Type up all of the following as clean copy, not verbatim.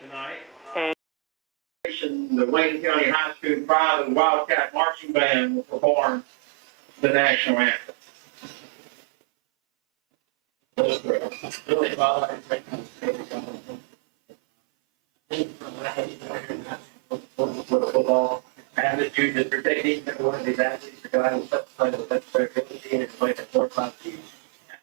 Tonight. The Wayne County High School Pride and Wildcat Marching Band will perform the national anthem. Football and the juniors protecting one of these athletes to go out and play with their ability and play the 4-5 teams.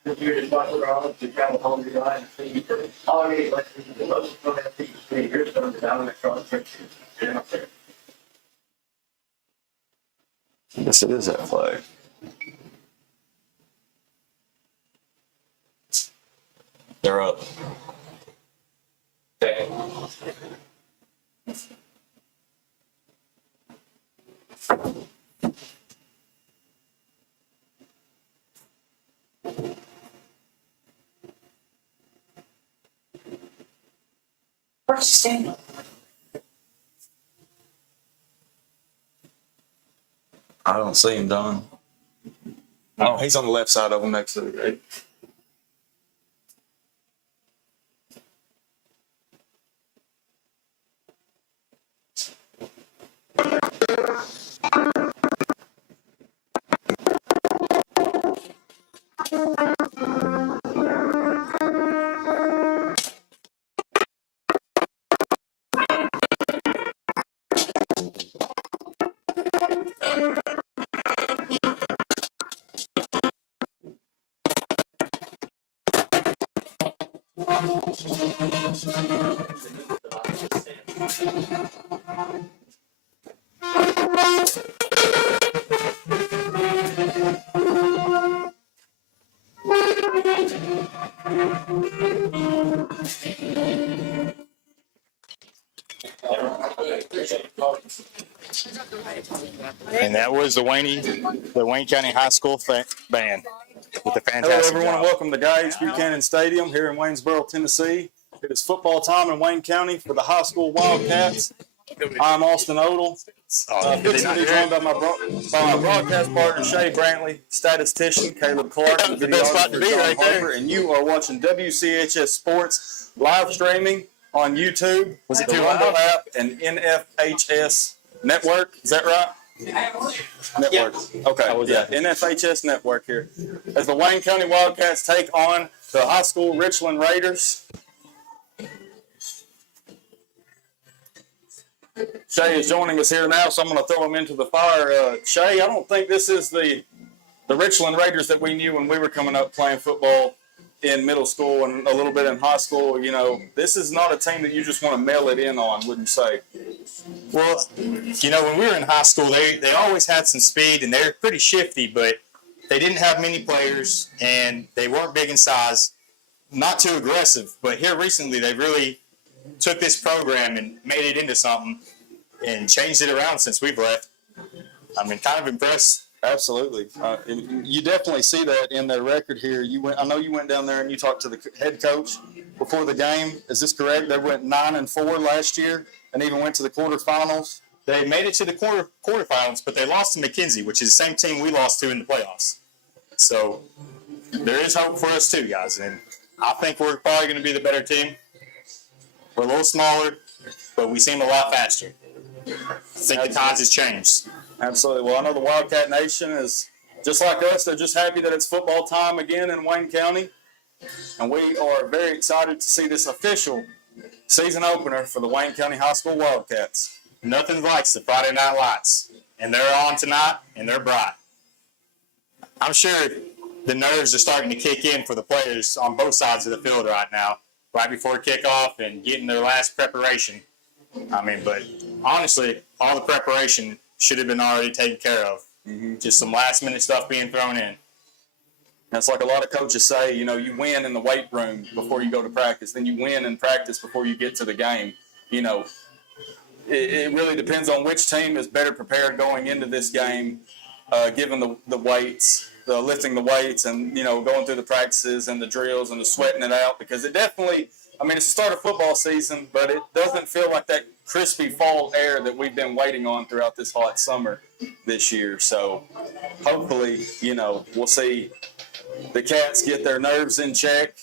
You just watch it all to California line and see all these like the most from that see here's some down the cross section. Yes, it is that flag. They're up. Okay. Where's she standing? I don't see him, Don. Oh, he's on the left side of him next to the gate. And that was the Wayne County High School band with the fantastic Hello, everyone, and job. welcome to Gage Buchanan Stadium here in Waynesboro, Tennessee. It is football time in Wayne County for the high school Wildcats. I'm Austin Odell. Fixing to be joined by my broadcast partner, Shay Brantley, statistician, Caleb Clark, and The best spot to be right there. And you are watching WCHS Sports live streaming on YouTube. Was it the too Rumble loud? app and NFHS network? Is that right? Network. Okay. Yeah. NFHS network here. As the Wayne County Wildcats take on the high school Richland Raiders. Shay is joining us here now, so I'm going to throw him into the fire. Shay, I don't think this is the Richland Raiders that we knew when we were coming up playing football in middle school and a little bit in high school. You know, this is not a team that you just want to mail it in on, wouldn't you say? Well, when we were in high school, they always had some speed and they were pretty shifty, but they didn't have many players and they weren't big in size, not too aggressive. But here recently, they really took this program and made it into something and changed it around since we've left. I mean, kind of impressed. Absolutely. You definitely see that in their record here. I know you went down there and you talked to the head coach before the game. Is this correct? They went 9-4 last year and even went to the quarterfinals. They made it to the quarterfinals, but they lost to McKenzie, which is the same team we lost to in the playoffs. So there is hope for us too, guys. And I think we're probably going to be the better team. We're a little smaller, but we seem a lot faster. I think the times has changed. Absolutely. Well, I know the Wildcat Nation is just like us. They're just happy that it's football time again in Wayne County. And we are very excited to see this official season opener for the Wayne County High School Wildcats. Nothing likes the Friday night lights. And they're on tonight, and they're bright. I'm sure the nerves are starting to kick in for the players on both sides of the field right now, right before kickoff and getting their last preparation. I mean, but honestly, all the preparation should have been already taken care of. Mm-hmm. Just some last-minute stuff being thrown in. That's like a lot of coaches say, you win in the weight room before you go to practice. Then you win in practice before you get to the game. It really depends on which team is better prepared going into this game, given the weights, the lifting the weights and, going through the practices and the drills and the sweating it out. Because it definitely, it's the start of football season, but it doesn't feel like that crispy fall air that we've been waiting on throughout this hot summer this year. So hopefully, we'll see the Cats get their nerves in check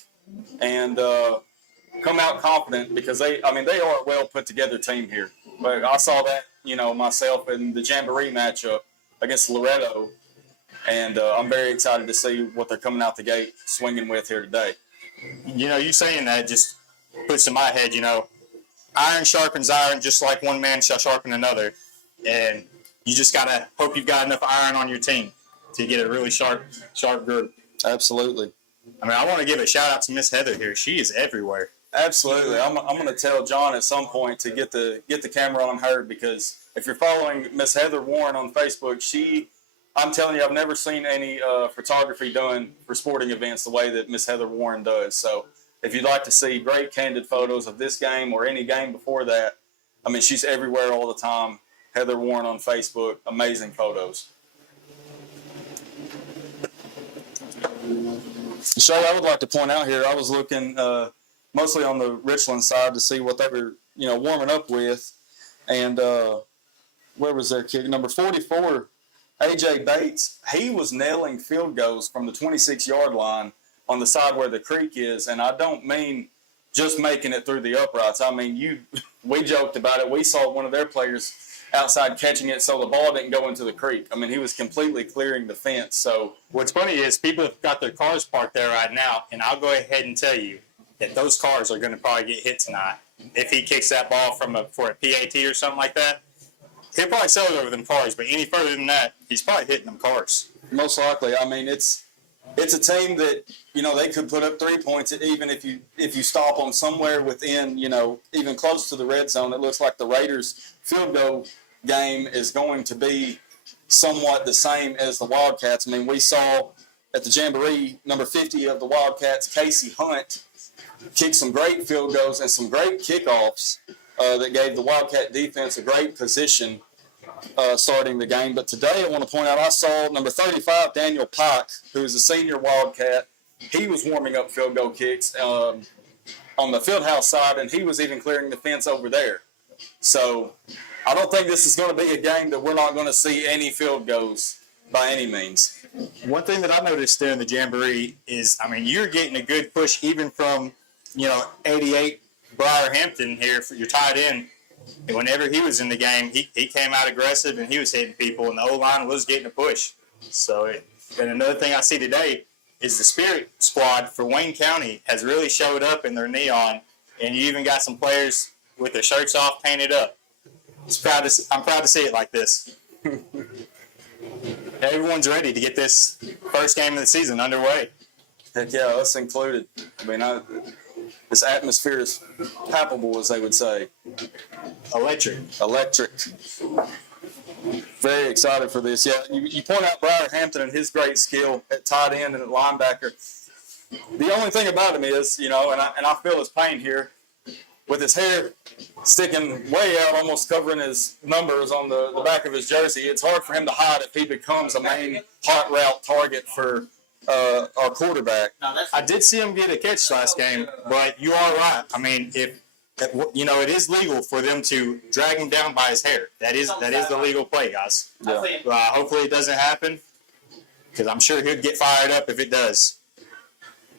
and come out confident because they are a well put together team here. But I saw that, myself in the Jamboree matchup against Loretto, and I'm very excited to see what they're coming out the gate swinging with here today. You saying that just puts in my head, iron sharpens iron just like one man shall sharpen another. And you just got to hope you've got enough iron on your team to get a really sharp group. Absolutely. I mean, I want to give a shout out to Miss Heather here. She is everywhere. Absolutely. I'm going to tell John at some point to get the camera on her, because if you're following Miss Heather Warren on Facebook, I'm telling you, I've never seen any photography done for sporting events the way that Miss Heather Warren does. So if you'd like to see great candid photos of this game or any game before that, I mean, she's everywhere all the time. Heather Warren on Facebook, amazing photos. Shay, I would like to point out here, I was looking mostly on the Richland side to see what they were, warming up with. And where was their kick? Number 44, A.J. Bates, he was nailing field goals from the 26-yard line on the side where the creek is. And I don't mean just making it through the uprights. I mean, we joked about it. We saw one of their players outside catching it so the ball didn't go into the creek. I mean, he was completely clearing the fence. So what's funny is people have got their cars parked there right now, and I'll go ahead and tell you that those cars are going to probably get hit tonight. If he kicks that ball for a PAT or something like that, he'll probably sell it over them cars. But any further than that, he's probably hitting them cars. Most likely. I mean, it's a team that, they could put up 3 points even if you stop them somewhere within, even close to the red zone. It looks like the Raiders' field goal game is going to be somewhat the same as the Wildcats. I mean, we saw at the Jamboree, number 50 of the Wildcats, Casey Hunt, kick some great field goals and some great kickoffs that gave the Wildcat defense a great position starting the game. But today I want to point out, I saw number 35, Daniel Pike, who is a senior Wildcat. He was warming up field goal kicks on the fieldhouse side, and he was even clearing the fence over there. So I don't think this is going to be a game that we're not going to see any field goals by any means. One thing that I noticed there in the Jamboree is, I mean, you're getting a good push even from, 88 Briarhampton here for your tight end. And whenever he was in the game, he came out aggressive and he was hitting people, and the O-line was getting a push. So, and another thing I see today is the Spirit squad for Wayne County has really showed up in their neon, and you even got some players with their shirts off, painted up. I'm proud to see it like this. Everyone's ready to get this first game of the season underway. Heck yeah, us included. I mean, this atmosphere is palpable, as they would say. Electric. Very excited for this. Yeah, you point out Briarhampton and his great skill at tight end and at linebacker. The only thing about him is, and I feel his pain here, with his hair sticking way out, almost covering his numbers on the back of his jersey, it's hard for him to hide if he becomes a main hot route target for our quarterback. I did see him get a catch last game, but you are right. I mean, it is legal for them to drag him down by his hair. That is the legal play, guys. Yeah. Hopefully it doesn't happen, because I'm sure he'd get fired up if it does.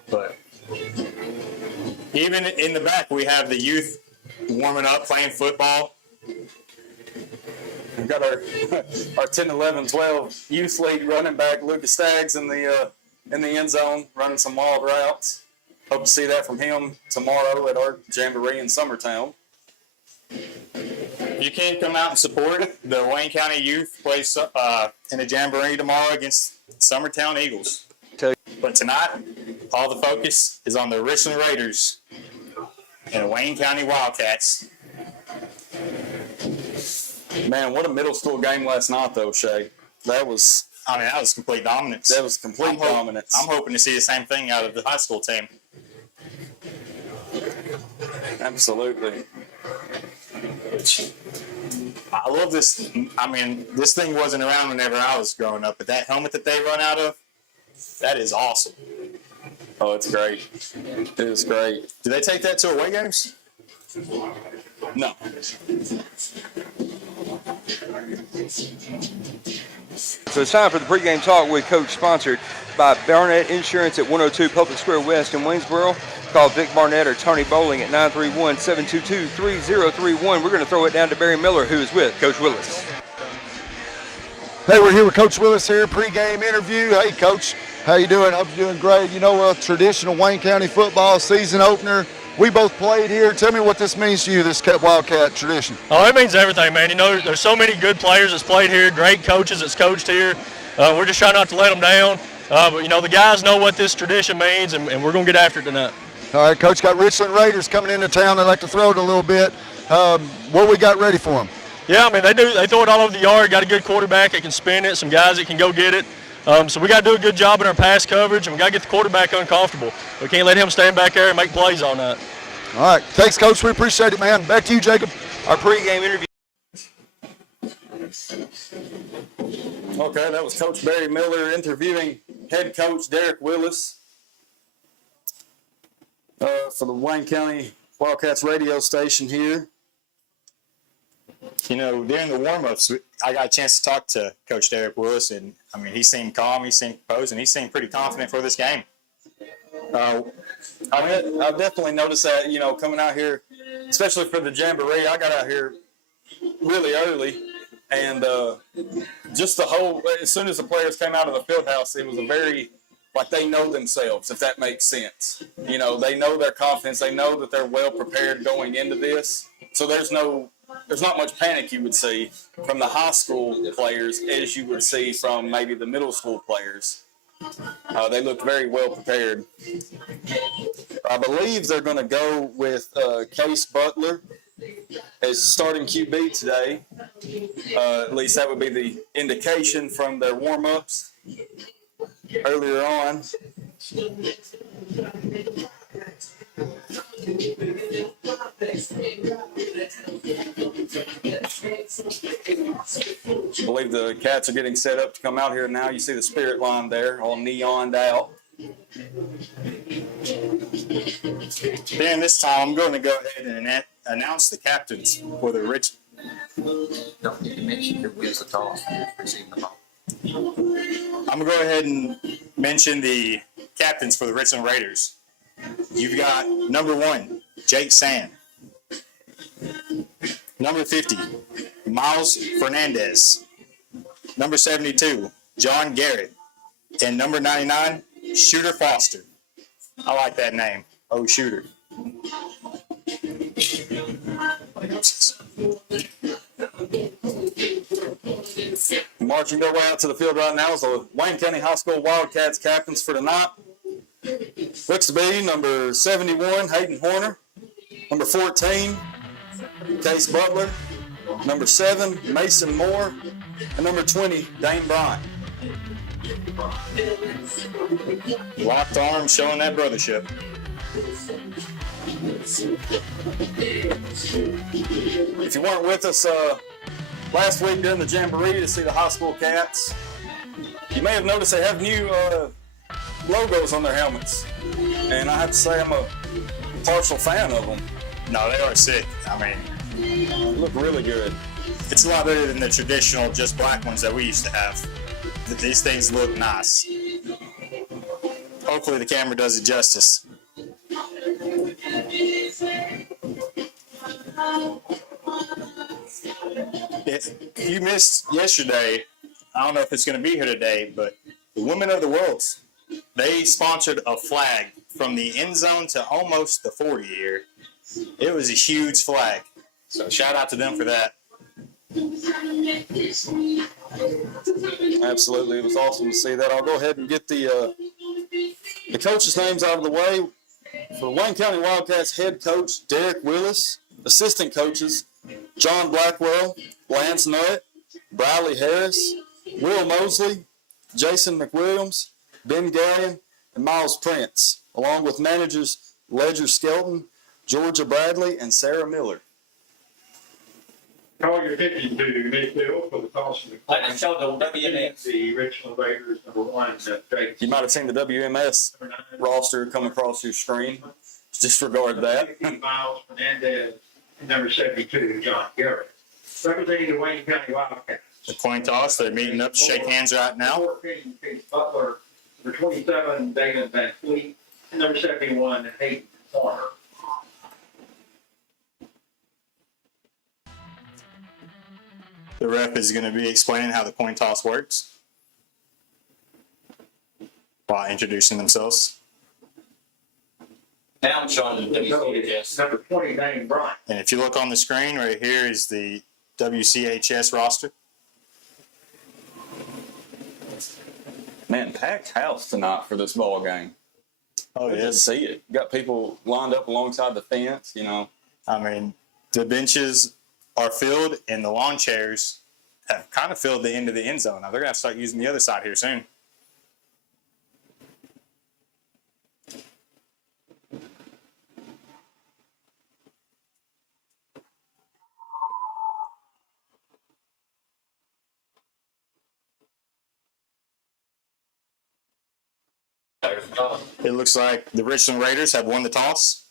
But even in the back, we have the youth warming up, playing football. We've got our 10, 11, 12 youth league running back, Lucas Staggs, in the end zone, running some wild routes. Hope to see that from him tomorrow at our Jamboree in Summertown. You can come out and support it. The Wayne County youth plays in a Jamboree tomorrow against Summertown Eagles. But tonight, all the focus is on the Richland Raiders and the Wayne County Wildcats. Man, what a middle school game last night, though, Shay. That was complete dominance. That was complete dominance. I'm hoping to see the same thing out of the high school team. Absolutely. I love this. I mean, this thing wasn't around whenever I was growing up, but that helmet that they run out of, that is awesome. Oh, it's great. It is great. Do they take that to away games? No. So it's time for the pregame talk with Coach, sponsored by Barnett Insurance at 102 Public Square West in Waynesboro. Call Vic Barnett or Tony Bowling at 931-722-3031. We're going to throw it down to Barry Miller, who is with Coach Willis. Hey, we're here with Coach Willis here, pregame interview. Hey, Coach, how you doing? Hope you're doing great. Traditional Wayne County football season opener. We both played here. Tell me what this means to you, this Wildcat tradition. Oh, it means everything, man. There's so many good players that's played here, great coaches that's coached here. We're just trying not to let them down. But, you know, the guys know what this tradition means, and we're going to get after it tonight. All right, Coach, got Richland Raiders coming into town. They like to throw it a little bit. What we got ready for them? Yeah, I mean, they throw it all over the yard. Got a good quarterback that can spin it, some guys that can go get it. So we got to do a good job in our pass coverage, and we got to get the quarterback uncomfortable. We can't let him stand back there and make plays all night. All right, thanks, Coach. We appreciate it, man. Back to you, Jacob. Our pregame interview. Okay, that was Coach Barry Miller interviewing head coach Derek Willis for the Wayne County Wildcats radio station here. You know, during the warm-ups, I got a chance to talk to Coach Derek Willis, and, I mean, he seemed calm, he seemed composed, and he seemed pretty confident for this game. I've definitely noticed that, you know, coming out here, especially for the Jamboree, I got out here really early, and just the whole, as soon as the players came out of the field house, it was a very, like, they know themselves, if that makes sense. You know, they know their confidence, they know that they're well prepared going into this, so there's not much panic you would see from the high school players as you would see from maybe the middle school players. They looked very well prepared. I believe they're going to go with Case Butler as starting QB today. At least that would be the indication from their warm-ups earlier on. I believe the Cats are getting set up to come out here now. You see the spirit line there, all neoned out. During this time, I'm going to go ahead and announce the captains for the Rich. Don't forget to mention who wins the toss and receiving the ball. I'm going to go ahead and mention the captains for the Richland Raiders. You've got number 1, Jake Sand. Number 50, Miles Fernandez. Number 72, John Garrett. And number 99, Shooter Foster. I like that name. Oh, Shooter. Marching their way out to the field right now is the Wayne County High School Wildcats captains for tonight. Looks to be number 71, Hayden Horner. Number 14, Case Butler. Number 7, Mason Moore. And number 20, Dane Bryant. Locked arms showing that brothership. If you weren't with us last week during the Jamboree to see the high school Cats, you may have noticed they have new logos on their helmets. And I have to say I'm a partial fan of them. No, they are sick. I mean, They look really good. it's a lot better than the traditional just black ones that we used to have. These things look nice. Hopefully the camera does it justice. If you missed yesterday, I don't know if it's going to be here today, but the Women of the Worlds, they sponsored a flag from the end zone to almost the 40 here. It was a huge flag. So shout out to them for that. Absolutely, it was awesome to see that. I'll go ahead and get the coaches' names out of the way. For Wayne County Wildcats, head coach Derek Willis, assistant coaches John Blackwell, Lance Nutt, Briley Harris, Will Mosley, Jason McWilliams, Ben Gallion, and Miles Prince, along with managers Ledger Skelton, Georgia Bradley, and Sarah Miller. Call your 52 midfield for the toss of the Like they showed the WMS. The Richland Raiders, number 1, Jake. You might have seen the WMS Number 9, roster come across your screen. Disregard that. Miles Fernandez, and number 72, John Garrett. Representing the Wayne County Wildcats. The coin toss, they're meeting up to shake hands right now. 14, Case Butler. Number 27, David Van Fleet. And number 71, Hayden Horner. The ref is going to be explaining how the coin toss works while introducing themselves. Now I'm showing the WCHS. Number 20, Dane Bryant. And if you look on the screen right here is the WCHS roster. Man, packed house tonight for this ball game. Oh, Good to yes. see it. Got people lined up alongside the fence, you know. I mean, the benches are filled and the lawn chairs have kind of filled the end of the end zone. Now they're going to start using the other side here soon. It looks like the Richland Raiders have won the toss.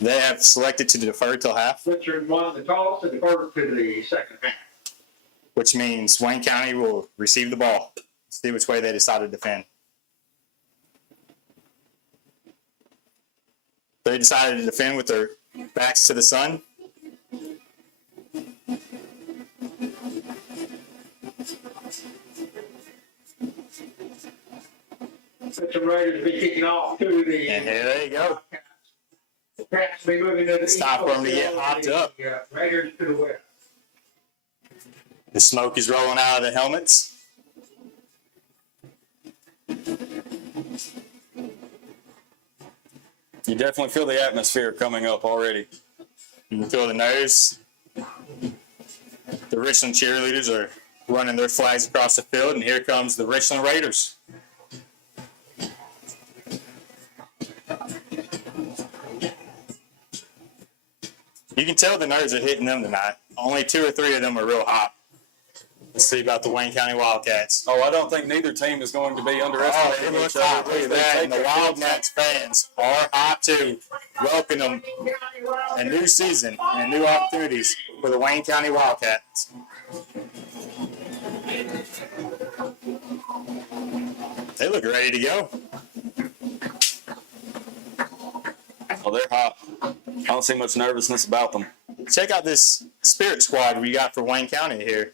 They have selected to defer till half, Richard won the toss and deferred to the second half. which means Wayne County will receive the ball. See which way they decide to defend. They decided to defend with their backs to the sun. Richard Raiders be kicking off to the. And here they go. The Cats be moving to the It's time for them to get hopped up. Raiders to the west. The smoke is rolling out of the helmets. You definitely feel the atmosphere coming up already. You can feel the nerves. The Richland cheerleaders are running their flags across the field, and here comes the Richland Raiders. You can tell the nerves are hitting them tonight. Only 2 or 3 of them are real hot. Let's see about the Wayne County Wildcats. Oh, I don't think neither team is going to be Oh, underestimating it each looks other. hot. Look at that. And the Wildcats fans are hot too. Welcome them a new season and new opportunities for the Wayne County Wildcats. They look ready to go. Oh, they're hot. I don't see much nervousness about them. Check out this spirit squad we got for Wayne County here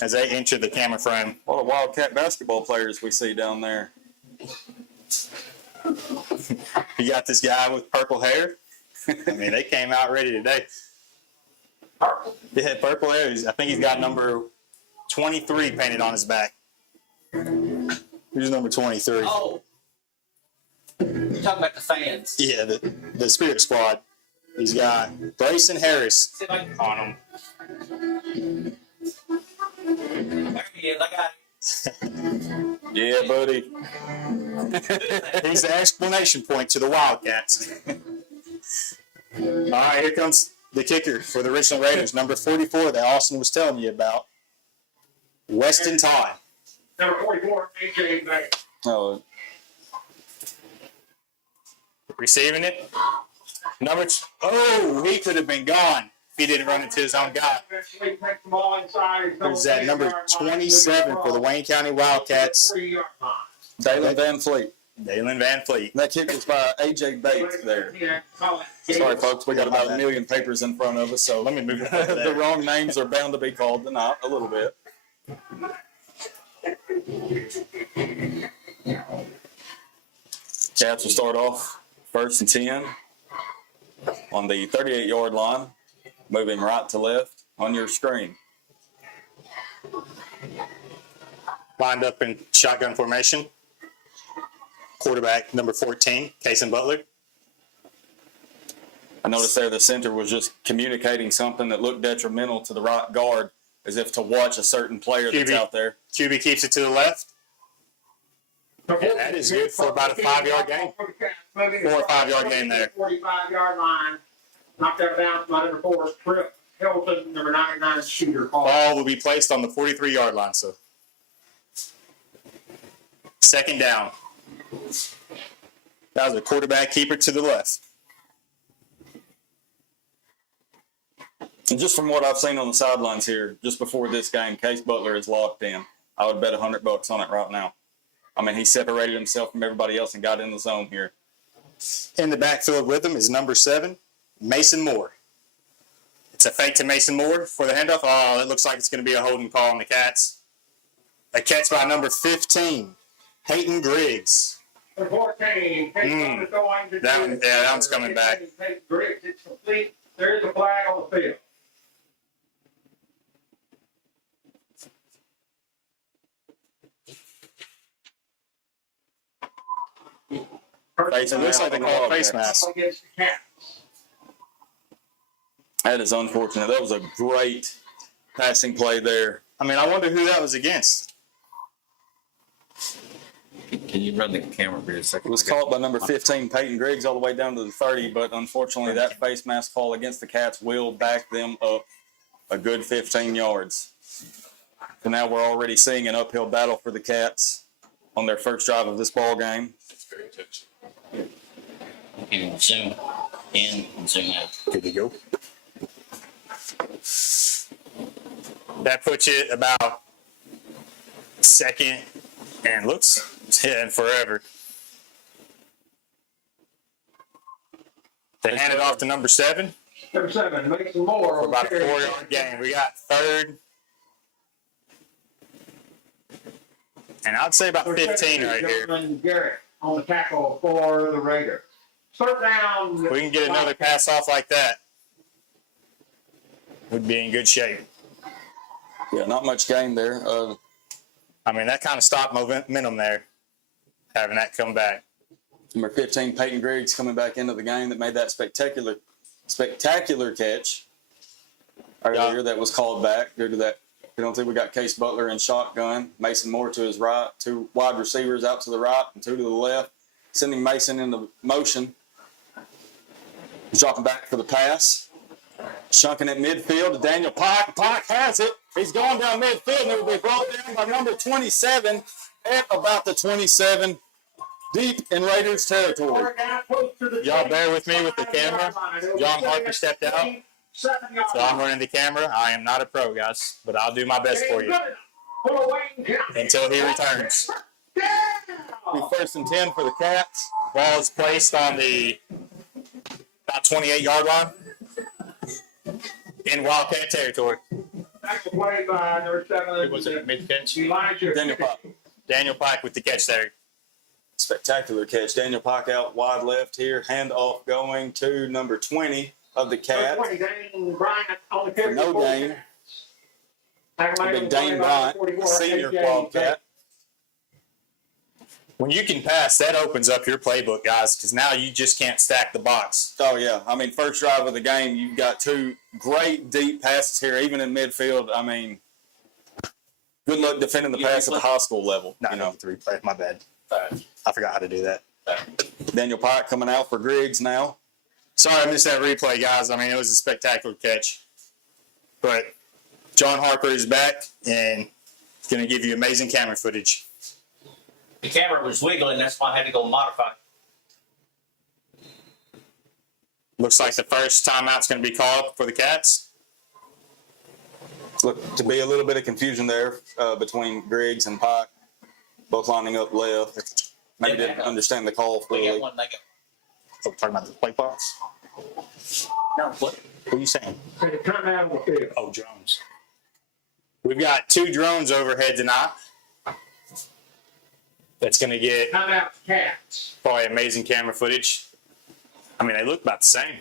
as they enter the camera frame. What a Wildcat basketball players we see down there. You got this guy with purple hair. I mean, they came out ready today. Yeah, purple hair. I think he's got number 23 painted on his back. Who's number 23? Oh. You're talking about the fans. Yeah, the Spirit Squad. He's got Bryson Harris See if I can. on him. There he is. I got it. Yeah, buddy. He's the exclamation point to the Wildcats. All right, here comes the kicker for the Richland Raiders, number 44 that Austin was telling you about. Weston Todd. Number 44, AJ Bates. Oh, Receiving it. He could have been gone if he didn't run into his own guy. Who's that? Number 27 for the Wayne County Wildcats, Dalen Van Fleet. Dalen Van Fleet. That kick was by AJ Bates there. Sorry, folks, we got about a million papers in front of us, so Let me move it over the there. wrong names are bound to be called tonight a little bit. Cats will start off 1st and 10 on the 38-yard line, moving right to left on your screen. Lined up in shotgun formation. Quarterback number 14, Kason Butler. I noticed there the center was just communicating something that looked detrimental to the right guard, as if to watch a certain player that's QB. out there. QB keeps it to the left. That is good for about a 5-yard gain. 4 or 5 yard gain there. 45-yard line. Knocked that down to my number 4, Trip Hilton, number 99 shooter. Ball will be placed on the 43-yard line, so. Second down. That was a quarterback keeper to the left. And just from what I've seen on the sidelines here, just before this game, Case Butler is locked in. I would bet $100 on it right now. I mean, he separated himself from everybody else and got in the zone here. In the backfield with him is number 7, Mason Moore. It's a fake to Mason Moore for the handoff. Oh, it looks like it's going to be a holding call on the Cats. A catch by number 15, Peyton Griggs. Number 14, That one's coming back. Griggs, it's complete. There is a flag on the field. Face It looks like they call it face mask. mask. Against the Cats. That is unfortunate. That was a great passing play there. I mean, I wonder who that was against. Can you run the camera for a second? It was caught by number 15, Peyton Griggs, all the way down to the 30, but unfortunately that face mask call against the Cats will back them up a good 15 yards. So now we're already seeing an uphill battle for the Cats on their first drive of this ball game. You can zoom in and zoom out. Good to go. That puts you about second and looks heading forever. They hand it off to number 7 Number 7, Mason Moore. for about a 4-yard gain. We got third. And I'd say about 15 right here. Garrett on the tackle for the Raiders. Third down. We can get another pass off like that. We'd be in good shape. Yeah, not much gain there. I mean, that kind of stopped momentum there, having that come back. Number 15, Peyton Griggs, coming back into the game that made that spectacular catch earlier that was called back due to that penalty. We got Case Butler in shotgun, Mason Moore to his right, 2 wide receivers out to the right and 2 to the left, sending Mason into motion. He's dropping back for the pass. Chunking at midfield to Daniel Pike. Pike has it. He's going down midfield, and it will be brought down by number 27 at about the 27, deep in Raiders territory. Y'all bear with me with the camera. John Harper stepped out, so I'm running the camera. I am not a pro, guys, but I'll do my best for you until he returns. Be first and 10 for the Cats. Ball is placed on the about 28-yard line in Wildcat territory. Play by number 7. Was it mid-pitch? Elijah. Daniel Pike. Daniel Pike with the catch there. Spectacular catch. Daniel Pike out wide left here. Handoff going to number 20 of the Cats. For no gain. Big Dane Bryant, senior Wildcat. When you can pass, that opens up your playbook, guys, because now you just can't stack the box. Oh, yeah. I mean, first drive of the game, you've got 2 great deep passes here, even in midfield. I mean, good luck defending the pass at the high school level. No, you know. 3 play. My bad. I forgot how to do that. Daniel Pike coming out for Griggs now. Sorry I missed that replay, guys. I mean, it was a spectacular catch. But John Harper is back and he's going to give you amazing camera footage. The camera was wiggling, that's why I had to go modify. Looks like the first timeout's going to be called for the Cats. Look, to be a little bit of confusion there between Griggs and Pike, both lining up left. Maybe didn't understand the call We fully. got one, they got. Oh, talking about the play box? No, what? What are you saying? Timeout on the field. Oh, drones. We've got 2 drones overhead tonight. That's going to get Timeout Cats. probably amazing camera footage. I mean, they look about the same.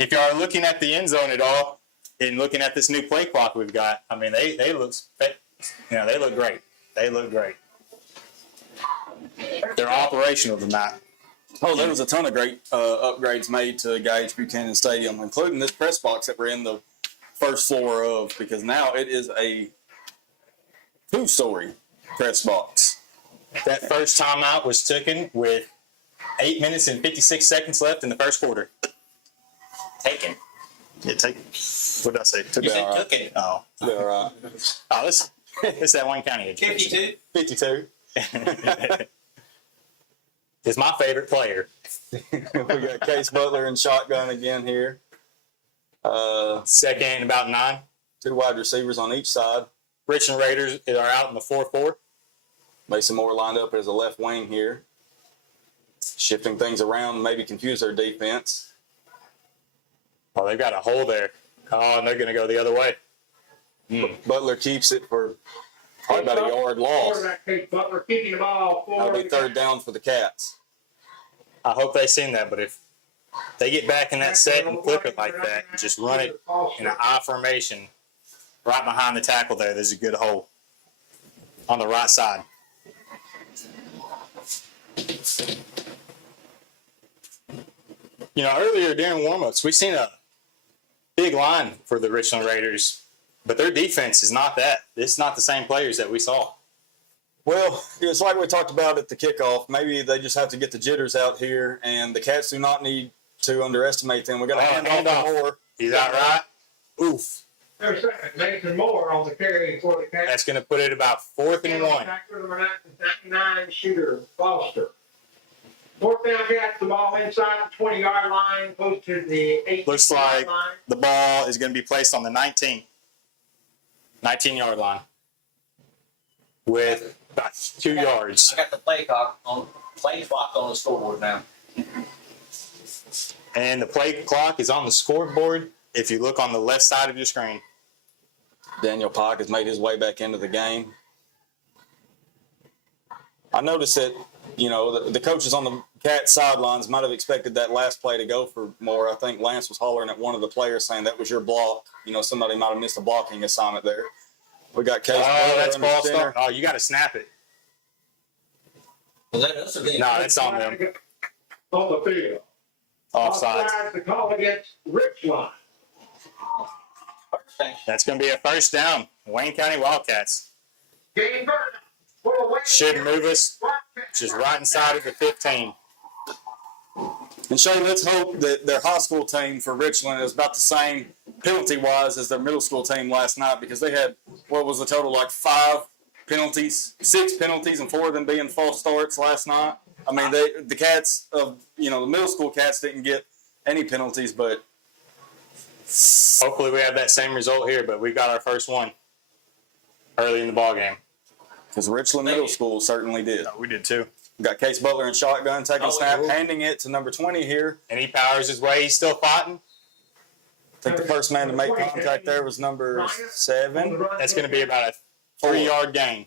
If you are looking at the end zone at all and looking at this new play clock we've got, I mean, they look, they look great. They look great. They're operational tonight. Oh, there was a ton of great upgrades made to Gage Buchanan Stadium, including this press box that we're in the first floor of, because now it is a 2-story press box. That first timeout was taken with 8 minutes and 56 seconds left in the first quarter. Taken. Yeah, take. What did I say? Took You it. said all right. took it. Oh, All right. oh, this that Wayne County education. 52. 52. Is my favorite player. We got Case Butler in shotgun again here. Second and about 9. 2 wide receivers on each side. Richland Raiders are out in the 4-4. Mason Moore lined up as a left wing here. Shifting things around, maybe confuse their defense. Oh, they've got a hole there. Oh, and they're going to go the other way. Butler keeps it for probably about a yard loss. Quarterback Case Butler kicking the ball That'll forward. be 3rd down for the Cats. I hope they've seen that, but if they get back in that set and flip it like that and just run it in an I formation right behind the tackle there's a good hole on the right side. You know, earlier during warmups, we've seen a big line for the Richland Raiders, but their defense is not that. It's not the same players that we saw. Well, it's like we talked about at the kickoff. Maybe they just have to get the jitters out here, and the Cats do not need to underestimate them. We got to hand off more. He's out right. Oof. There's Mason Moore on the carry for the Cats. That's going to put it about 4th and 1. Tackler number 99 shooter, Foster. Fourth down Cats, the ball inside the 20-yard line, close to the 18-yard Looks like line. the ball is going to be placed on the 19-yard line with about 2 yards. I got the play clock on the scoreboard now. And the play clock is on the scoreboard if you look on the left side of your screen. Daniel Pock has made his way back into the game. I noticed that, you know, the coaches on the Cats sidelines might have expected that last play to go for more. I think Lance was hollering at one of the players saying that was your block. You know, somebody might have missed a blocking assignment there. We got Case. That's ball start. Oh, you got to snap it. Was that us or them? No, that's on them. On the field. Offsides. Offsides, the call against Richland. That's going to be a first down. Wayne County Wildcats. Game burn. Should move us just right inside of the 15. And Shay, let's hope that their high school team for Richland is about the same penalty-wise as their middle school team last night, because they had, what was the total, like 5 penalties, 6 penalties, and 4 of them being false starts last night. I mean, the Cats of, you know, the middle school Cats didn't get any penalties, but hopefully we have that same result here, but we got our first one early in the ball game. Because Richland Middle School certainly did. We did too. We got Case Butler in shotgun, taking a snap, handing it to number 20 here. And he powers his way. He's still fighting. I think the first man to make contact there was number 7. That's going to be about a 3-yard gain.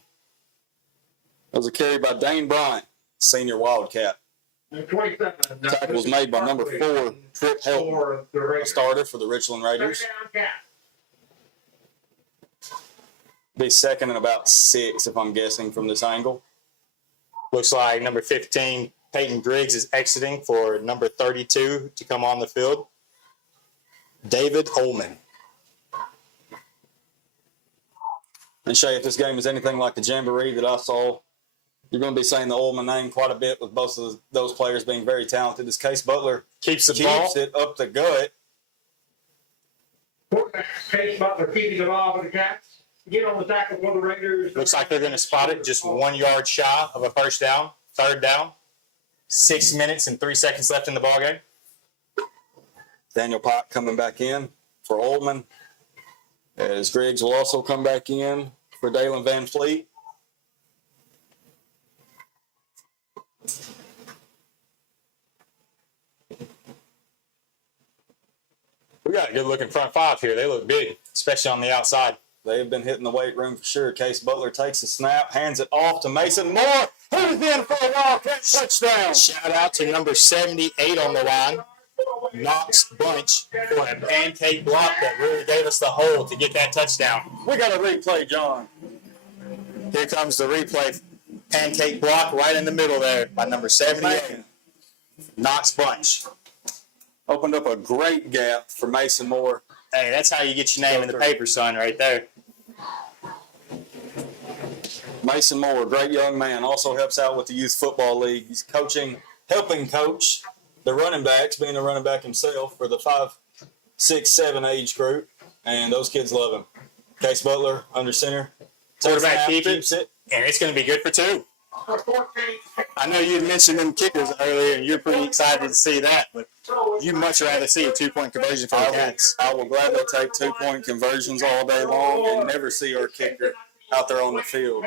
That was a carry by Dane Bryant, senior Wildcat. Tackle was made by number 4, Trip Helton, a starter for the Richland Raiders. Be second and about 6, if I'm guessing from this angle. Looks like number 15, Peyton Griggs, is exiting for number 32 to come on the field. David Ullman. And Shay, if this game is anything like the Jamboree that I saw, you're going to be saying the Ullman name quite a bit, with both of those players being very talented. As Case Butler keeps ball. It up the gut. Case Butler keeping the ball for the Cats. Get on the tackle for the Raiders. Looks like they're going to spot it just 1 yard shy of a first down, third down. 6 minutes and 3 seconds left in the ballgame. Daniel Pike coming back in for Ullman, as Griggs will also come back in for Dalen Van Fleet. We got a good looking front 5 here. They look big, especially on the outside. They have been hitting the weight room for sure. Case Butler takes the snap, hands it off to Mason Moore, who's in for a Wildcat touchdown. Shout out to number 78 on the line, Knox Bunch, for a pancake block that really gave us the hole to get that touchdown. We got a replay, John. Here comes the replay. Pancake block right in the middle there by number 78, Knox Bunch. Opened up a great gap for Mason Moore. Hey, that's how you get your name in the paper, son, right there. Mason Moore, great young man, also helps out with the Youth Football League. He's helping coach the running backs, being a running back himself for the 5, 6, 7 age group, and those kids love him. Case Butler under center. Quarterback keeps it, and it's going to be good for 2. I know you mentioned them kickers earlier, and you're pretty excited to see that, but you'd much rather see a 2-point conversion for the Cats. I will gladly take 2-point conversions all day long and never see our kicker out there on the field.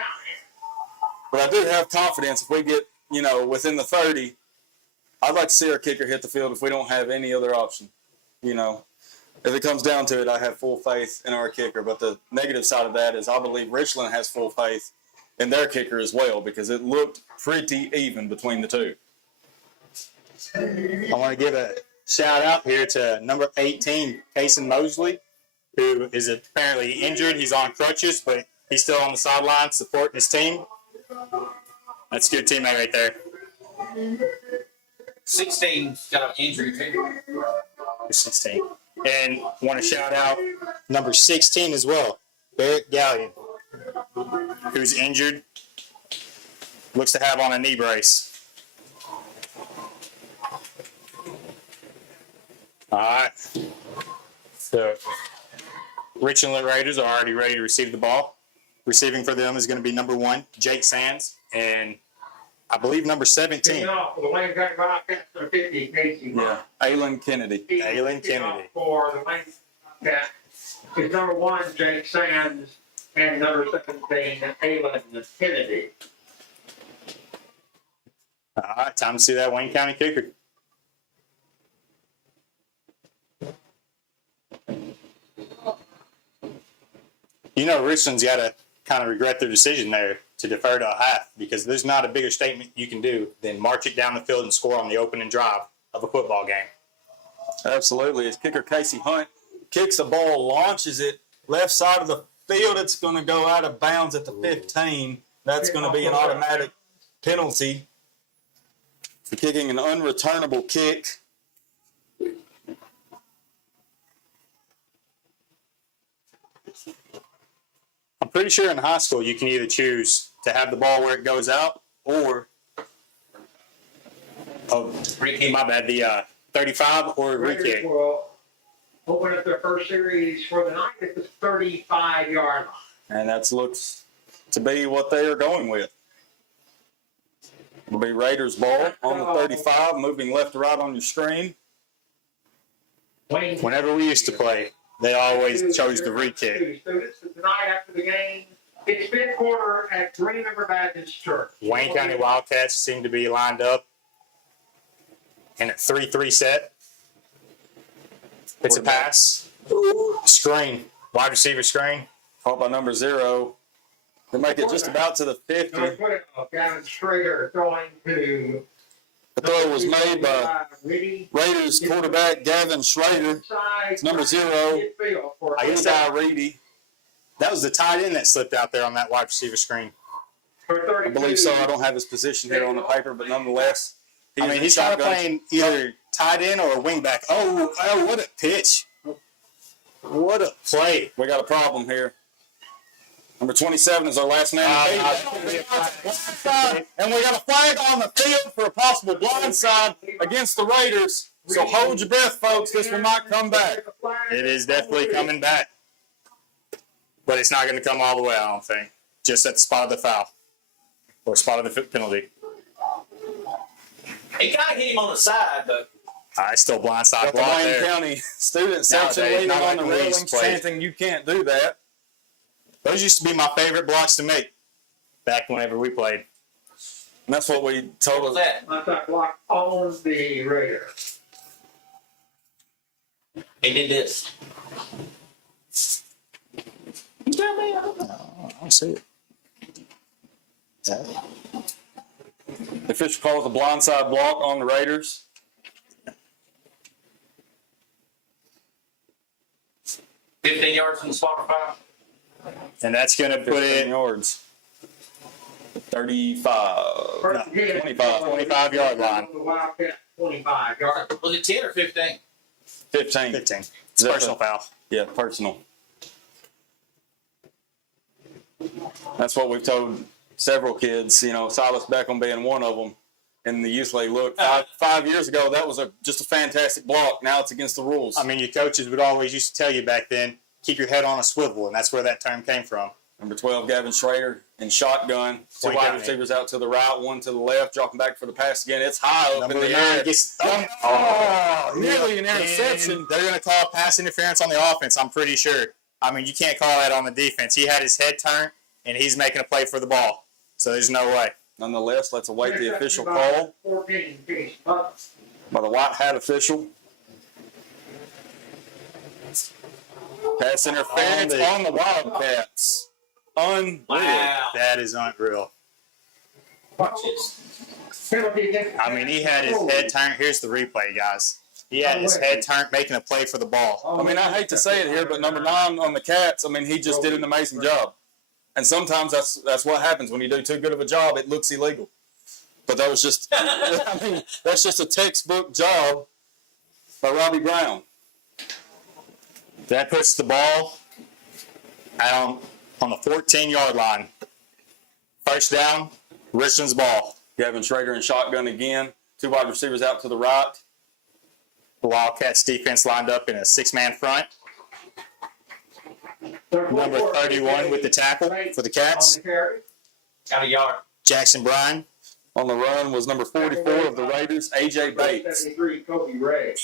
But I do have confidence if we get, within the 30, I'd like to see our kicker hit the field if we don't have any other option. If it comes down to it, I have full faith in our kicker. But the negative side of that is I believe Richland has full faith in their kicker as well, because it looked pretty even between the two. I want to give a shout out here to number 18, Kason Mosley, who is apparently injured. He's on crutches, but he's still on the sideline supporting his team. That's a good teammate right there. 16's got an injury too. 16. And want to shout out number 16 as well, Barrett Gallion, who's injured. Looks to have on a knee brace. All right. The Richland Raiders are already ready to receive the ball. Receiving for them is going to be number 1, Jake Sands, and I believe number 17. Kicking off for the Wayne County Wildcats, number 50, Casey. Yeah, Aylin Kennedy. Aylin Kicking off Kennedy. For the Wayne Wildcats is number 1, Jake Sands, and number 17, Aylin Kennedy. All right, time to see that Wayne County kicker. You know, Richland's got to kind of regret their decision there to defer to a half, because there's not a bigger statement you can do than march it down the field and score on the opening drive of a football game. Absolutely. As kicker Casey Hunt kicks the ball, launches it left side of the field, it's going to go out of bounds at the 15. That's going to be an automatic penalty for kicking an unreturnable kick. I'm pretty sure in high school you can either choose to have the ball where it goes out or, my bad, the 35 or Raiders re-kick. will open up their first series for the night at the 35-yard line. And that looks to be what they are going with. It'll be Raiders ball on the 35, moving left to right on your screen. Whenever we used to play, they always chose the re-kick. Students, tonight after the game, it's fifth quarter at Green River Baptist Church. Wayne County Wildcats seem to be lined up in a 3-3 set. It's a pass. Screen. Wide receiver screen. Caught by number 0. They make it just about to the 50. Gavin Schrader throwing to. The throw was made by Raiders quarterback Gavin Schrader. It's number 0. I guess that was the tight end that slipped out there on that wide receiver screen. I believe so. I don't have his position here on the paper, but nonetheless, he's kind of playing either tight end or a wing back. Oh, what a pitch. What a play. We got a problem here. Number 27 is our last man. And we got a flag on the field for a possible blindside against the Raiders. So hold your breath, folks. This will not come back. It is definitely coming back. But it's not going to come all the way, I don't think. Just at the spot of the foul. Or spot of the penalty. He kind of hit him on the side, but I still blindside Got the block Wayne there. County student section Nowadays, leaning not on like the the way it's railings, played. chanting, "You can't do that." Those used to be my favorite blocks to make back whenever we played. And that's what we told what was us. that? I thought block on the Raider. He did this. I don't see it. The official calls a blindside block on the Raiders. $15 yards from the spot for foul. And that's going to put 15 it yards. 35. No, 25 yard line. The Wildcat 25 yard. Was it 10 or 15? 15. 15. It's a personal foul. Yeah, personal. That's what we've told several kids, Silas Beckham being one of them in the youth league. Look, 5 years ago, that was just a fantastic block. Now it's against the rules. I mean, your coaches would always used to tell you back then, keep your head on a swivel, and that's where that term came from. Number 12, Gavin Schrader in shotgun. 2 Wayne wide County. receivers out to the right, 1 to the left, dropping back for the pass again. It's high up Number in the 9 air. gets, Nearly an interception. And they're going to call pass interference on the offense, I'm pretty sure. I mean, you can't call that on the defense. He had his head turned, and he's making a play for the ball. So there's no way. Nonetheless, let's await the official call 14 by the white hat official. Pass interference on the Wildcats. Unreal. Wow. That is unreal. Watch this. Penalty against. I mean, he had his head turned. Here's the replay, guys. He had his head turned, making a play for the ball. I mean, I hate to say it here, but number 9 on the Cats, he just did an amazing job. And sometimes that's what happens when you do too good of a job. It looks illegal. But that was just, I mean, that's just a textbook job by Robbie Brown. That puts the ball on the 14-yard line. First down, Richland's ball. Gavin Schrader in shotgun again. 2 wide receivers out to the right. The Wildcats defense lined up in a 6-man front. Number 31 with the tackle for the Cats. Got a yard. Jackson Bryan. On the run was number 44 of the Raiders, A.J. Bates.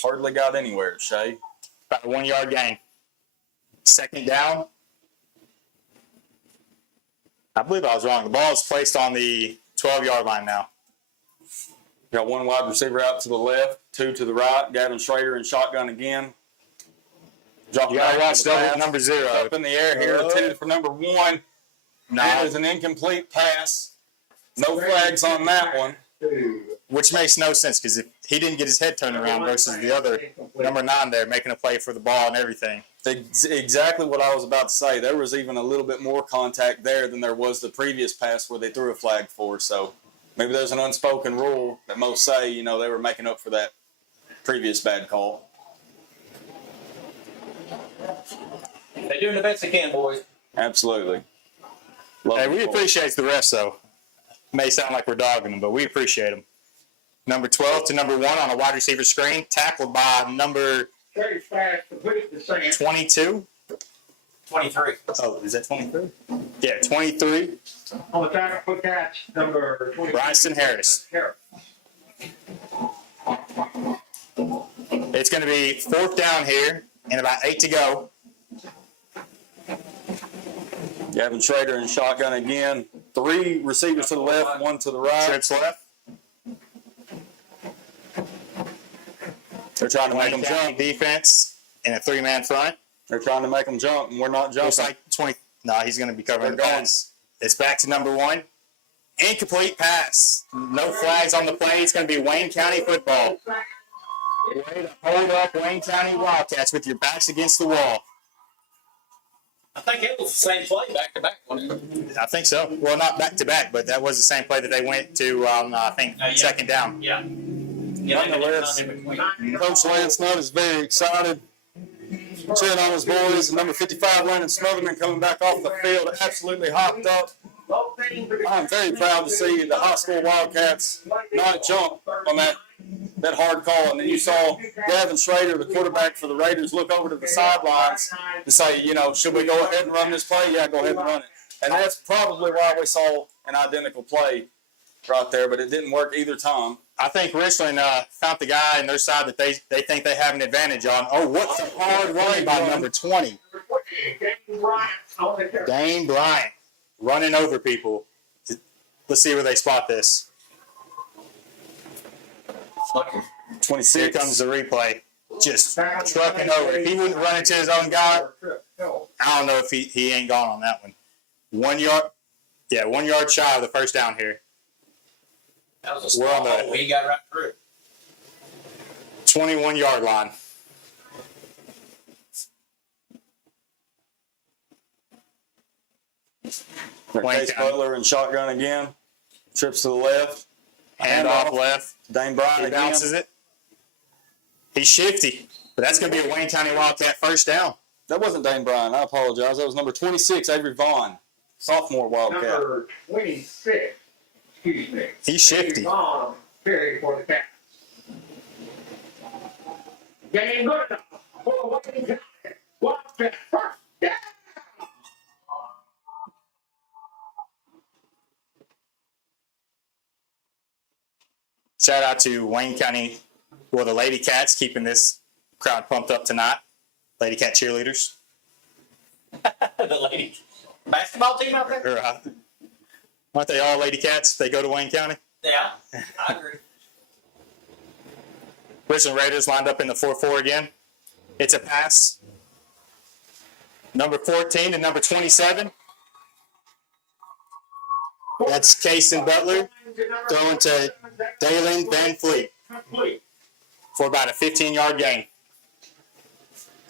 Hardly got anywhere, Shay. About a 1-yard gain. Second down. I believe I was wrong. The ball is placed on the 12-yard line now. Got 1 wide receiver out to the left, 2 to the right. Gavin Schrader in shotgun again. Drop You got to back watch to the pass. number 0. Up in the air here, intended for number 1. No. That is an incomplete pass. No flags on that one. Which makes no sense because if he didn't get his head turned around versus the other number 9 there making a play for the ball and everything. Exactly what I was about to say. There was even a little bit more contact there than there was the previous pass where they threw a flag for. So maybe there's an unspoken rule that most say, you know, they were making up for that previous bad call. They're doing the best they can, boys. Absolutely. Love Hey, the we call. appreciate the refs, though. May sound like we're dogging them, but we appreciate them. Number 12 to number 1 on a wide receiver screen, tackled by number 22. 23. Oh, is that 23? Yeah, 23. On the tackle for catch, number 20. Bryson Harris. It's going to be 4th down here and about 8 to go. Gavin Schrader in shotgun again. 3 receivers to the left, 1 to the right. Trips left. They're trying to make them County jump. defense in a 3-man front. They're trying to make them jump, and we're not jumping. Looks like 20. No, he's going to be covering the They're going. pass. It's back to number 1. Incomplete pass. No flags on the play. It's going to be Wayne County football. Way to hold up Wayne County Wildcats with your backs against the wall. I think it was the same play back to back. I think so. Well, not back to back, but that was the same play that they went to, I think, Yeah. second down. Yeah. Nonetheless, Coach Lance Nutt is very excited. Cheering on his boys. Number 55, Landon Smotherman, coming back off the field, absolutely hopped up. I'm very proud to see the high school Wildcats not jump on that hard call. And then you saw Gavin Schrader, the quarterback for the Raiders, look over to the sidelines and say, you know, should we go ahead and run this play? Yeah, go ahead and run it. And that's probably why we saw an identical play right there, but it didn't work either time. I think Richland found the guy on their side that they think they have an advantage on. Oh, what a hard run by number 20. Dane Bryant running over people. Let's see where they spot this. 26. Here comes the replay. Just trucking over. If he wouldn't run into his own guy, I don't know if he ain't gone on that one. 1 yard. Yeah, 1 yard shy of the first down here. That was a We're on small the- hole. He got right through it. 21-yard line. Wayne Case County. Butler in shotgun again. Trips to the left. Hand off left. Dane Bryant He again. bounces it. He's shifty, but that's going to be a Wayne County Wildcat first down. That wasn't Dane Bryant. I apologize. That was number 26, Avery Vaughn, sophomore Wildcat. Number 26, excuse me. He's shifty. Vaughn, carry for the Cats. Game good enough. For Wayne County. Wildcat first down. Shout out to Wayne County, well, the Lady Cats keeping this crowd pumped up tonight. Lady Cat cheerleaders. The lady basketball team out there? Or, aren't they all Lady Cats? They go to Wayne County. Yeah, I agree. Richland Raiders lined up in the 4-4 again. It's a pass. Number 14 to number 27. That's Kason Butler throwing to Dalen Van Fleet for about a 15-yard gain.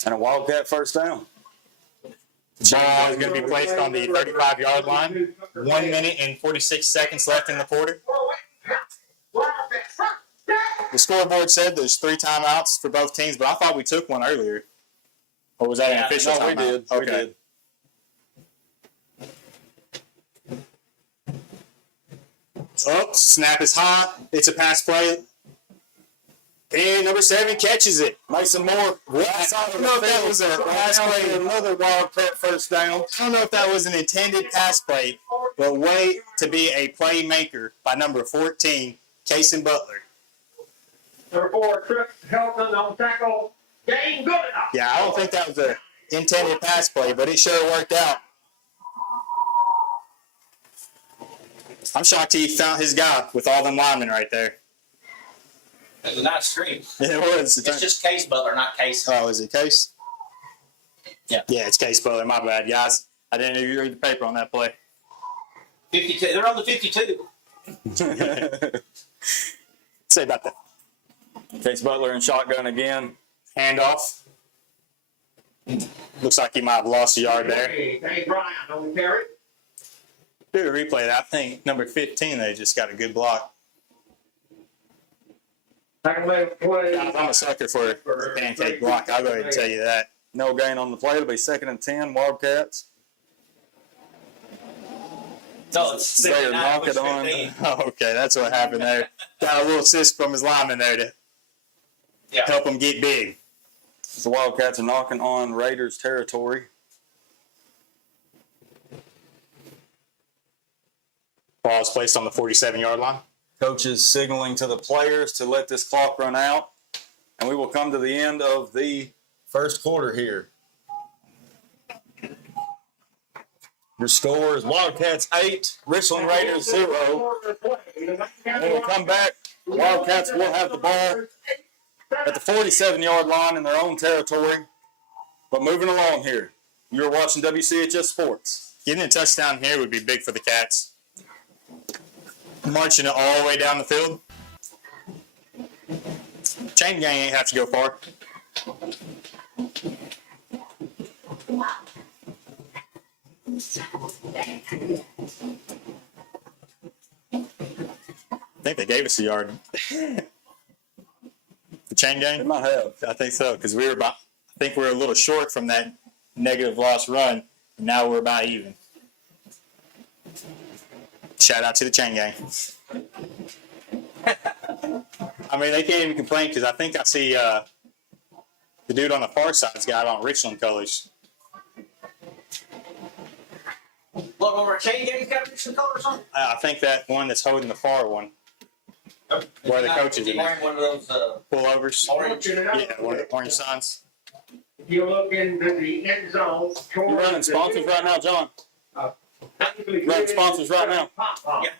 And a Wildcat first down. Ball is going to be placed on the 35-yard line. 1 minute and 46 seconds left in the quarter. the scoreboard said there's 3 timeouts for both teams, but I thought we took one earlier. Or was that an official No, we timeout? did. Okay. We did. Oh, snap is high. It's a pass play. And number 7 catches it. Mason Moore. I don't know if that was a pass play. Another Wildcat first down. I don't know if that was an intended pass play, but way to be a playmaker by number 14, Cason Butler. Number 4, Tripp Helton on tackle. Game good enough. Yeah, I don't think that was an intended pass play, but it sure worked out. I'm shocked he found his guy with all them linemen right there. It was a nice screen. It was. It's just Case Butler, not Case. Oh, is it Case? Yeah. Yeah, it's Case Butler. My bad, guys. I didn't even read the paper on that play. 52. They're on the 52. Say about that. Case Butler in shotgun again. Handoff. Looks like he might have lost a yard there. Hey, Brian on the carry. Do a replay of that. I think number 15, they just got a good block. Second leg play. I'm a sucker for a pancake block. I'll go ahead and tell you that. No gain on the play. It'll be 2nd and 10. Wildcats. No, it's They are 69, knocking which on. 15. Oh, okay, that's what happened there. Got a little assist from his lineman there to Yeah. help him get big. The Wildcats are knocking on Raiders territory. Ball is placed on the 47-yard line. Coaches signaling to the players to let this clock run out. And we will come to the end of the first quarter here. Your score is Wildcats 8, Richland Raiders 0. When we come back, Wildcats will have the ball at the 47-yard line in their own territory. But moving along here, you're watching WCHS Sports. Getting a touchdown here would be big for the Cats. Marching it all the way down the field. Chain gang ain't have to go far. I think they gave us a yard. The chain They gang? might have. I think so, because we were about, I think we were a little short from that negative loss run, and now we're about even. Shout out to the chain gang. I mean, they can't even complain because I think I see the dude on the far side's got on Richland colors. Look over at Chain Game's got some colors on. I think that one that's holding the far one, where the coach is in there. Wearing one of those Pullovers. orange. Yeah, one of the orange signs. You look into the end zone. You're running sponsors right now, John. Running sponsors right now. Yeah.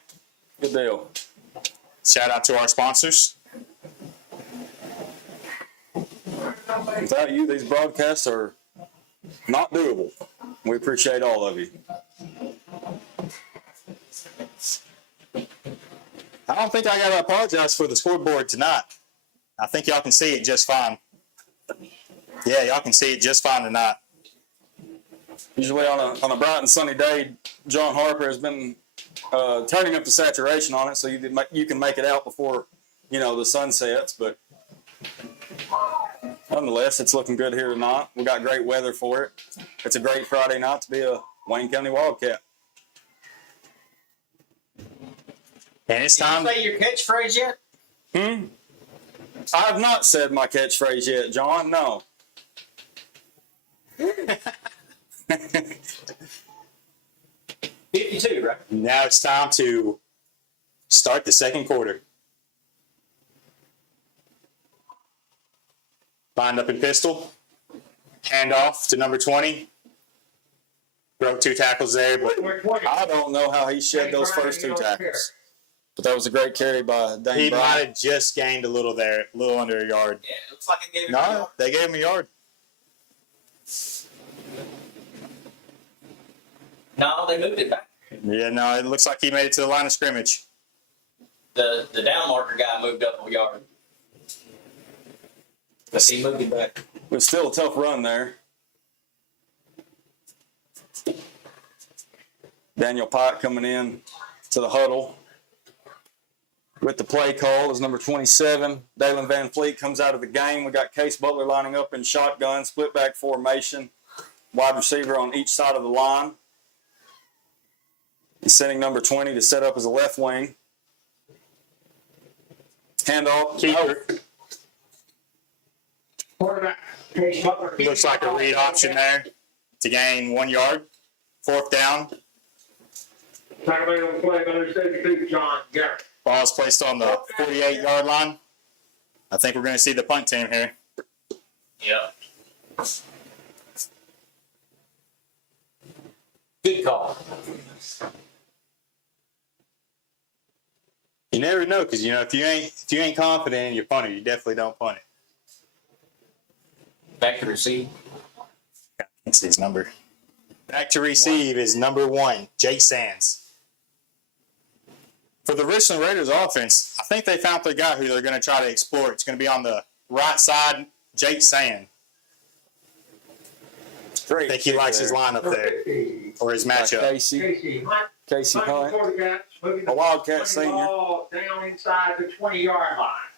Good deal. Shout out to our sponsors. Without you, these broadcasts are not doable. We appreciate all of you. I don't think I got to apologize for the scoreboard tonight. I think y'all can see it just fine. Yeah, y'all can see it just fine tonight. Usually on a bright and sunny day, John Harper has been turning up the saturation on it so you can make it out before, the sun sets. But nonetheless, it's looking good here tonight. We got great weather for it. It's a great Friday night to be a Wayne County Wildcat. And it's Did time. you say your catchphrase yet? I have not said my catchphrase yet, John. No. 52, right? Now it's time to start the second quarter. Lined up in pistol. Hand off to number 20. Broke 2 tackles there, but I don't know how he shed those first 2 tackles. But that was a great carry by Dane he might Bryant. have just gained a little there, a little under a yard. Yeah, it looks like it gave it. No, they gave him a yard. No, they moved it back. Yeah, no, it looks like he made it to the line of scrimmage. The down marker guy moved up a yard. But he moved it back. It was still a tough run there. Daniel Pike coming in to the huddle. With the play call is number 27. Dalen Van Fleet comes out of the game. We got Case Butler lining up in shotgun, split back formation, wide receiver on each side of the line. He's sending number 20 to set up as a left wing. Handoff. Keeper. Quarterback, Case Butler. Looks like a read option there to gain 1 yard. 4th down. Second man on the play, number 72, John Garrett. Ball is placed on the 48-yard line. I think we're going to see the punt team here. Yeah. Good call. You never know, because if you ain't confident in your punter, you definitely don't punt it. Back to receive. That's his number. Back to receive is number 1, Jake Sands. For the Richland Raiders offense, I think they found their guy who they're going to try to explore. It's going to be on the right side, Jake Sand. I think he likes his lineup there, or his matchup. Casey Hunt. A Wildcat senior. Ball down inside the 20-yard line.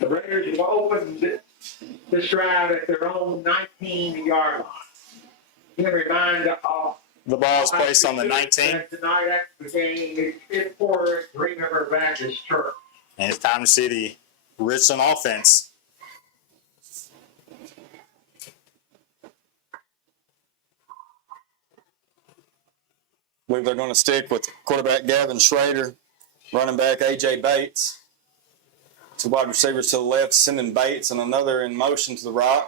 The Raiders will open this drive at their own 19-yard line. You can remind The ball is placed on the 19, tonight after the game is fifth quarter at Green River Baptist Church. and it's time to see the Richland offense. I believe they're going to stick with quarterback Gavin Schrader, running back A.J. Bates. Two wide receivers to the left, sending Bates, and another in motion to the right.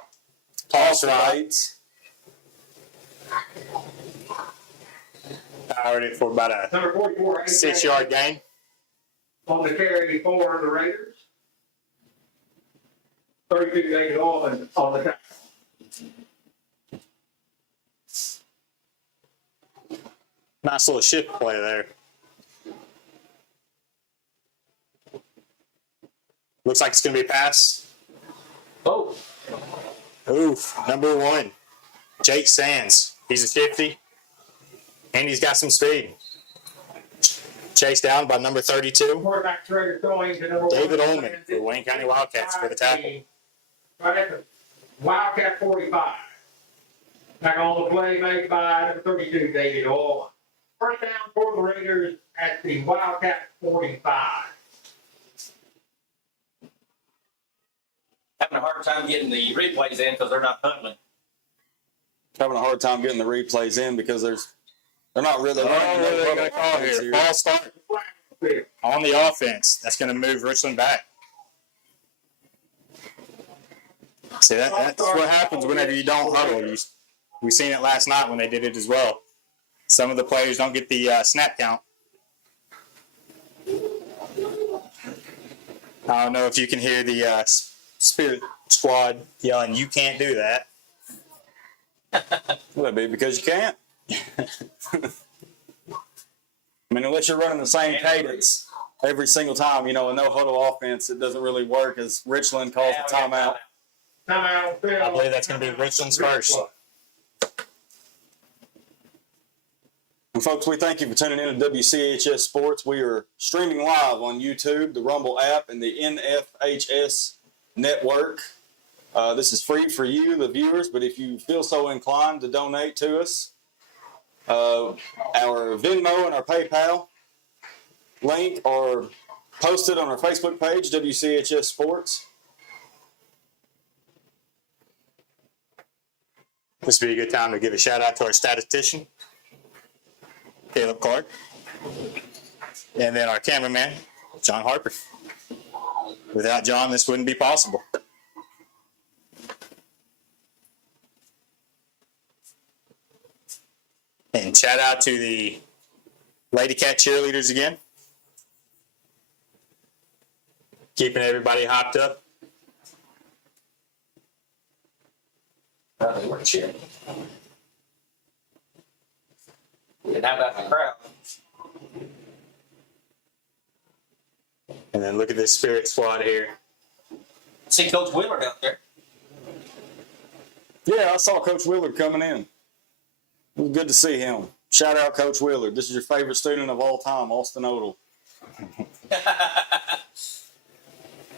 Toss for Bates. Powered it for about a Number 44, 6-yard gain. on the carry for the Raiders. 32 David Allman on the tackle. Nice little shift play there. Looks like it's going to be a pass. Oh, Oof, number 1, Jake Sands. He's a 50, and he's got some speed. Chased down by number 32, Quarterback Schrader throwing to number David 1. Ullman for Wayne County Wildcats for the tackle. Right at the Wildcat 45. Back on the play made by number 32, David Allman. First down for the Raiders at the Wildcat 45. having a hard time getting the replays in because they're not punting. Having a hard time getting the replays in because they're not really. What are they going to call here? Ball start on the offense. That's going to move Richland back. See, that's what happens whenever you don't huddle. We've seen it last night when they did it as well. Some of the players don't get the snap count. I don't know if you can hear the Spirit Squad yelling, "You can't do that." Well, that'd be because you can't. I mean, unless you're running the same cadence every single time, a no huddle offense, it doesn't really work as Richland calls the timeout. Timeout. I believe that's going to be Richland's first. And folks, we thank you for tuning in to WCHS Sports. We are streaming live on YouTube, the Rumble app, and the NFHS network. This is free for you, the viewers, but if you feel so inclined to donate to us, our Venmo and our PayPal link are posted on our Facebook page, WCHS Sports. This would be a good time to give a shout out to our statistician, Caleb Clark, and then our cameraman, John Harper. Without John, this wouldn't be possible. And shout out to the Lady Cat cheerleaders again. Keeping everybody hopped up. They were cheering. And how about the crowd? And then look at this Spirit Squad here. See Coach Willard out there. Yeah, I saw Coach Willard coming in. It was good to see him. Shout out Coach Willard. This is your favorite student of all time, Austin Odell.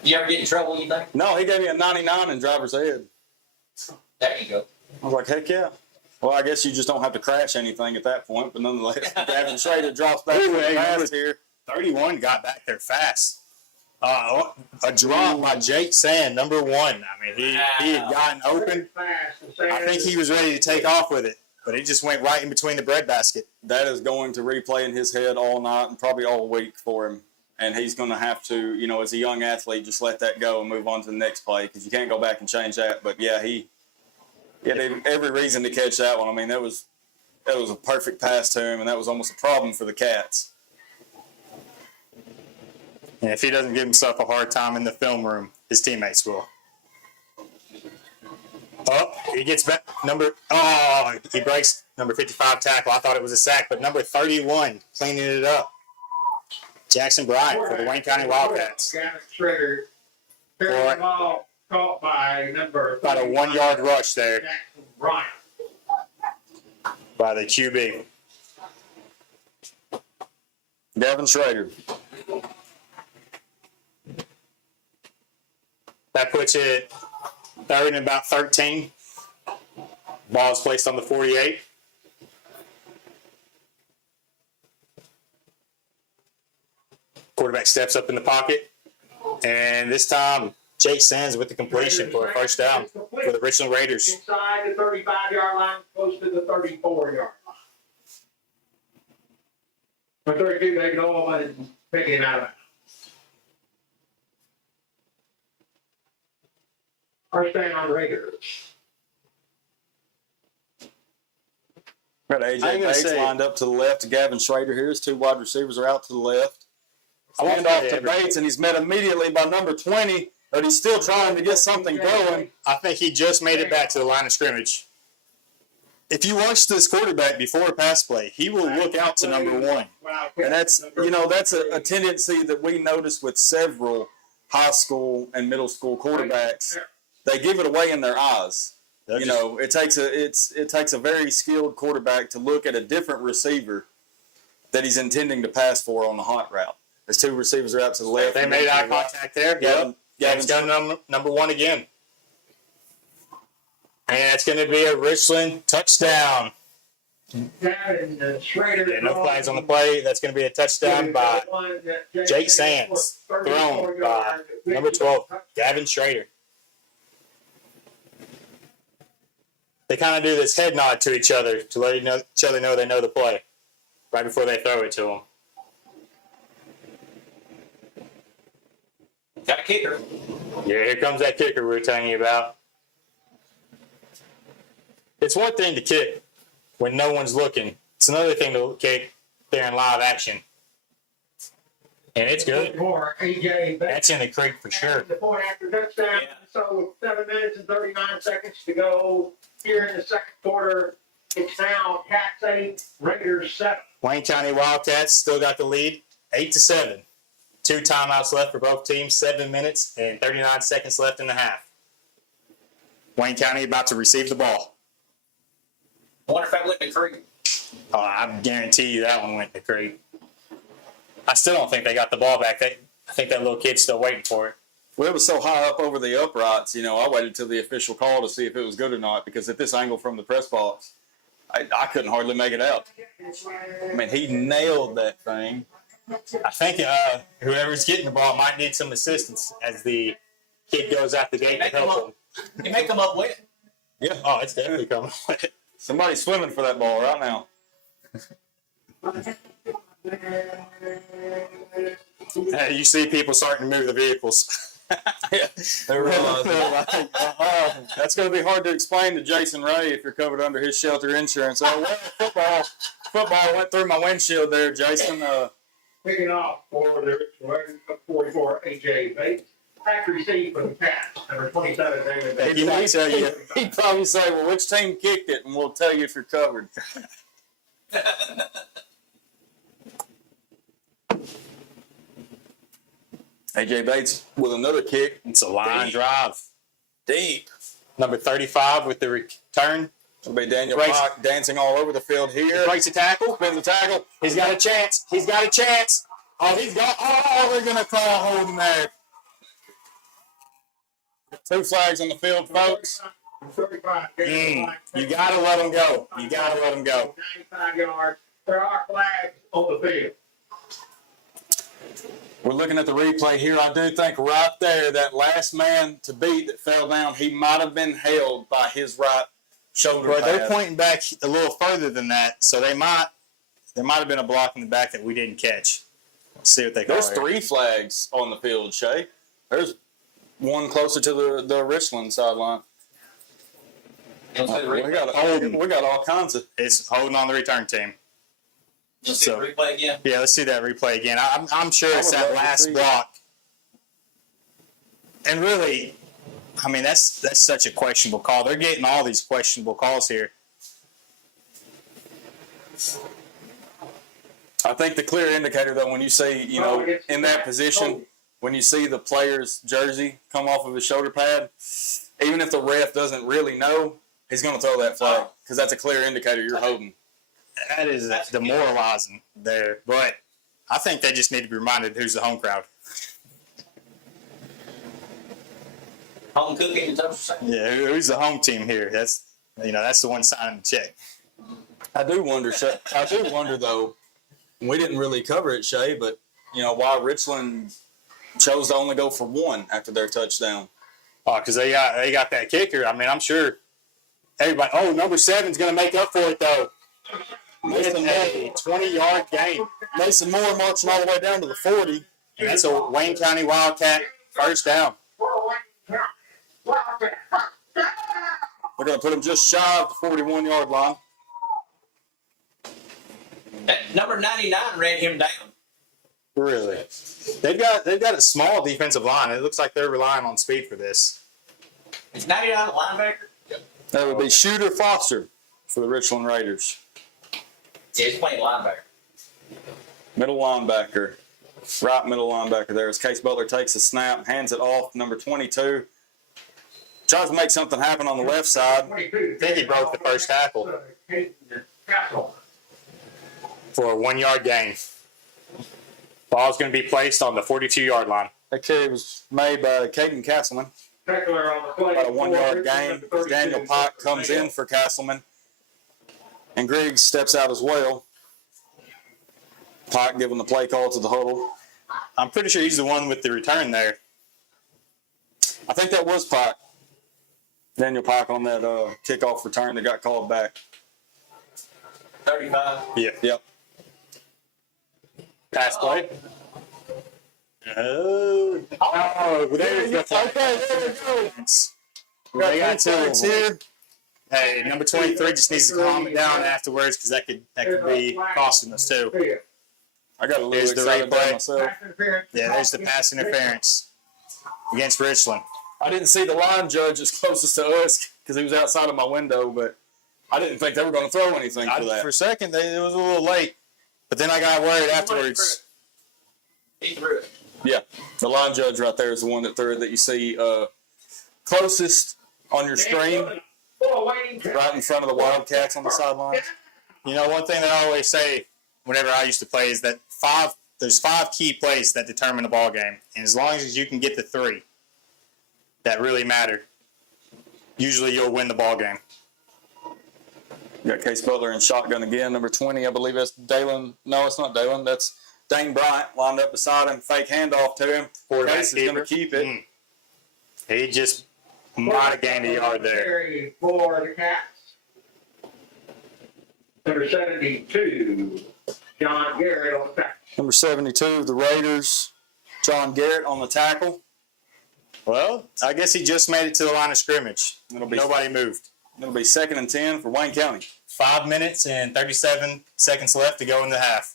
You ever get in trouble, you think? No, he gave me a 99 in driver's ed. There you go. I was like, heck yeah. Well, I guess you just don't have to crash anything at that point, but nonetheless, Gavin Schrader drops back to the pass here. 31 got back there fast. A drop by Jake Sand, number 1. I mean, he had gotten open. I think he was ready to take off with it, but he just went right in between the breadbasket. That is going to replay in his head all night and probably all week for him. And he's going to have to, you know, as a young athlete, just let that go and move on to the next play because you can't go back and change that. But, yeah, he had every reason to catch that one. I mean, that was a perfect pass to him, and that was almost a problem for the Cats. And if he doesn't give himself a hard time in the film room, his teammates will. Oh, he gets back. He breaks number 55 tackle. I thought it was a sack, but number 31 cleaning it up. Jackson Bryant for the Wayne County Wildcats. Gavin Schrader. Carrying the ball caught by number. About a 1 yard rush there Jackson Bryant. by the QB. Gavin Schrader. That puts it 3rd and about 13. Ball is placed on the 48. Quarterback steps up in the pocket. And this time, Jake Sands with the completion for a first down for the Richland Raiders. Inside the 35-yard line, close to the 34-yard line. For 32, they go on and pick it out of bounds. First down, Raiders. Got AJ Bates lined up to the left to Gavin Schrader here. His 2 wide receivers are out to the left. Hand off to Bates, and he's met immediately by number 20, but he's still trying to get something going. I think he just made it back to the line of scrimmage. If you watch this quarterback before a pass play, he will look out to number 1. And that's a tendency that we notice with several high school and middle school quarterbacks. They give it away in their eyes. It takes a very skilled quarterback to look at a different receiver that he's intending to pass for on the hot route. His 2 receivers are out to the left. They made eye contact there. Yep. Gavin's got number 1 again. And it's going to be a Richland touchdown. Schrader. No flags on the play. That's going to be a touchdown by Jake Sands, thrown by number 12, Gavin Schrader. They kind of do this head nod to each other to let each other know they know the play right before they throw it to them. Got a kicker. Yeah, here comes that kicker we were telling you about. It's one thing to kick when no one's looking. It's another thing to kick there in live action. And it's good. That's in the creek for sure. The point after touchdown. So 7 minutes and 39 seconds to go here in the second quarter. It's now Cats 8, Raiders 7. Wayne County Wildcats still got the lead, 8-7. 2 timeouts left for both teams, 7 minutes and 39 seconds left in the half. Wayne County about to receive the ball. I wonder if that went in the creek. Oh, I guarantee you that one went in the creek. I still don't think they got the ball back. I think that little kid's still waiting for it. Well, it was so high up over the uprights, I waited till the official call to see if it was good or not, because at this angle from the press box, I couldn't hardly make it out. I mean, he nailed that thing. I think whoever's getting the ball might need some assistance as the kid goes out the gate to help him. It may come up wet. Yeah. Oh, it's definitely coming. Somebody's swimming for that ball right now. You see people starting to move the vehicles. Yeah, they realize that's going to be hard to explain to Jason Ray if you're covered under his shelter insurance. Oh, well, football went through my windshield there, Jason. Picking off for the 44, AJ Bates. Back receive for the Cats, number 27, David Bates. He'd probably say, well, which team kicked it, and we'll tell you if you're covered. AJ Bates with another kick. It's a line drive. Deep. Number 35 with the return. It'll be Daniel Breaks- Pike dancing all over the field here. Breaks a tackle. Spins the tackle. He's got a chance. He's got a chance. Oh, he's got. Oh, they're gonna call a holding there. 2 flags on the field, folks. 35. You gotta let him go. You gotta let him go. 95 yards. There are flags on the field. We're looking at the replay here. I do think right there, that last man to beat that fell down, he might have been held by his right shoulder But they're pad. pointing back a little further than that, so there might have been a block in the back that we didn't catch. Let's see what they call There's here. 3 flags on the field, Shay. There's one closer to the Richland sideline. You'll see the replay. We got all kinds of. It's holding on the return team. You'll see the replay again. Yeah, let's see that replay again. I'm sure it's would that love to last see block. And really, I mean, that's such a questionable call. They're getting all these questionable calls here. I think the clear indicator, though, when you see, you know, in that position, when you see the player's jersey come off of his shoulder pad, even if the ref doesn't really know, he's going to throw that flag because that's a clear indicator you're holding. That is demoralizing there. But I think they just need to be reminded who's the home crowd. Home cooking, is that what you're saying? Yeah, who's the home team here? That's the one signing the check. I do wonder, though, we didn't really cover it, Shay, but, you know, why Richland chose to only go for 1 after their touchdown. Oh, because they got that kicker. I mean, I'm sure everybody. Oh, number 7's going to make up for it though. It's a 20-yard game. Mason Moore marching all the way down to the 40. And that's a Wayne County Wildcat first down. We're going to put him just shy of the 41-yard line. That number 99 ran him down. Really? They've got a small defensive line. It looks like they're relying on speed for this. Is 99 a linebacker? That would be Shooter Foster for the Richland Raiders. Yeah, he's playing linebacker. Middle linebacker. Right middle linebacker there as Case Butler takes a snap, hands it off, number 22. Tries to make something happen on the left side. I think he broke the first tackle for a 1-yard gain. Ball's going to be placed on the 42-yard line. That carry was made by Caden Castleman. About a 1-yard gain. Daniel Pike comes in for Castleman. And Griggs steps out as well. Pike giving the play call to the huddle. I'm pretty sure he's the one with the return there. I think that was Pike. Daniel Pike on that kickoff return that got called back. 35. Yeah. Yep. Pass play. There's the flag. Okay, there we go. They got 2 here. Hey, number 23 just needs to calm it down afterwards because that could be costing us too. I got a little Here's the excited replay. there myself. Yeah, there's the pass interference against Richland. I didn't see the line judge as closest to us because he was outside of my window, but I didn't think they were going to throw anything for that. For a second, it was a little late, but then I got worried afterwards. He threw it. Yeah, the line judge right there is the one that threw it that you see closest on your screen, right in front of the Wildcats on the sidelines. You know, one thing that I always say whenever I used to play is that there's 5 key plays that determine a ball game, and as long as you can get the 3 that really matter, usually you'll win the ball game. You got Case Butler in shotgun again, number 20. I believe that's Dalen. No, it's not Dalen. That's Dane Bryant lined up beside him. Fake handoff to him. Case is going to keep it. He just might have gained a yard there. For the Cats. Number 72, John Garrett on the tackle. Number 72, the Raiders. John Garrett on the tackle. Well, I guess he just made it to the line of scrimmage. Nobody moved. It'll be 2nd and 10 for Wayne County. 5 minutes and 37 seconds left to go in the half.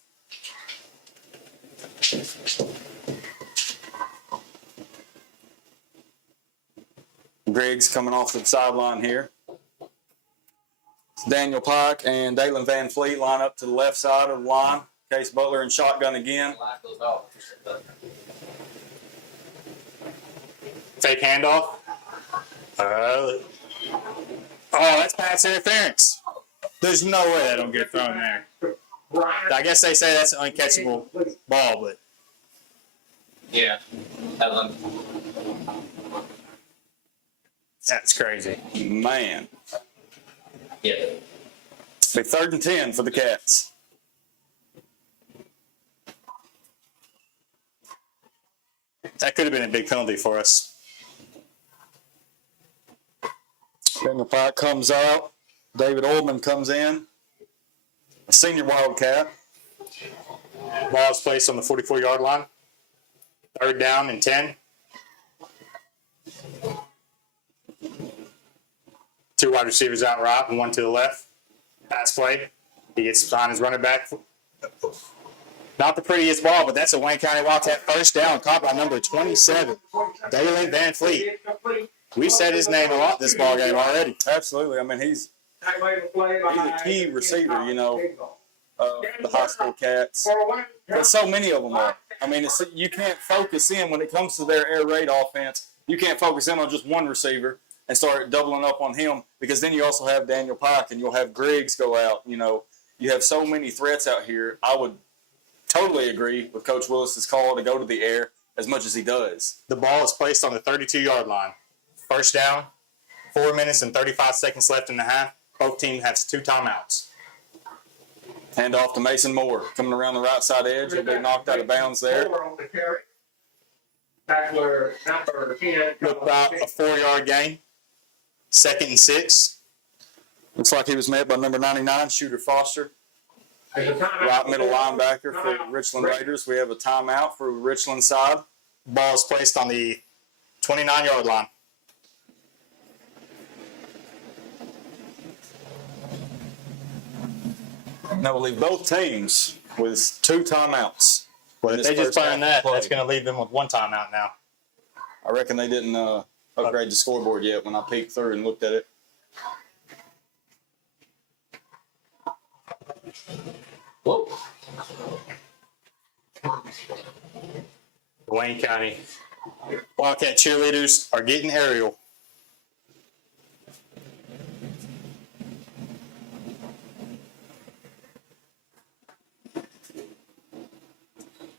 Griggs coming off the sideline here. Daniel Pike and Dalen Van Fleet line up to the left side of the line. Case Butler in shotgun again. Light goes off. Fake handoff. Oh, that's pass interference. There's no way that don't get thrown there. I guess they say that's an uncatchable ball, but Yeah. That was that's crazy. Man. yeah. Be 3rd and 10 for the Cats. That could have been a big penalty for us. Daniel Pike comes out. David Orman comes in. A senior Wildcat. Ball is placed on the 44-yard line. 3rd down and 10. 2 wide receivers out right and 1 to the left. Pass play. He gets behind his running back. Not the prettiest ball, but that's a Wayne County Wildcat 1st down, caught by number 27, Dalen Van Fleet. We said his name a lot this ball game already. Absolutely. I mean, he's a key receiver, you know, the high school Cats. But so many of them are. I mean, you can't focus in when it comes to their air raid offense. You can't focus in on just one receiver and start doubling up on him, because then you also have Daniel Pike and you'll have Griggs go out. You know, you have so many threats out here. I would totally agree with Coach Willis's call to go to the air as much as he does. The ball is placed on the 32-yard line. 1st down, 4 minutes and 35 seconds left in the half. Both teams have 2 timeouts. Hand off to Mason Moore, coming around the right side edge. He'll be knocked out of bounds there. Look about a 4-yard gain. 2nd and 6. Looks like he was met by number 99, Shooter Foster. Right middle linebacker for Richland Raiders. We have a timeout for Richland side. Ball is placed on the 29-yard line. Now we'll leave both teams with 2 timeouts. Well, if they just find that, that's going to leave them with 1 timeout now. I reckon they didn't upgrade the scoreboard yet when I peeked through and looked at it. Whoa. Wayne County Wildcat cheerleaders are getting aerial.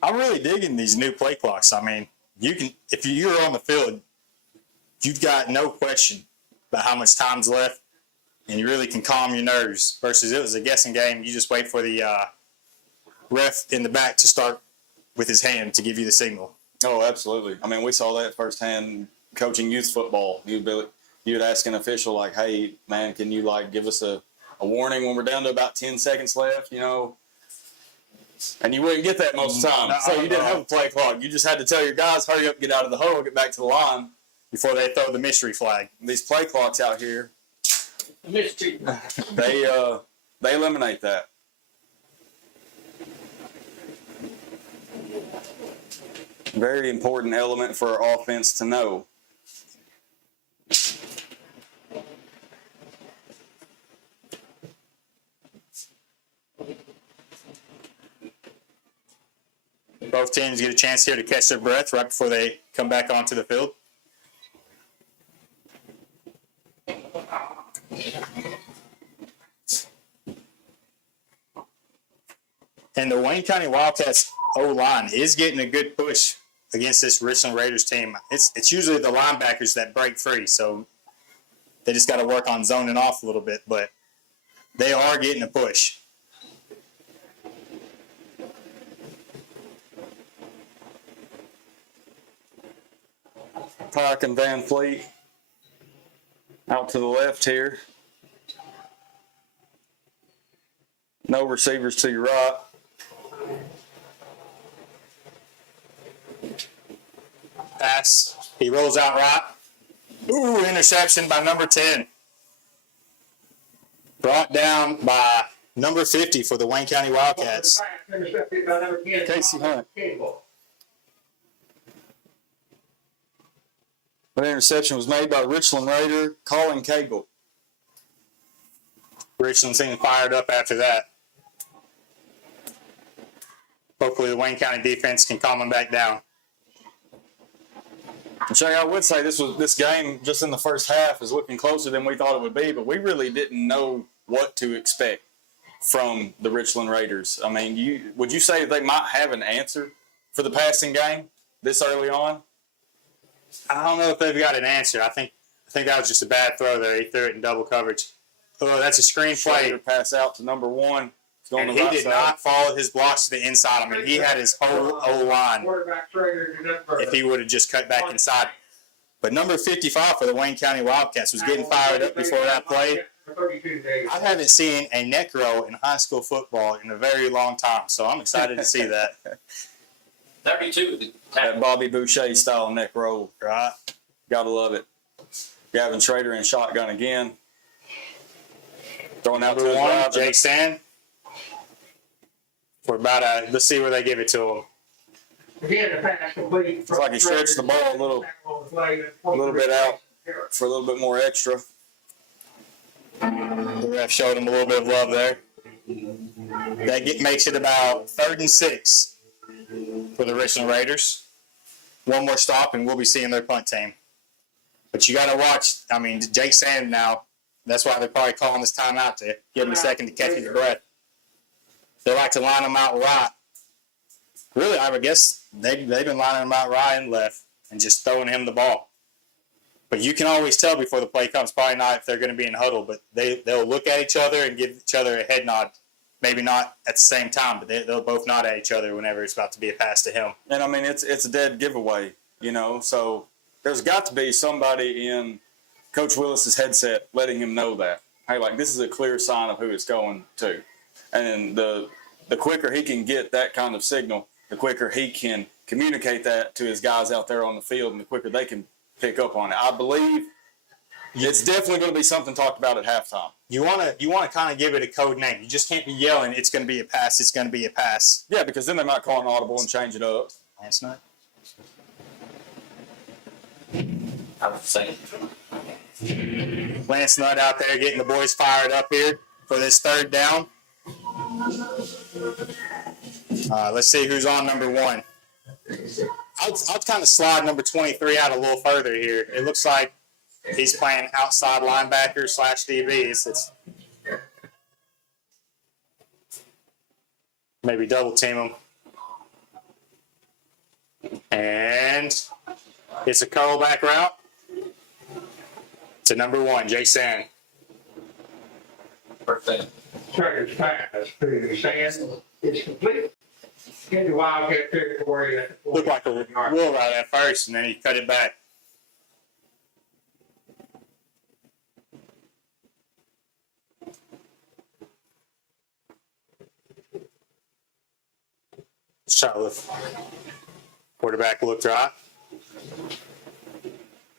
I'm really digging these new play clocks. I mean, if you're on the field, you've got no question about how much time's left, and you really can calm your nerves. Versus it was a guessing game. You just wait for the ref in the back to start with his hand to give you the signal. Oh, absolutely. I mean, we saw that firsthand coaching youth football. You'd ask an official, like, hey, man, can you, like, give us a warning when we're down to about 10 seconds left, you know? And you wouldn't get that most of the time. So you didn't have a play clock. You just had to tell your guys, hurry up, get out of the huddle, get back to the line before they throw the mystery flag. These play clocks out here, Mystery. they eliminate that. Very important element for our offense to know. Both teams get a chance here to catch their breath right before they come back onto the field. And the Wayne County Wildcats O-line is getting a good push against this Richland Raiders team. It's usually the linebackers that break free, so they just got to work on zoning off a little bit, but they are getting a push. Pike and Van Fleet out to the left here. No receivers to your right. Pass. He rolls out right. Ooh, interception by number 10. Brought down by number 50 for the Wayne County Wildcats. Casey Hunt. That interception was made by Richland Raider, Colin Cagle. Richland seemed fired up after that. Hopefully the Wayne County defense can calm them back down. Shay, I would say this game just in the first half is looking closer than we thought it would be, but we really didn't know what to expect from the Richland Raiders. I mean, would you say that they might have an answer for the passing game this early on? I don't know if they've got an answer. I think that was just a bad throw there. He threw it in double coverage. Oh, that's a screen play. Schrader pass out to number 1. And he did not follow his blocks to the inside. I mean, he had his whole O-line if he would have just cut back inside. But number 55 for the Wayne County Wildcats was getting fired up before that play. I haven't seen a neck roll in high school football in a very long time, so I'm excited to see that. 32. That Bobby Boucher style neck roll. Right? Gotta love it. Gavin Schrader in shotgun again. Throwing out to his right. Jake Sand. Let's see where they give it to him. Again, the pass complete. It's like he stretched the ball a little bit out for a little bit more extra. The ref showed him a little bit of love there. That makes it about 3rd and 6 for the Richland Raiders. One more stop, and we'll be seeing their punt team. But you got to watch. I mean, Jake Sand now. That's why they're probably calling this timeout to give him a second to catch his breath. They like to line them out right. Really, I would guess they've been lining them out right and left and just throwing him the ball. But you can always tell before the play comes, probably not if they're going to be in huddle, but they'll look at each other and give each other a head nod. Maybe not at the same time, but they'll both nod at each other whenever it's about to be a pass to him. And, I mean, it's a dead giveaway, so there's got to be somebody in Coach Willis's headset letting him know that. Hey, like, this is a clear sign of who it's going to. And the quicker he can get that kind of signal, the quicker he can communicate that to his guys out there on the field, and the quicker they can pick up on it. I believe it's definitely going to be something talked about at halftime. You want to kind of give it a code name. You just can't be yelling, it's going to be a pass, it's going to be a pass. Yeah, because then they might call an audible and change it up. Lance Nutt. I was saying. Lance Nutt out there getting the boys fired up here for this 3rd down. Let's see who's on number 1. I'll kind of slide number 23 out a little further here. It looks like he's playing outside linebacker / DB. It's maybe double team him. And it's a curl back route to number 1, Jake Sand. First thing. Schrader's pass to Sand is complete. Into Wildcat territory. Looked like a wheel route at first, and then he cut it back. Shot with quarterback looked right.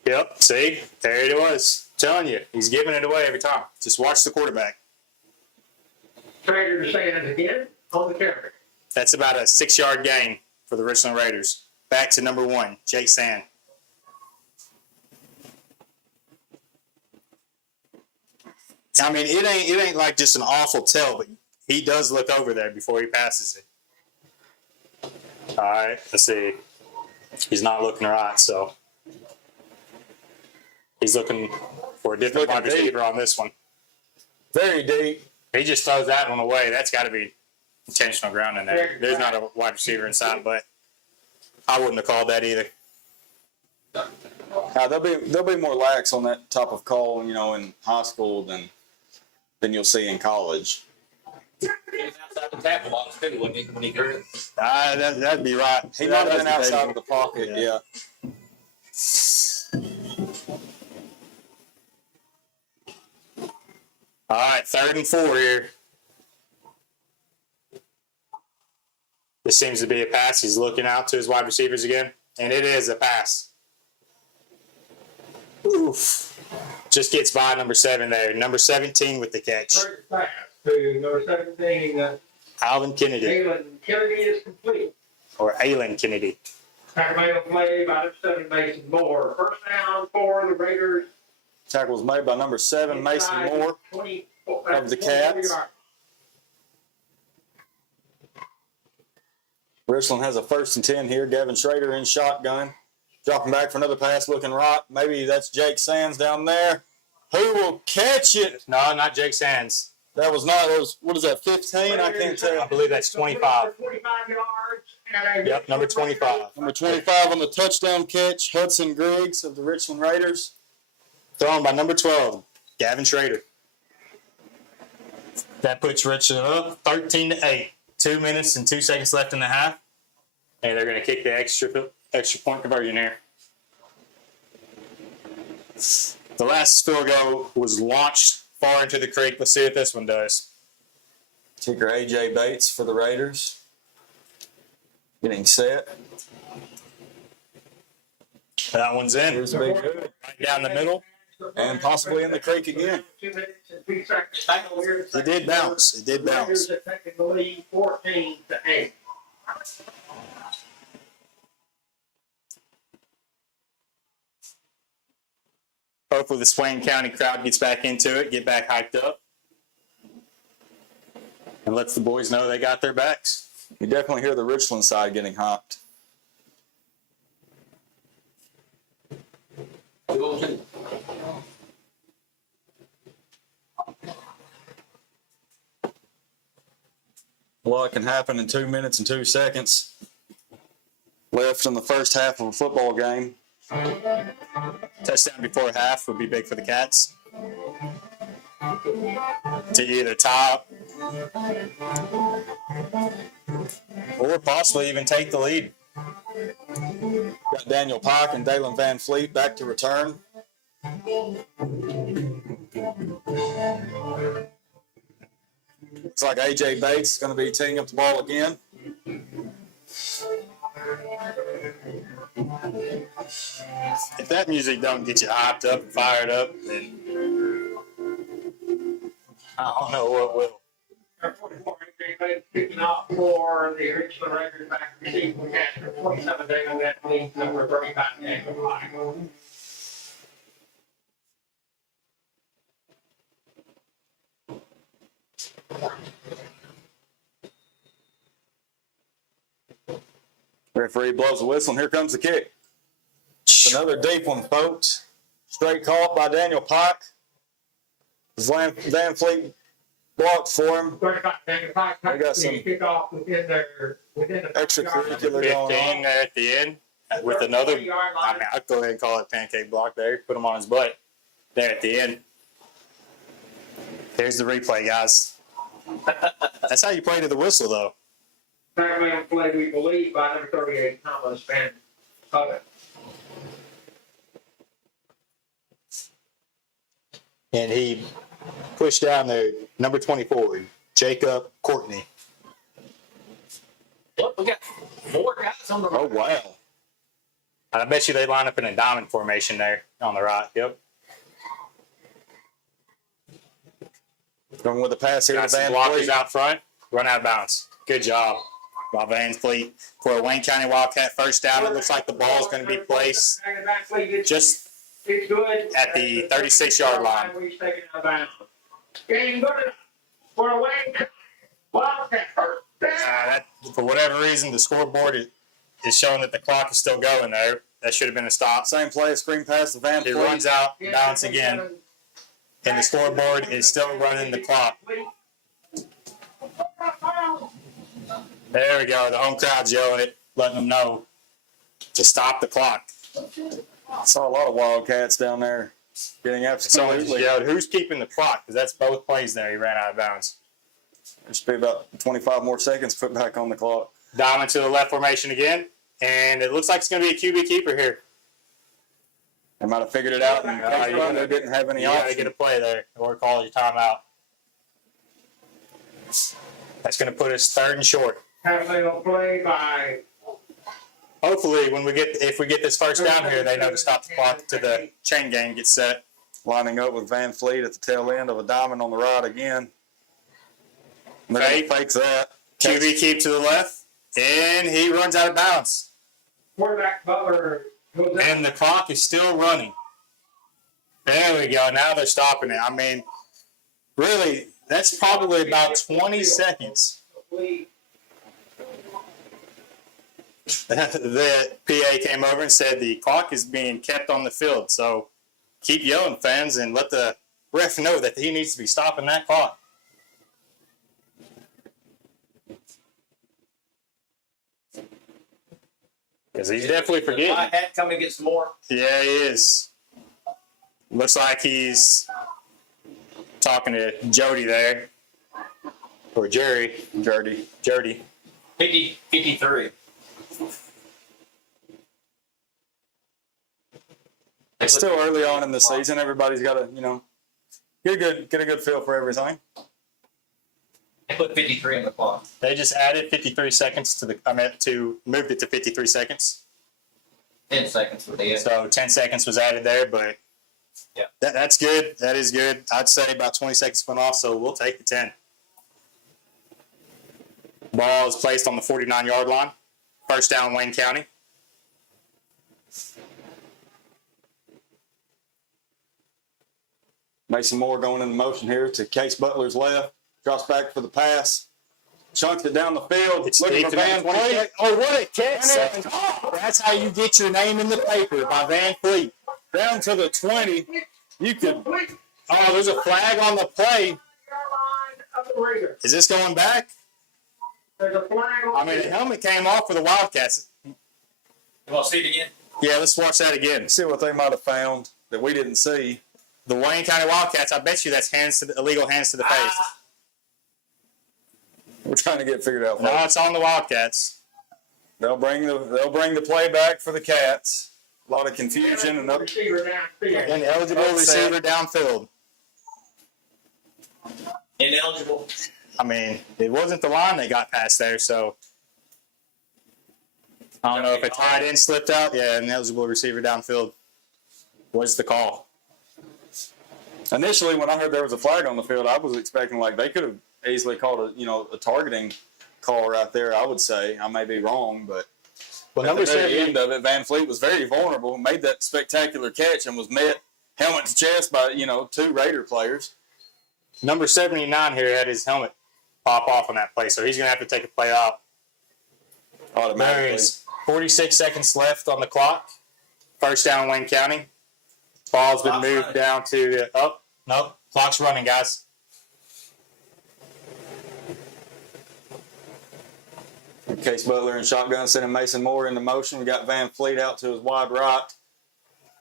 Yep, see? There it was. I'm telling you, he's giving it away every time. Just watch the quarterback. Schrader to Sand again on the carry. That's about a 6-yard gain for the Richland Raiders. Back to number 1, Jake Sand. I mean, it ain't like just an awful tell, but he does look over there before he passes it. All right, let's see. He's not looking right, so he's looking for a different wide receiver on this one. Very deep. He just throws that one away. That's got to be intentional ground in there. There's not a wide receiver inside, but I wouldn't have called that either. They'll be more lax on that type of call, in high school than you'll see in college. He was outside the tackle box too when he threw it. That'd be right. He might have been outside of the pocket, yeah. All right, 3rd and 4 here. This seems to be a pass. He's looking out to his wide receivers again, and it is a pass. Oof. Just gets by number 7 there. Number 17 with the catch. First pass to number 17. Alvin Kennedy. Aylin Kennedy is complete. Or Aylin Kennedy. Tackle made on play by number 7, Mason Moore. First down for the Raiders. Tackle was made by number 7, Mason Moore of the Cats. Richland has a 1st and 10 here. Gavin Schrader in shotgun. Dropping back for another pass, looking right. Maybe that's Jake Sands down there. Who will catch it? No, not Jake Sands. That was not, that was, what is that, 15? I can't tell. I believe that's 25. 25 yards. Yep, number 25. Number 25 on the touchdown catch, Hudson Griggs of the Richland Raiders. Thrown by number 12, Gavin Schrader. That puts Richland up 13-8. 2 minutes and 2 seconds left in the half. And they're going to kick the extra point conversion here. The last field goal was launched far into the creek. Let's see what this one does. Kicker A.J. Bates for the Raiders. Getting set. That one's in. Here's a big hood. Right down the middle. And possibly in the creek again. 2 minutes and 2 seconds. It did bounce. It did bounce. Raiders are taking the lead 14-8. Hopefully the Swain County crowd gets back into it, get back hyped up, and lets the boys know they got their backs. You definitely hear the Richland side getting hopped. A lot can happen in 2 minutes and 2 seconds left in the first half of a football game. Touchdown before half would be big for the Cats. To either tie or possibly even take the lead. Got Daniel Pike and Dalen Van Fleet back to return. Looks like A.J. Bates is going to be teeing up the ball again. If that music don't get you hyped up and fired up, then I don't know what will. Number 44, A.J. Bates kicking off for the Richland Raiders back to receive from Casper. 27, David Van Fleet, number 35, Daniel Pike. Referee blows the whistle, and here comes the kick. It's another deep one, folks. Straight call by Daniel Pike. Van Fleet blocked for him. 35, Daniel Pike. I got some kickoff within the extracurricular going 15 on. there at the end with another. I mean, I'll go ahead and call it pancake block there. Put him on his butt there at the end. Here's the replay, guys. That's how you play to the whistle, though. Van Fleet, we believe, by number 38, Thomas Van Puckett. And he pushed down there, number 24, Jacob Courtney. Look, we got 4 guys on the Oh, wow. I bet you they line up in a diamond formation there on the right. Yep. Going with the pass here Got to some Van blockers Fleet. out front. Run out of bounds. Good job by Van Fleet. For a Wayne County Wildcat first down, it looks like the ball's going to be placed just at the 36-yard line. Game good for a Wayne Wildcat first down. For whatever reason, the scoreboard is showing that the clock is still going there. That should have been a stop. Same play, screen pass to Van He Fleet. runs out, bounce again, and the scoreboard is still running the clock. There we go. The home crowd's yelling it, letting them know to stop the clock. I saw a lot of Wildcats down there getting Someone just absolutely. yelled, "Who's keeping the clock?" Because that's both plays there. He ran out of bounds. There should be about 25 more seconds put back on the clock. Diamond to the left formation again, and it looks like it's going to be a QB keeper here. They might have figured it out, and they didn't have any You got to option. get a play there, or call your timeout. That's going to put us 3rd and short. Have a little play by Hopefully, if we get this first down here, they know to stop the clock to the chain game gets set. Lining up with Van Fleet at the tail end of a diamond on the right again. And they're gonna fakes that. QB keep to the left, and he runs out of bounds. quarterback Butler. And the clock is still running. There we go. Now they're stopping it. I mean, really, that's probably about 20 seconds. the PA came over and said the clock is being kept on the field. So keep yelling, fans, and let the ref know that he needs to be stopping that clock. Because he's definitely forgetting. I had come and get some more. Yeah, he is. Looks like he's talking to Jody there. Or Jerry. Jody. 53. It's still early on in the season. Everybody's got to, get a good feel for everything. I put 53 on the clock. They just added 53 seconds to moved it to 53 seconds. 10 seconds with the end. So 10 seconds was added there, but yeah, that's good. That is good. I'd say about 20 seconds went off, so we'll take the 10. Ball is placed on the 49-yard line. First down, Wayne County. Mason Moore going in the motion here to Case Butler's left. Drops back for the pass. Chunks it down the field. It's looking deep for to Van number 20. Fleet. Oh, what a catch. That's how you get your name in the paper, by Van Fleet. Down to the 20. You could. Oh, there's a flag on the play. Is this going back? There's a flag on I mean, the helmet came off for the Wildcats. You want to see it again? Yeah, let's watch that again. See what they might have found that we didn't see. The Wayne County Wildcats, I bet you that's illegal hands to the face. We're trying to get it figured out. No, it's on the Wildcats. They'll bring the play back for the Cats. A lot of confusion and receiver downfield. Ineligible receiver downfield. Ineligible. I mean, it wasn't the line they got past there, so I don't know if a tight end slipped out. Yeah, ineligible receiver downfield was the call. Initially, when I heard there was a flag on the field, I was expecting like they could have easily called a targeting call right there. I would say I may be wrong, but at the very end of it, Van Fleet was very vulnerable, made that spectacular catch, and was met helmet to chest by 2 Raider players. Number 79 here had his helmet pop off on that play, so he's going to have to take a play out. Automatically. There is 46 seconds left on the clock. First down, Wayne County. Ball's been moved down to no, clock's running, guys. Case Butler and shotgun sending Mason Moore into motion. We got Van Fleet out to his wide right.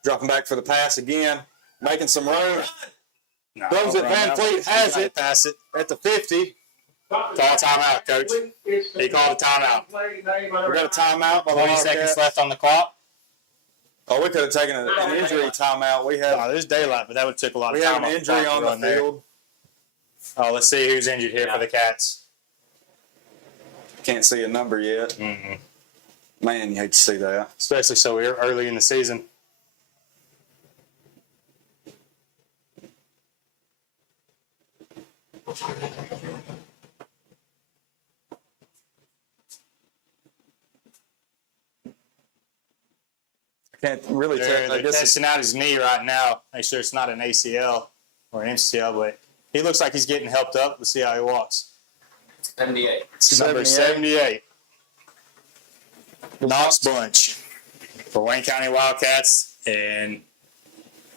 Dropping back for the pass again. Making some room. No, Throws it. Van Fleet has it. Pass it. At the 50. Call a timeout, Coach. He called a timeout. We got a timeout by the 20 Wildcats. seconds left on the clock. Oh, we could have taken an injury timeout. We have there's daylight, but that would have took a lot of time. an injury on the field. Oh, let's see who's injured here for the Cats. Can't see a number yet. Mm-mm. Man, you hate to see that. Especially so early in the season. Can't really tell. I They're guess testing out his knee right now. Make sure it's not an ACL or an MCL, but he looks like he's getting helped up. Let's see how he walks. 78. It's number 78. Knox Bunch for Wayne County Wildcats, and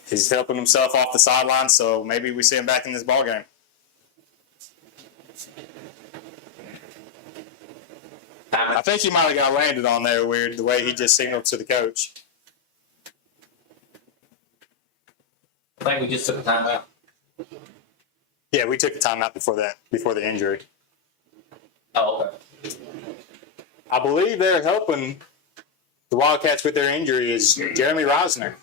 he's helping himself off the sideline, so maybe we see him back in this ball game. I think he might have got landed on there weird, the way he just signaled to the coach. I think we just took a timeout. Yeah, we took a timeout before the injury. Oh, okay. I believe they're helping the Wildcats with their injury is Jeremy Rosner.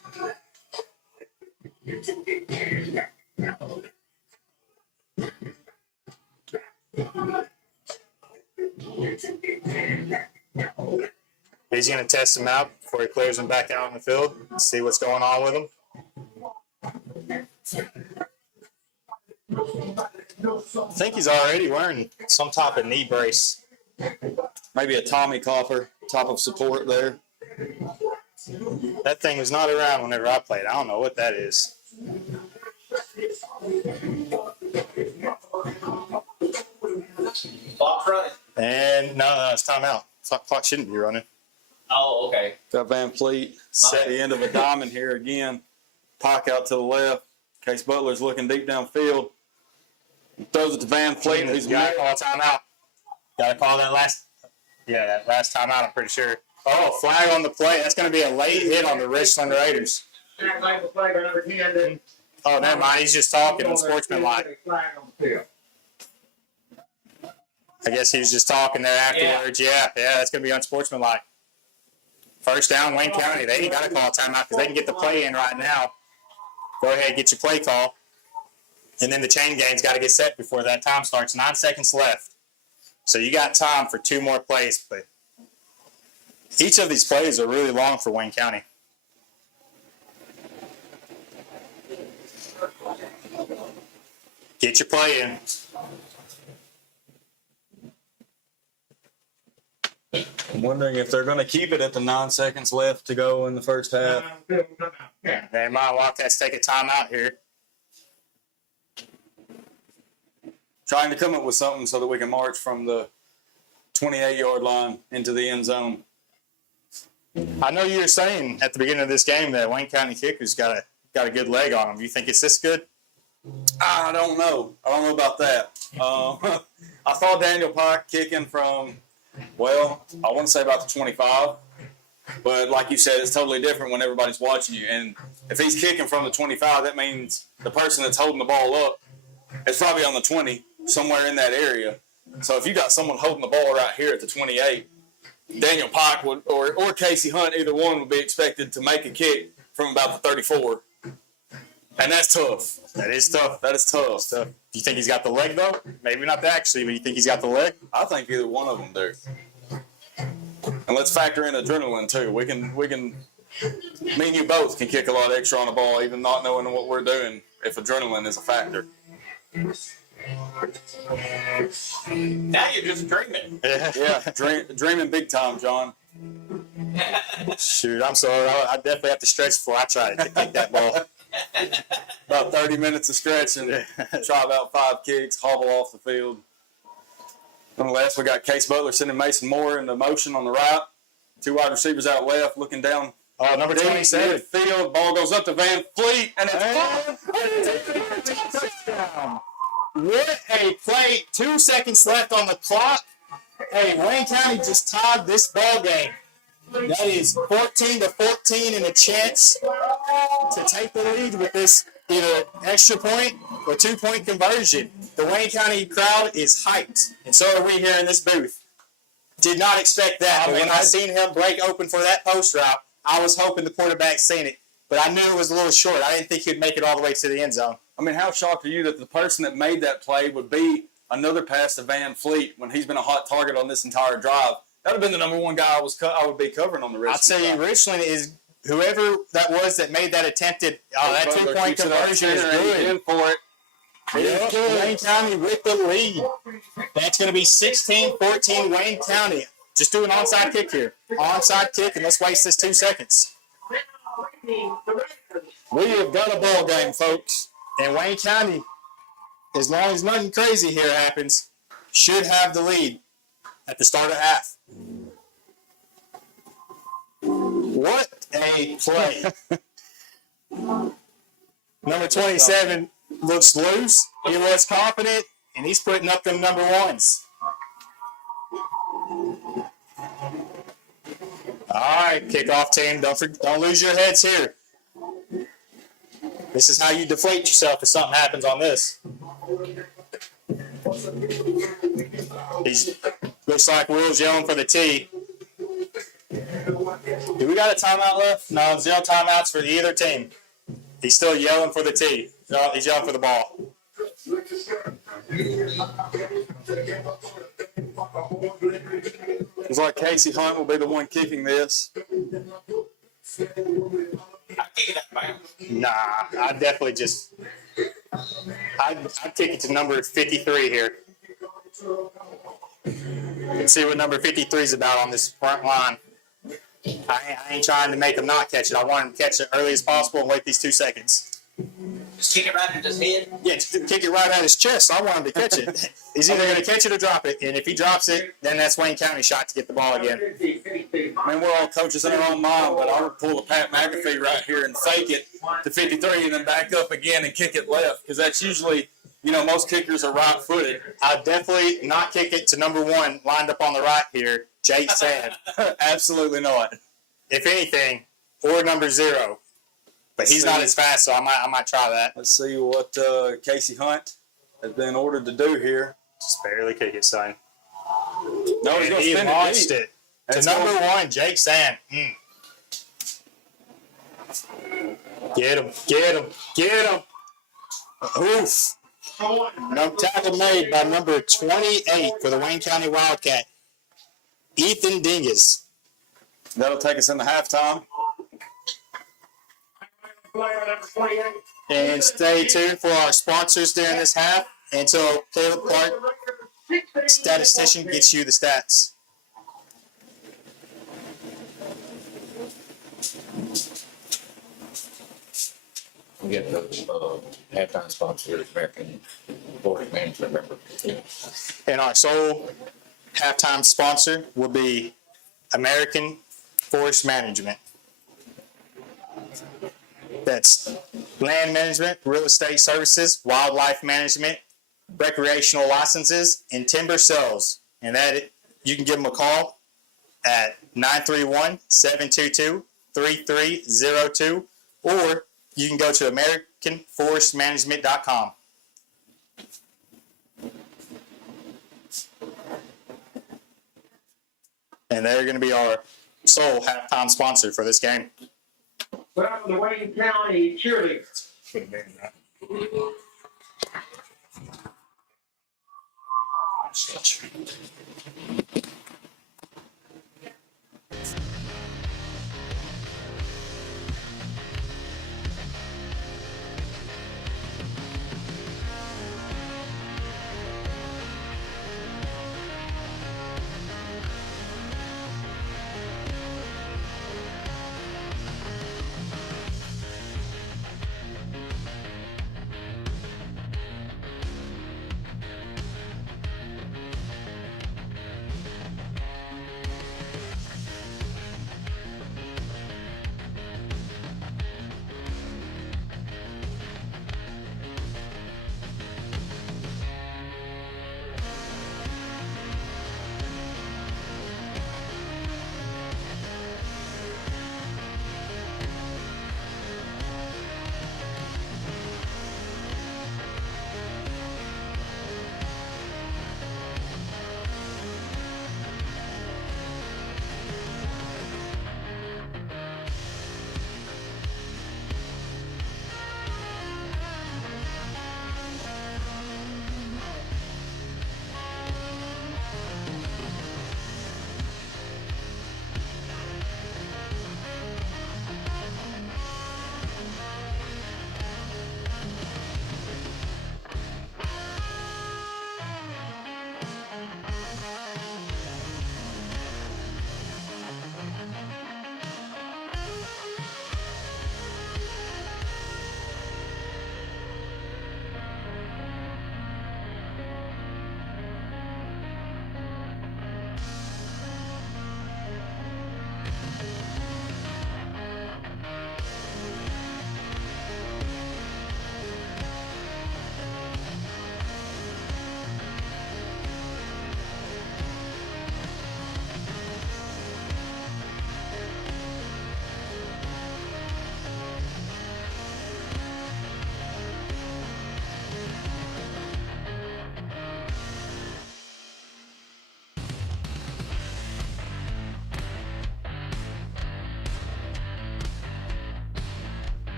He's going to test him out before he clears him back out in the field and see what's going on with him. I think he's already wearing some type of knee brace. maybe a Tommy Copper type of support there. That thing was not around whenever I played. I don't know what that is. Clock running. And no, it's timeout. Clock shouldn't be running. Oh, okay. Got Van Fleet set the end of a diamond here again. Pock out to the left. Case Butler's looking deep downfield. Throws it to Van Fleet. Who's Got to call timeout. Got to call that last timeout, I'm pretty sure. Oh, flag on the play. That's going to be a late hit on the Richland Raiders. Oh, never mind. He's just talking unsportsmanlike. I guess he was just talking there afterwards. Yeah, that's going to be unsportsmanlike. First down, Wayne County. They ain't got to call a timeout because they can get the play in right now. Go ahead, get your play call. And then the chain game's got to get set before that time starts. 9 seconds left. So you got time for 2 more plays. But each of these plays are really long for Wayne County. Get your play in. I'm wondering if they're going to keep it at the 9 seconds left to go in the first half. They might Wildcats take a timeout here. Trying to come up with something so that we can march from the 28-yard line into the end zone. I know you were saying at the beginning of this game that Wayne County kickers got a good leg on them. You think it's this good? I don't know. I don't know about that. I saw Daniel Pike kicking from, well, I want to say about the 25. But like you said, it's totally different when everybody's watching you. And if he's kicking from the 25, that means the person that's holding the ball up is probably on the 20, somewhere in that area. So if you got someone holding the ball right here at the 28, Daniel Pike would, or Casey Hunt, either one would be expected to make a kick from about the 34. And that's tough. That is tough. That is tough. Do you think he's got the leg, though? Maybe not actually, but you think he's got the leg? I think either one of them do. And let's factor in adrenaline too. We can, me and you both can kick a lot extra on the ball, even not knowing what we're doing, if adrenaline is a factor. Now you're just dreaming. Yeah, dreaming big time, John. Shoot, I'm sorry. I definitely have to stretch before I try to kick that ball. About 30 minutes of stretching, try about 5 kicks, hobble off the field. On the left, we got Case Butler sending Mason Moore into motion on the right. 2 wide receivers out left, looking down. Oh, number 27. Field, ball goes up to Van Fleet, and it's touchdown. What a play. 2 seconds left on the clock. Hey, Wayne County just tied this ball game. That is 14-14 and a chance to take the lead with this either extra point or 2-point conversion. The Wayne County crowd is hyped, and so are we here in this booth. Did not expect that. When I seen him break open for that post route, I was hoping the quarterback seen it, but I knew it was a little short. I didn't think he'd make it all the way to the end zone. I mean, how shocked are you that the person that made that play would be another pass to Van Fleet when he's been a hot target on this entire drive? That would have been the number one guy I would be covering on the Richland. I'll tell you, Richland is whoever that was that made that attempted. That 2-point conversion is good. In for it. Yeah, Wayne County with the lead. That's going to be 16-14 Wayne County. Just do an onside kick here. Onside kick, and let's waste this 2 seconds. We have got a ball game, folks. And Wayne County, as long as nothing crazy here happens, should have the lead at the start of half. What a play. Number 27 looks loose. He looks confident, and he's putting up them number ones. All right, kickoff team, don't lose your heads here. This is how you deflate yourself if something happens on this. Looks like Will's yelling for the tee. Do we got a timeout left? No, 0 timeouts for either team. He's still yelling for the tee. No, he's yelling for the ball. Looks like Casey Hunt will be the one kicking this. Nah, I'd definitely just... I'd kick it to number 53 here. Let's see what number 53 is about on this front line. I ain't trying to make him not catch it. I want him to catch it early as possible and wait these 2 seconds. Just kick it right in his head. Yeah, just kick it right at his chest. I want him to catch it. He's either going to catch it or drop it. And if he drops it, then that's Wayne County's shot to get the ball again. I mean, we're all coaches in our own mind, but I would pull a Pat McAfee right here and fake it to 53 and then back up again and kick it left because that's usually, most kickers are right-footed. I'll definitely not kick it to number 1 lined up on the right here, Jake Sand. Absolutely not. If anything, or number 0. But he's not as fast, so I might try that. Let's see what Casey Hunt has been ordered to do here. Just barely kick it, son. No, he's going to He spin launched it. it to number 1, Jake Sand. Get him, get him, get him. Oof. No tackle made by number 28 for the Wayne County Wildcat, Ethan Dingus. That'll take us into halftime. And stay tuned for our sponsors during this half until Caleb Clark, statistician, gets you the stats. We get the halftime sponsor, American Forest Management member. And our sole halftime sponsor will be American Forest Management. That's land management, real estate services, wildlife management, recreational licenses, and timber sales. And that you can give them a call at 931-722-3302, or you can go to AmericanForestManagement.com. And they're going to be our sole halftime sponsor for this game. Well, the Wayne County cheerleaders.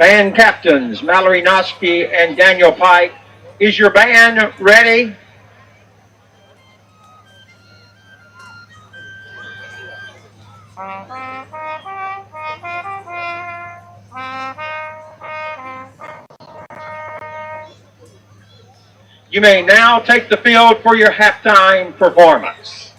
Band captains Mallory Noski and Daniel Pike. Is your band ready? You may now take the field for your halftime performance.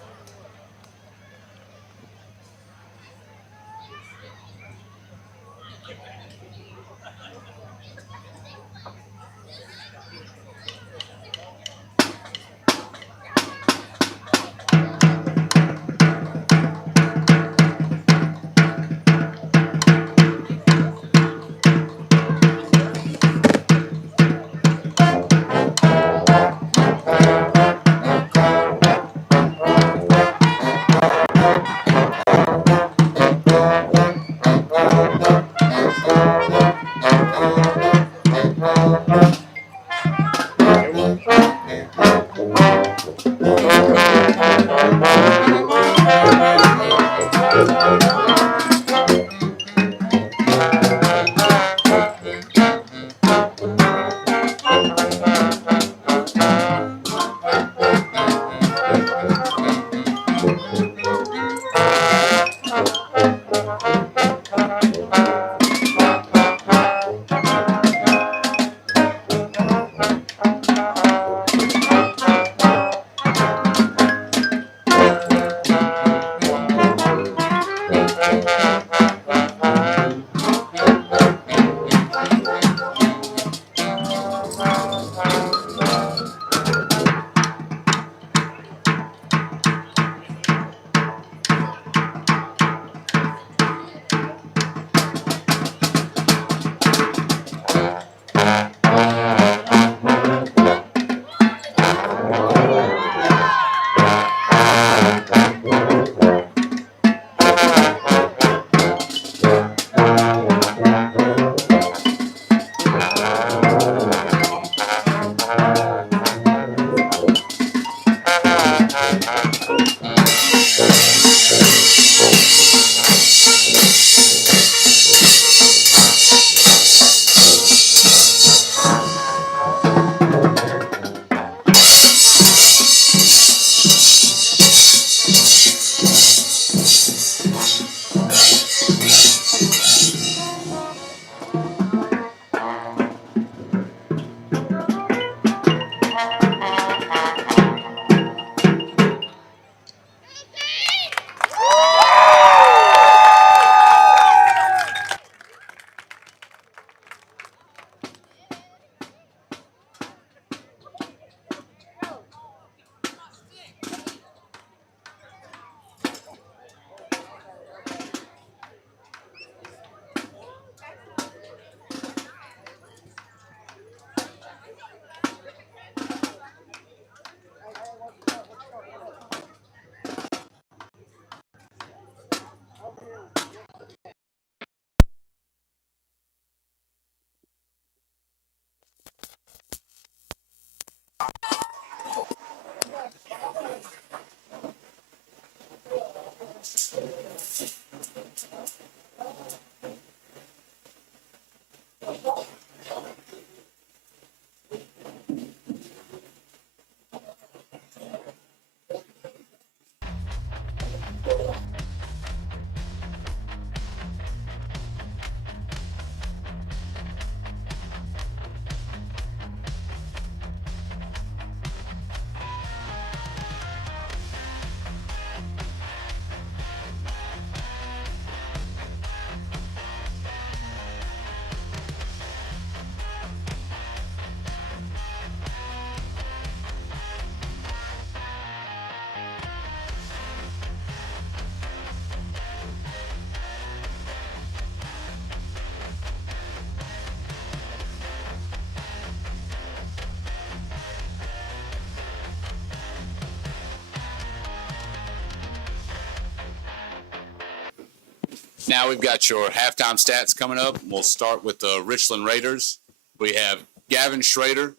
Now we've got your halftime stats coming up. We'll start with the Richland Raiders. We have Gavin Schrader.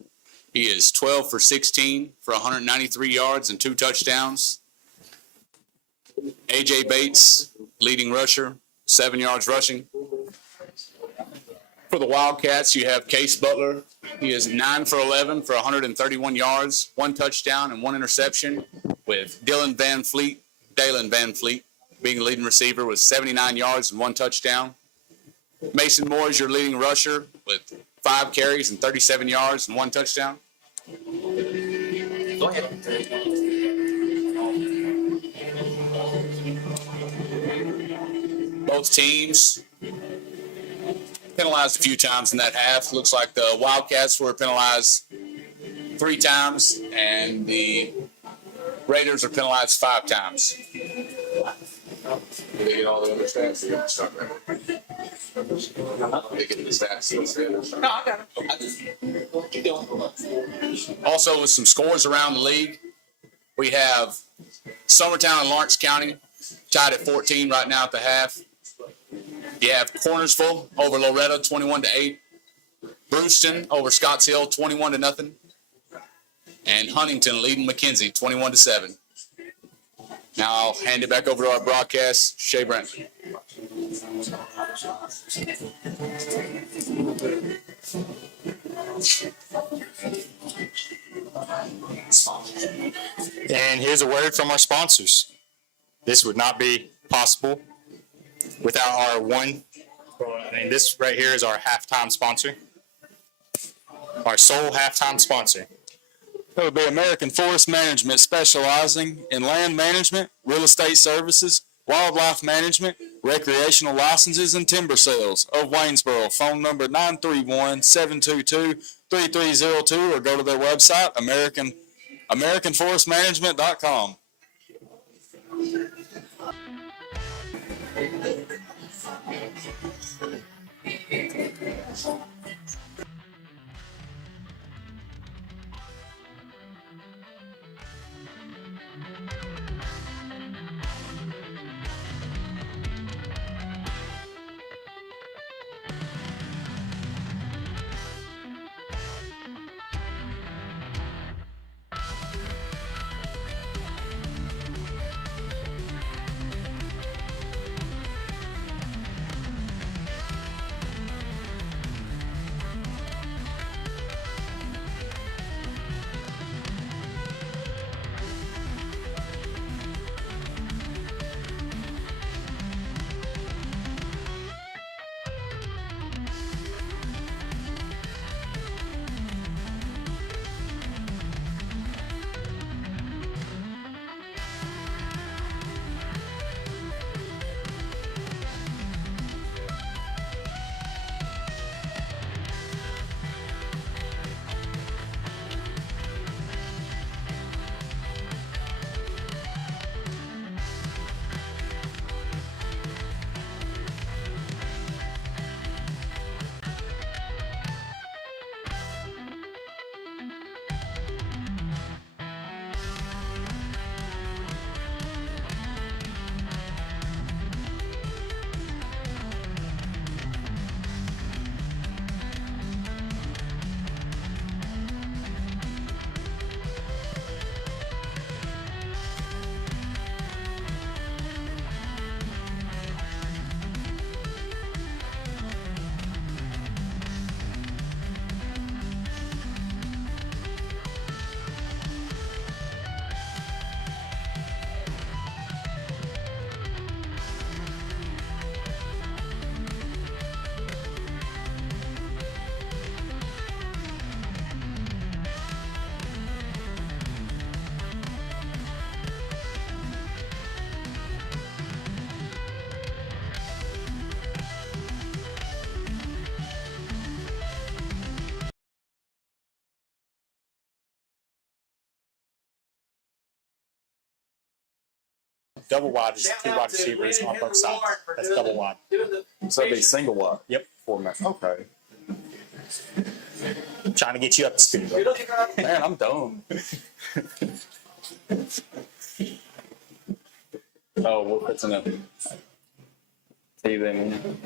He is 12 for 16 for 193 yards and 2 touchdowns. AJ Bates, leading rusher, 7 yards rushing. For the Wildcats, you have Case Butler. He is 9 for 11 for 131 yards, 1 touchdown, and 1 interception, with Dalen Van Fleet being the leading receiver with 79 yards and 1 touchdown. Mason Moore is your leading rusher with 5 carries and 37 yards and 1 touchdown. Go ahead. Both teams penalized a few times in that half. Looks like the Wildcats were penalized 3 times, and the Raiders are penalized 5 times. Did they get all the other stats? Did they get the stats? No, I got it. I just keep going. Also, with some scores around the league, we have Summertown and Lawrence County tied at 14 right now at the half. You have Cornersville over Loretta, 21-8. Brewston over Scotts Hill, 21-0. And Huntington leading McKenzie, 21-7. Now I'll hand it back over to our broadcast, Shea Brent. And here's a word from our sponsors. This would not be possible without our this right here is our halftime sponsor. Our sole halftime sponsor. That would be American Forest Management, specializing in land management, real estate services, wildlife management, recreational licenses, and timber sales of Waynesboro. Phone number 931-722-3302, or go to their website, AmericanForestManagement.com. Double wide is 2 wide receivers on both sides. That's double wide. So that'd be single wide. Yep. Format. Okay. Trying to get you up to speed. Man, I'm dumb. Oh, we're fixing up. See them.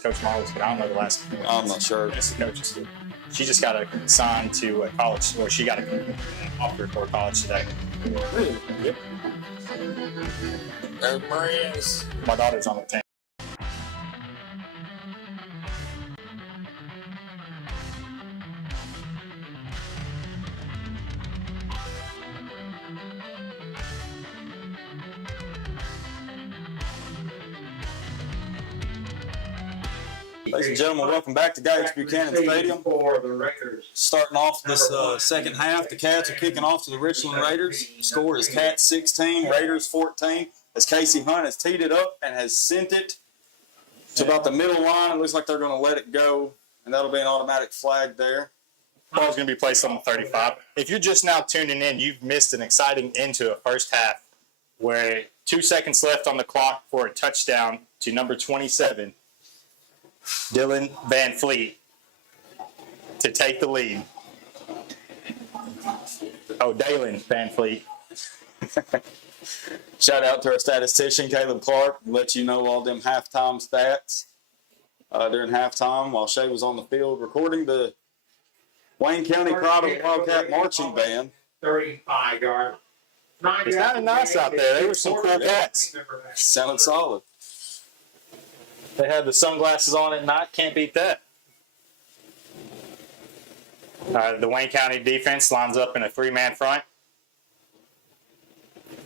Coach Miles, but I don't know the last. I'm not sure. It's the coaches. She just got signed to a college, or she got an offer for college today. Really? Yep. My daughter's on the team. Ladies and gentlemen, welcome back to Gage Buchanan Stadium. For the Raiders. Starting off this second half, the Cats are kicking off to the Richland Raiders. The score is Cats 16, Raiders 14. As Casey Hunt has teed it up and has sent it to about the middle line. It looks like they're going to let it go, and that'll be an automatic flag there. Ball's going to be placed on the 35. If you're just now tuning in, you've missed an exciting end to a first half where 2 seconds left on the clock for a touchdown to number 27, Dylan Van Fleet, to take the lead. Oh, Dalen Van Fleet. Shout out to our statistician, Caleb Clark, let you know all them halftime stats during halftime while Shay was on the field recording the Wayne County Pride of the Wildcat Marching Band. 35 yards. It's kind of nice out there. They were some cool cats. Sounded solid. They had the sunglasses on at night. Can't beat that. The Wayne County defense lines up in a 3-man front.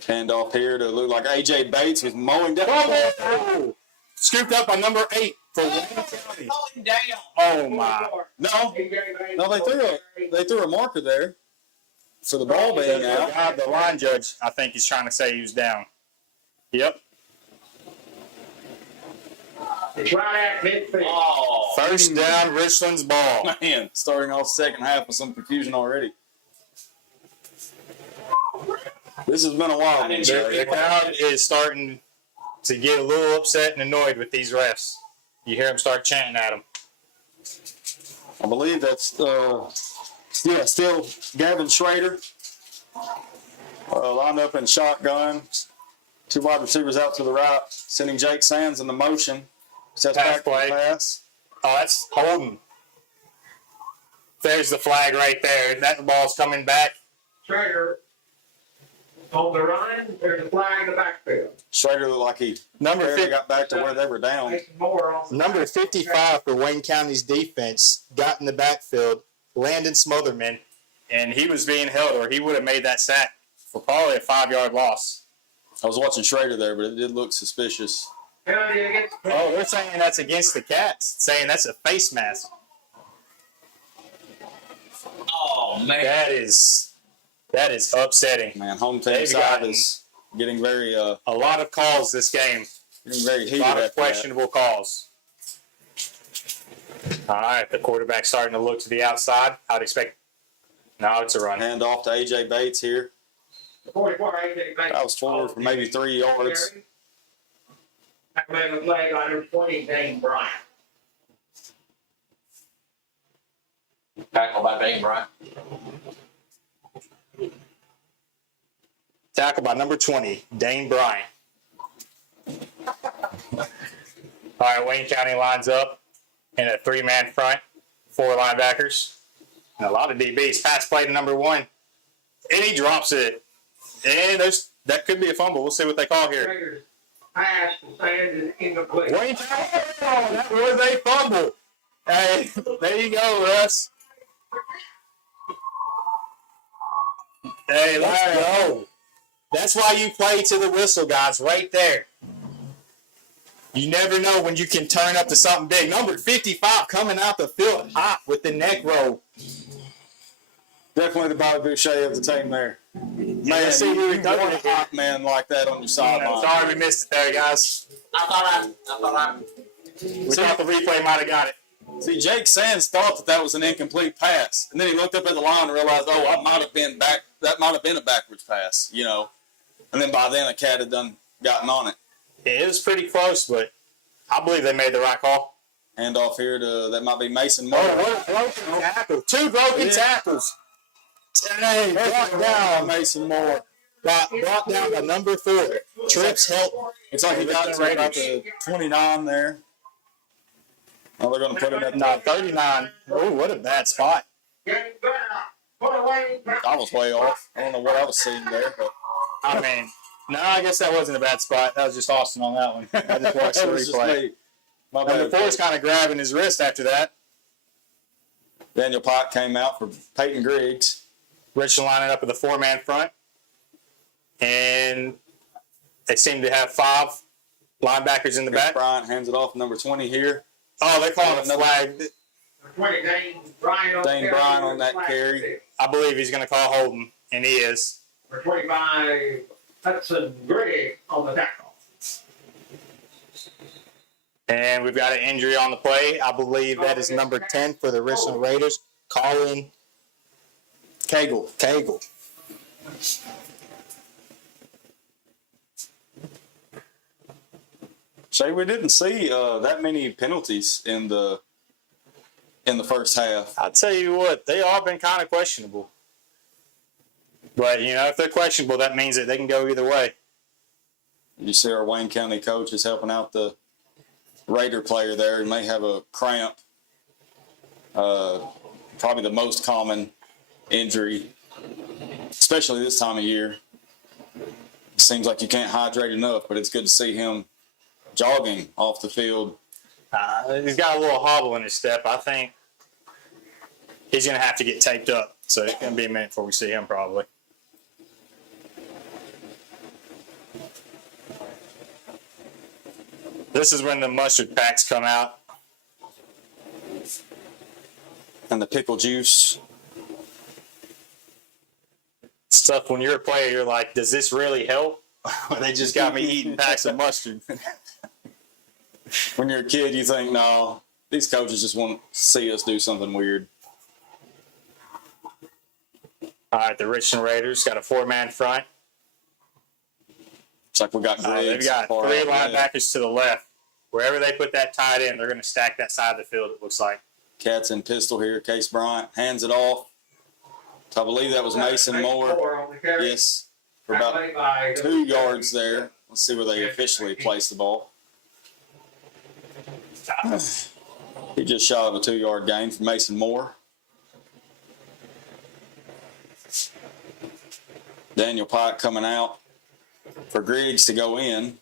Hand off here to look like A.J. Bates was mowing down. Oh! Scooped up by number 8 for Wayne County. Oh my! No, they threw a marker there for the ball being out. The line judge, I think, is trying to say he was down. Yep. It's right at midfield. Oh. First down, Richland's ball. Man, starting off second half with some confusion already. This has been a while. The crowd is starting to get a little upset and annoyed with these refs. You hear them start chanting at them. I believe that's still Gavin Schrader lined up in shotgun. 2 wide receivers out to the right, sending Jake Sands in the motion. Sets Pass back to play. the pass. Oh, that's holding. There's the flag right there. That ball's coming back. Trader on the run. There's a flag in the backfield. Schrader looked like he barely got back to where they were down. Mason Moore on the Number 55 for Wayne County's defense got in the backfield, Landon Smotherman, and he was being held, or he would have made that sack for probably a 5-yard loss. I was watching Schrader there, but it did look suspicious. penalty against. Oh, they're saying that's against the Cats, saying that's a face mask. Oh man. That is upsetting. Man, home team They've side gotten is getting very a lot of calls this game. getting very A heated. lot of after that. questionable calls. All right, the quarterback's starting to look to the outside. I'd expect. No, it's a run. Hand off to A.J. Bates here. 44 AJ Bates. That was forward for maybe 3 yards. That man was played by number 20, Dane Bryant. Tackle by Dane Bryant. Tackle by number 20, Dane Bryant. All right, Wayne County lines up in a 3-man front, 4 linebackers, and a lot of DBs. Pass play to number 1, and he drops it. And that could be a fumble. We'll see what they call here. Raiders pass to Sands is incomplete. Wayne County, oh, that was a fumble. Hey, there you go, Russ. Hey, let's go. That's why you play to the whistle, guys, right there. You never know when you can turn up to something big. Number 55 coming out the field hot with the neck roll. Definitely the Bobby Boucher of the team there. Man, let's see who you we got want a right here. hot man like that on your sideline. Sorry we missed it there, guys. I thought We thought the replay might have got it. See, Jake Sands thought that was an incomplete pass, and then he looked up at the line and realized, oh, that might have been a backwards pass, you know. And then by then, a cat had done gotten on it. It was pretty close, but I believe they made the right call. Hand off here to that might be Mason Moore. Oh, what a broken tackle. 2 broken tackles. Hey, brought down Mason Moore. Brought down by number 4. Trips Helton. It's like he got to about the 29 there. Oh, they're going to put him at 39. Oh, what a bad spot. I was way off. I don't know what I was seeing there, but I mean, no, I guess that wasn't a bad spot. That was just Austin on that one. I just watched the That was just replay. me. My Number bad. 4 is kind of grabbing his wrist after that. Daniel Pike came out for Peyton Griggs. Richland lining up with a 4-man front. And they seem to have 5 linebackers in the back. Bryant hands it off number 20 here. Oh, they're calling a flag. 20, Dane Bryant on that carry. I believe he's going to call holding, and he is. For 25, Hudson Grigg on the tackle. And we've got an injury on the play. I believe that is number 10 for the Richland Raiders, Colin Cagle. Shay, we didn't see that many penalties in the first half. I'll tell you what, they all been kind of questionable. But, you know, if they're questionable, that means that they can go either way. You see our Wayne County coach is helping out the Raider player there. He may have a cramp. probably the most common injury, especially this time of year. It seems like you can't hydrate enough, but it's good to see him jogging off the field. He's got a little hobble in his step. I think he's going to have to get taped up. So it's going to be a minute before we see him probably. This is when the mustard packs come out. And the pickle juice. Stuff when you're a player, you're like, does this really help? Or they just got me eating packs of mustard. When you're a kid, you think, no, these coaches just want to see us do something weird. All right, the Richland Raiders got a 4-man front. It's like we got Griggs. They've got far 3 out there. linebackers to the left. Wherever they put that tight end, they're going to stack that side of the field, it looks like. Cats in pistol here. Case Bryant hands it off. So I believe that was Mason Moore. On the carry. Yes, for about Played by 2 yards there. Let's see where they officially placed the ball. He just shot of a 2-yard gain from Mason Moore. Daniel Pike coming out for Griggs to go in.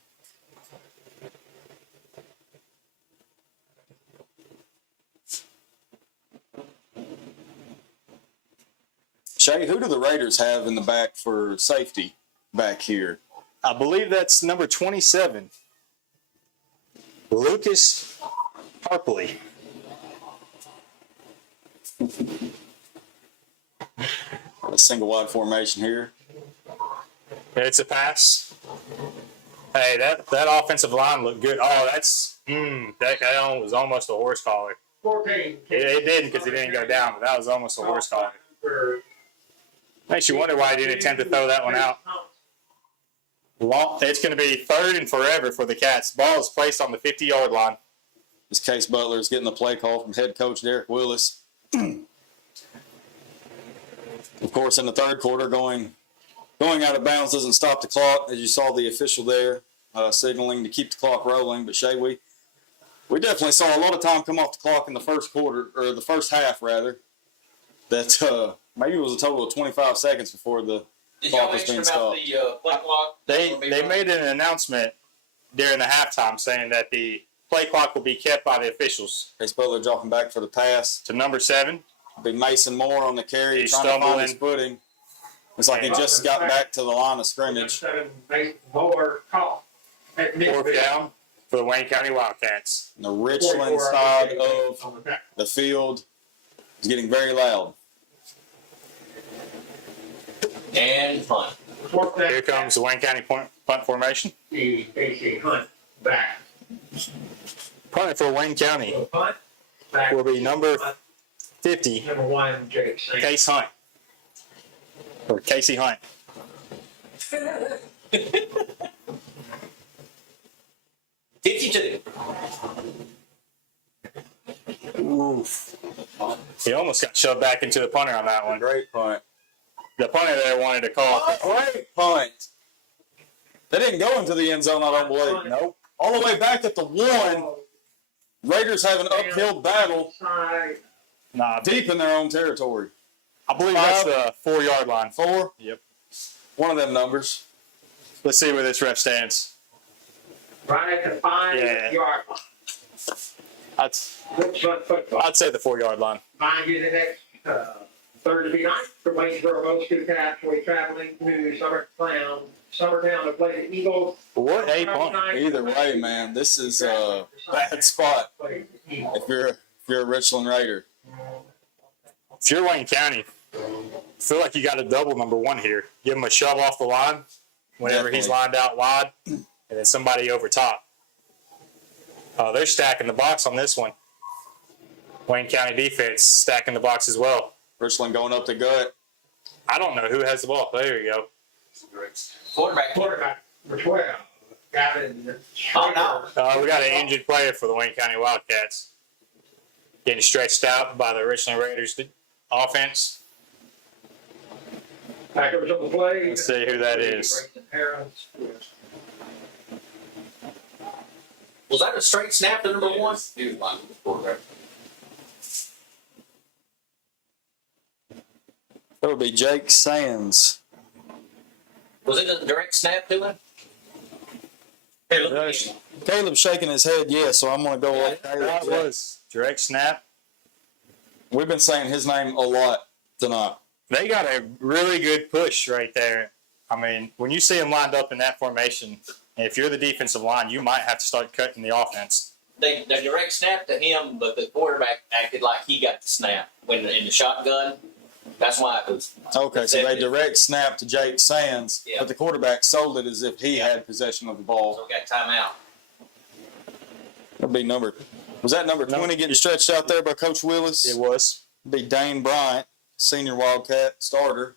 Shay, who do the Raiders have in the back for safety back here? I believe that's number 27. Lucas Harpley. A single wide formation here. It's a pass. Hey, that offensive line looked good. Oh, that guy was almost a horse collar. 14. It didn't because he didn't go down, but that was almost a horse collar. Makes you wonder why he didn't attempt to throw that one out. It's going to be 3rd and forever for the Cats. Ball is placed on the 50-yard line. This Case Butler is getting the play call from head coach Derek Willis. Of course, in the 3rd quarter, going out of bounds doesn't stop the clock, as you saw the official there signaling to keep the clock rolling. But Shay, we definitely saw a lot of time come off the clock in the 1st quarter, or the 1st half rather. That maybe it was a total of 25 seconds before the clock was being stopped. They made an announcement during the halftime saying that the play clock will be kept by the officials. Case Butler dropping back for the pass. To number 7. Be Mason Moore on the carry, He's trying to find his stumbling. footing. It's like he just got back to the line of scrimmage. Moore caught at 4th down for the Wayne County Wildcats. And the Richland side of the field is getting very loud. And punt. Here comes the Wayne County punt formation. The AC Hunt back. Punting for Wayne County Punt back. will be number 50, Number 1, Jake Saint. Case Hunt. Or Casey Hunt. 52. Oof. He almost got shoved back into the punter on that one. Great punt. The punter there wanted to call. Great punt. They didn't go into the end zone, I don't believe. Nope. All the way back at the 1. Raiders have an uphill battle Side. Nah, deep in their own territory. I believe that's the 4-yard line. 4? Yep. One of them numbers. Let's see where this ref stands. Right at the 5-yard line. Richland football. I'd say the 4-yard line. Mind you, the next Thursday night for Waynesboro, most 2 Cats will be traveling to Summertown to play the Eagles. What a punt. Either way, man, this is a bad spot if you're a Richland Raider. If you're Wayne County, I feel like you got to double number 1 here. Give him a shove off the line whenever he's lined out wide, and then somebody over top. They're stacking the box on this one. Wayne County defense stacking the box as well. Richland going up the gut. I don't know who has the ball. There you go. Quarterback. Number 12. Gavin. Oh, no. We got an injured player for the Wayne County Wildcats. Getting stretched out by the Richland Raiders offense. Packers on the play. Let's see who that is. Was that a straight snap to number 1? He was line with the quarterback. That would be Jake Sands. Was it a direct snap to him? Hey, look at him. Caleb's shaking his head, yes, so I'm going to go with That Caleb. was direct snap. We've been saying his name a lot tonight. They got a really good push right there. I mean, when you see them lined up in that formation, if you're the defensive line, you might have to start cutting the offense. They direct snap to him, but the quarterback acted like he got the snap when in the shotgun. That's why it was. Okay, so they direct snap to Jake Sands, Yeah. but the quarterback sold it as if he had possession of the ball. So we got timeout. That'd be was that number 20 getting stretched out there by Coach Willis? It was. It'd be Dane Bryant, senior Wildcat starter.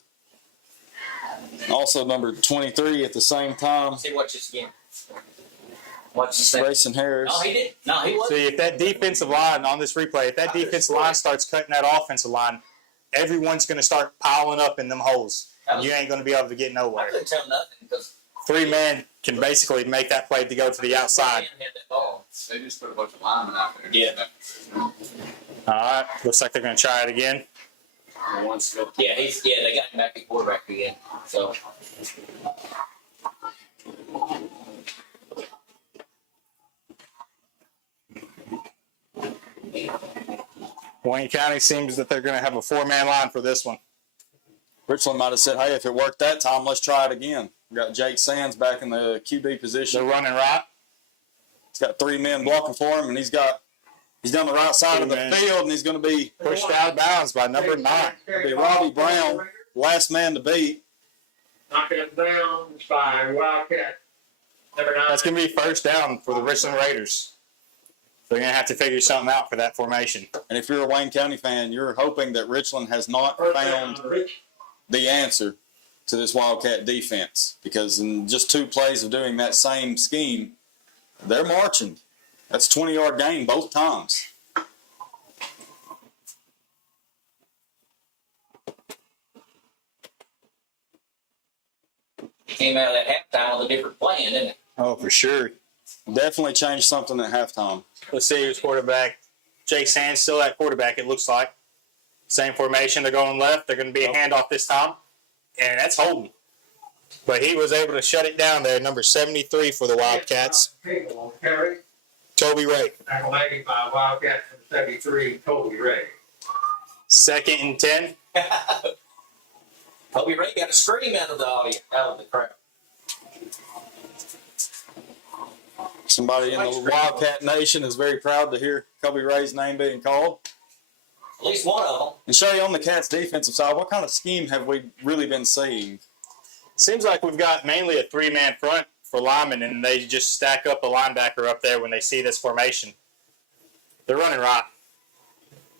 Also number 23 at the same time, See, watch this again. Watch the snap. Grayson Harris. No, he didn't. No, he wasn't. See, if that defensive line on this replay, if that defensive line starts cutting that offensive line, everyone's going to start piling up in them holes. You ain't going to be able to get I nowhere. couldn't tell nothing because 3 men can basically make that play to go to the outside. had that ball. They just put a bunch of linemen out there. Yeah. All right, looks like they're going to try it again. Yeah, they got him back at quarterback again. So Wayne County seems that they're going to have a 4-man line for this one. Richland might have said, hey, if it worked that time, let's try it again. We got Jake Sands back in the QB position. They're running right. He's got 3 men blocking for him, and he's down the right side of the field, and he's going to be Pushed out of bounds by number 9. Robbie Brown, last man to beat. Knocking it down by Wildcat. Number 9. That's going to be first down for the Richland Raiders. They're going to have to figure something out for that formation. And if you're a Wayne County fan, you're hoping that Richland has not First found down, Rich. the answer to this Wildcat defense, because in just 2 plays of doing that same scheme, they're marching. That's a 20-yard gain both times. came out at halftime with a different plan, didn't it? Oh, for sure. Definitely changed something at halftime. Let's see who's quarterback. Jake Sands still at quarterback, it looks like. Same formation. They're going left. They're going to be a handoff this time. And that's holding. But he was able to shut it down there. Number 73 for the Wildcats, Carry. Toby Ray. Tackle made by Wildcats from 73, Toby Ray. 2nd and 10. Kobe Ray got a scream out of the audience, out of the crowd. Somebody in the Wildcat Nation is very proud to hear Kobe Ray's name being called. At least one of them. And Shay, on the Cats' defensive side, what kind of scheme have we really been seeing? Seems like we've got mainly a 3-man front for linemen, and they just stack up a linebacker up there when they see this formation. They're running right.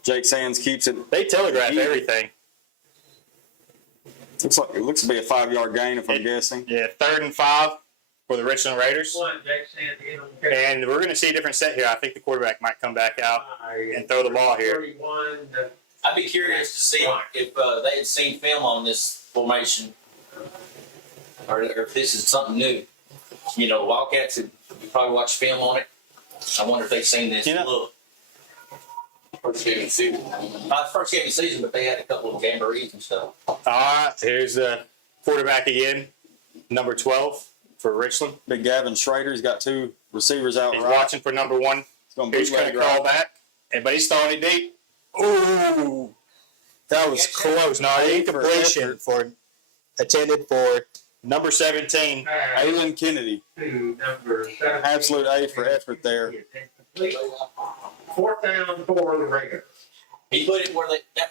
Jake Sands keeps it. They telegraph everything. It looks to be a 5-yard gain, if I'm guessing. Yeah, 3rd and 5 for the Richland Raiders. One, Jake Sands again on the carry. And we're going to see a different set here. I think the quarterback might come back out and throw the ball here. 31, I'd be curious to see if they had seen film on this formation, or if this is something new. You know, Wildcats have probably watched film on it. I wonder if they've seen this look. First game of the season. First game of the season, but they had a couple of jamborees and stuff. All right, here's the quarterback again, number 12 for Richland. Big Gavin Schrader, he's got 2 receivers out He's right. watching for number 1. He's going to He's going to crawl back, but he's throwing it deep. Ooh, that was close. No, incompletion attended for number 17. Aylin Kennedy. to number 7. Absolute A for effort there. 4th down for the Raiders. He put it where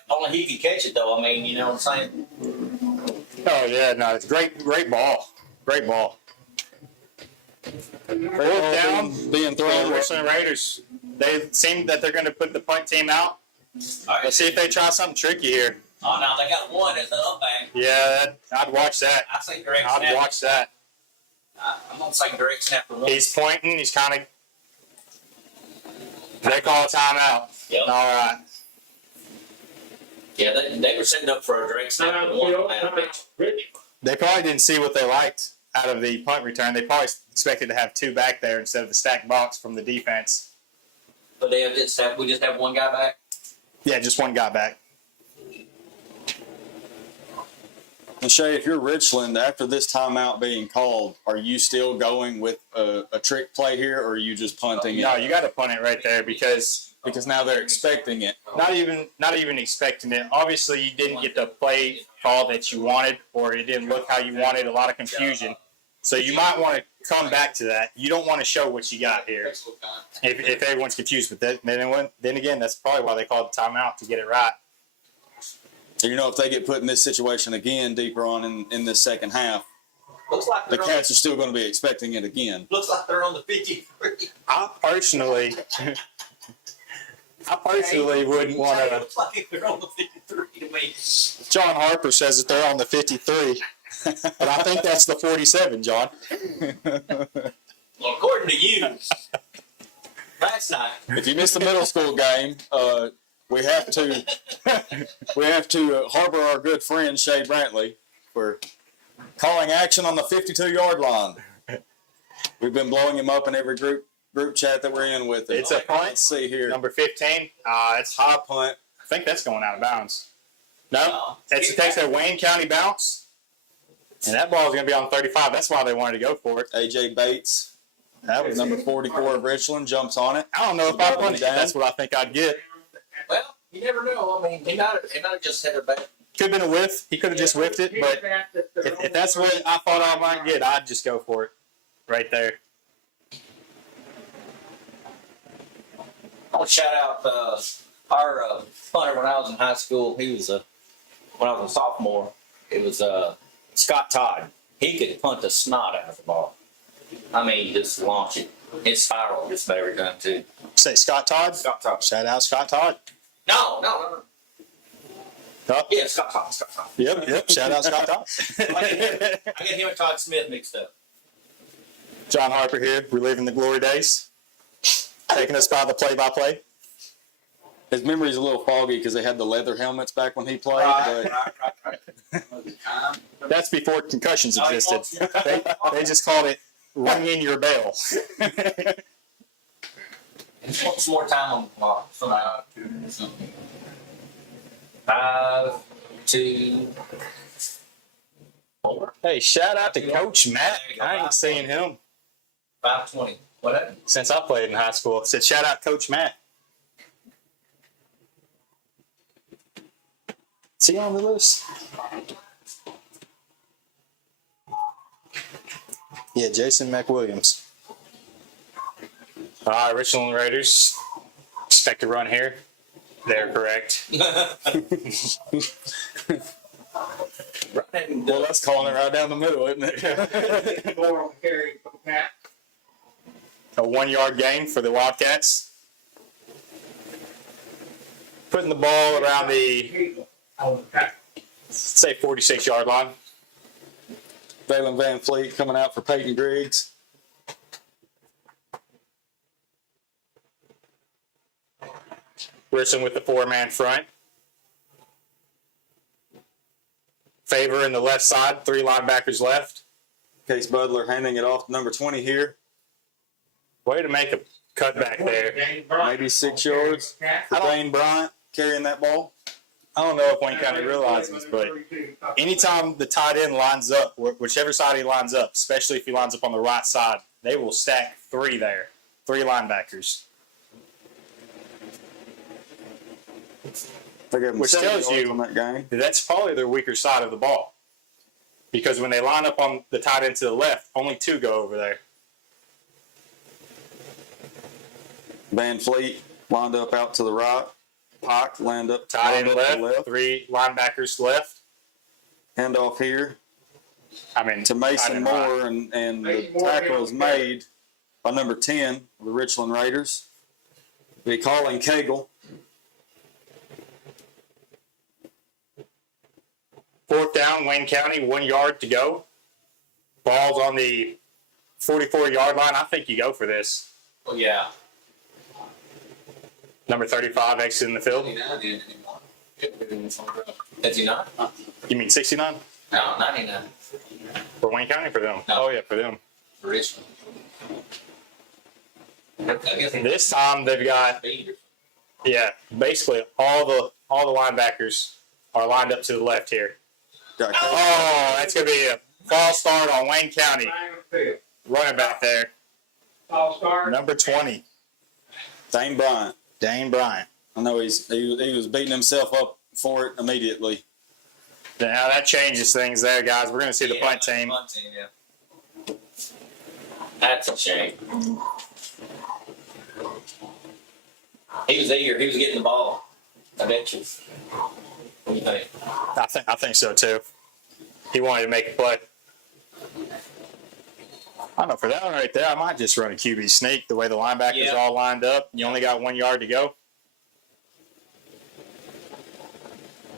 only he could catch it, though. I mean, you know what I'm saying? Oh yeah, no, it's great ball, great ball. 4th down, Being for the thrown. Richland Raiders. They seem that they're going to put the punt team out. All right. Let's see if they try something tricky here. Oh, now they got one at the up back. Yeah, I'd watch that. I say direct I'd snap. watch that. I'm going to say direct snap for one. He's pointing. He's kind of. They call a timeout. Yep. All right. Yeah, they were setting up for a direct snap for one on that pitch. Rich. They probably didn't see what they liked out of the punt return. They probably expected to have 2 back there instead of the stacked box from the defense. But we just have one guy back. Yeah, just 1 guy back. And Shay, if you're Richland, after this timeout being called, are you still going with a trick play here, or are you just punting No, it? you got to punt it right there because Now they're expecting it. not even expecting it. Obviously, you didn't get the play call that you wanted, or it didn't look how you wanted. A lot of confusion. So you might want to come back to that. You don't want to show what you got here if everyone's confused. But then again, that's probably why they called the timeout, to get it right. So, if they get put in this situation again deeper on in this second half, Looks like the they're Cats are still going to be expecting it again. looks like they're on the 53. I personally wouldn't want to. Looks like they're on the 53 to me. John Harper says that they're on the 53, but I think that's the 47, John. Well, according to you, last night. If you missed the middle school game, we have to harbor our good friend Shay Brantley for calling action on the 52-yard line. We've been blowing him up in every group chat that we're in with him. It's a punt. Let's see here. Number 15. It's high punt. I think that's going out of bounds. No, it takes a Wayne County bounce, and that ball is going to be on 35. That's why they wanted to go for it. AJ Bates, that was number 44 of Richland, jumps on it. I don't know if I punted it. That's what I think I'd get. Well, you never know. I mean, he might have just had a bad. Could have been a whiff. He could have just whiffed it, but if that's what I thought I might get, I'd just go for it right there. I'll shout out our punter when I was in high school. He was when I was a sophomore. It was Scott Todd. He could punt the snot out of the ball. I mean, just launch it. It spiraled just about every time too. Say Scott Todd. Scott Todd. Shout out Scott Todd. No. Oh. Yeah, Scott Todd. Yep. Shout out Scott Todd. I get him and Todd Smith mixed up. John Harper here, reliving the glory days, taking us by the play-by-play. His memory's a little foggy because they had the leather helmets back when he played. Right. That's before concussions existed. They just called it ringing your bell. Want some more time on the clock. 5, 2, 4. Hey, shout out to Coach Matt. I ain't seen him 5:20. What happened? since I played in high school. I said, shout out Coach Matt. Is he on the list? Yeah, Jason McWilliams. All right, Richland Raiders expect to run here. They're correct. Well, that's calling it right down the middle, isn't it? A 1-yard gain for the Wildcats. Putting the ball around the, say, 46-yard line. Valen Van Fleet coming out for Peyton Griggs. Richland with the 4-man front. Favor in the left side, 3 linebackers left. Case Butler handing it off to number 20 here. Way to make a cutback there. Maybe 6 yards for Dane Bryant carrying that ball. I don't know if Wayne County realizes, but anytime the tight end lines up, whichever side he lines up, especially if he lines up on the right side, they will stack 3 there, 3 linebackers. Which tells you on that game. that's probably their weaker side of the ball. Because when they line up on the tight end to the left, only 2 go over there. Van Fleet lined up out to the right. Pike lined up Tight end lined up to the left, 3 linebackers left. Hand off here I mean, to Mason Moore, and the tackle is made by number 10 of the Richland Raiders. Be calling Cagle. 4th down, Wayne County, 1 yard to go. Ball's on the 44-yard line. I think you go for this. Oh, yeah. Number 35 exiting the field. Is he not? You mean 69? No, 99. For Wayne County, for them? No. Oh, yeah, for them. For Richland. I guess This time they've got, yeah, basically all the linebackers are lined up to the left here. Got Oh, that's going to be a false start on Wayne County. Running back there. False start. Number 20, Dane Bryant. Dane Bryant. I know he was beating himself up for it immediately. Now that changes things there, guys. We're going to see the punt team. Punt team, yeah. That's a shame. He was eager. He was getting the ball. I bet you. What do you think? I think so too. He wanted to make a play. I don't know, for that one right there, I might just run a QB sneak the way the linebackers are all lined up. You only got 1 yard to go.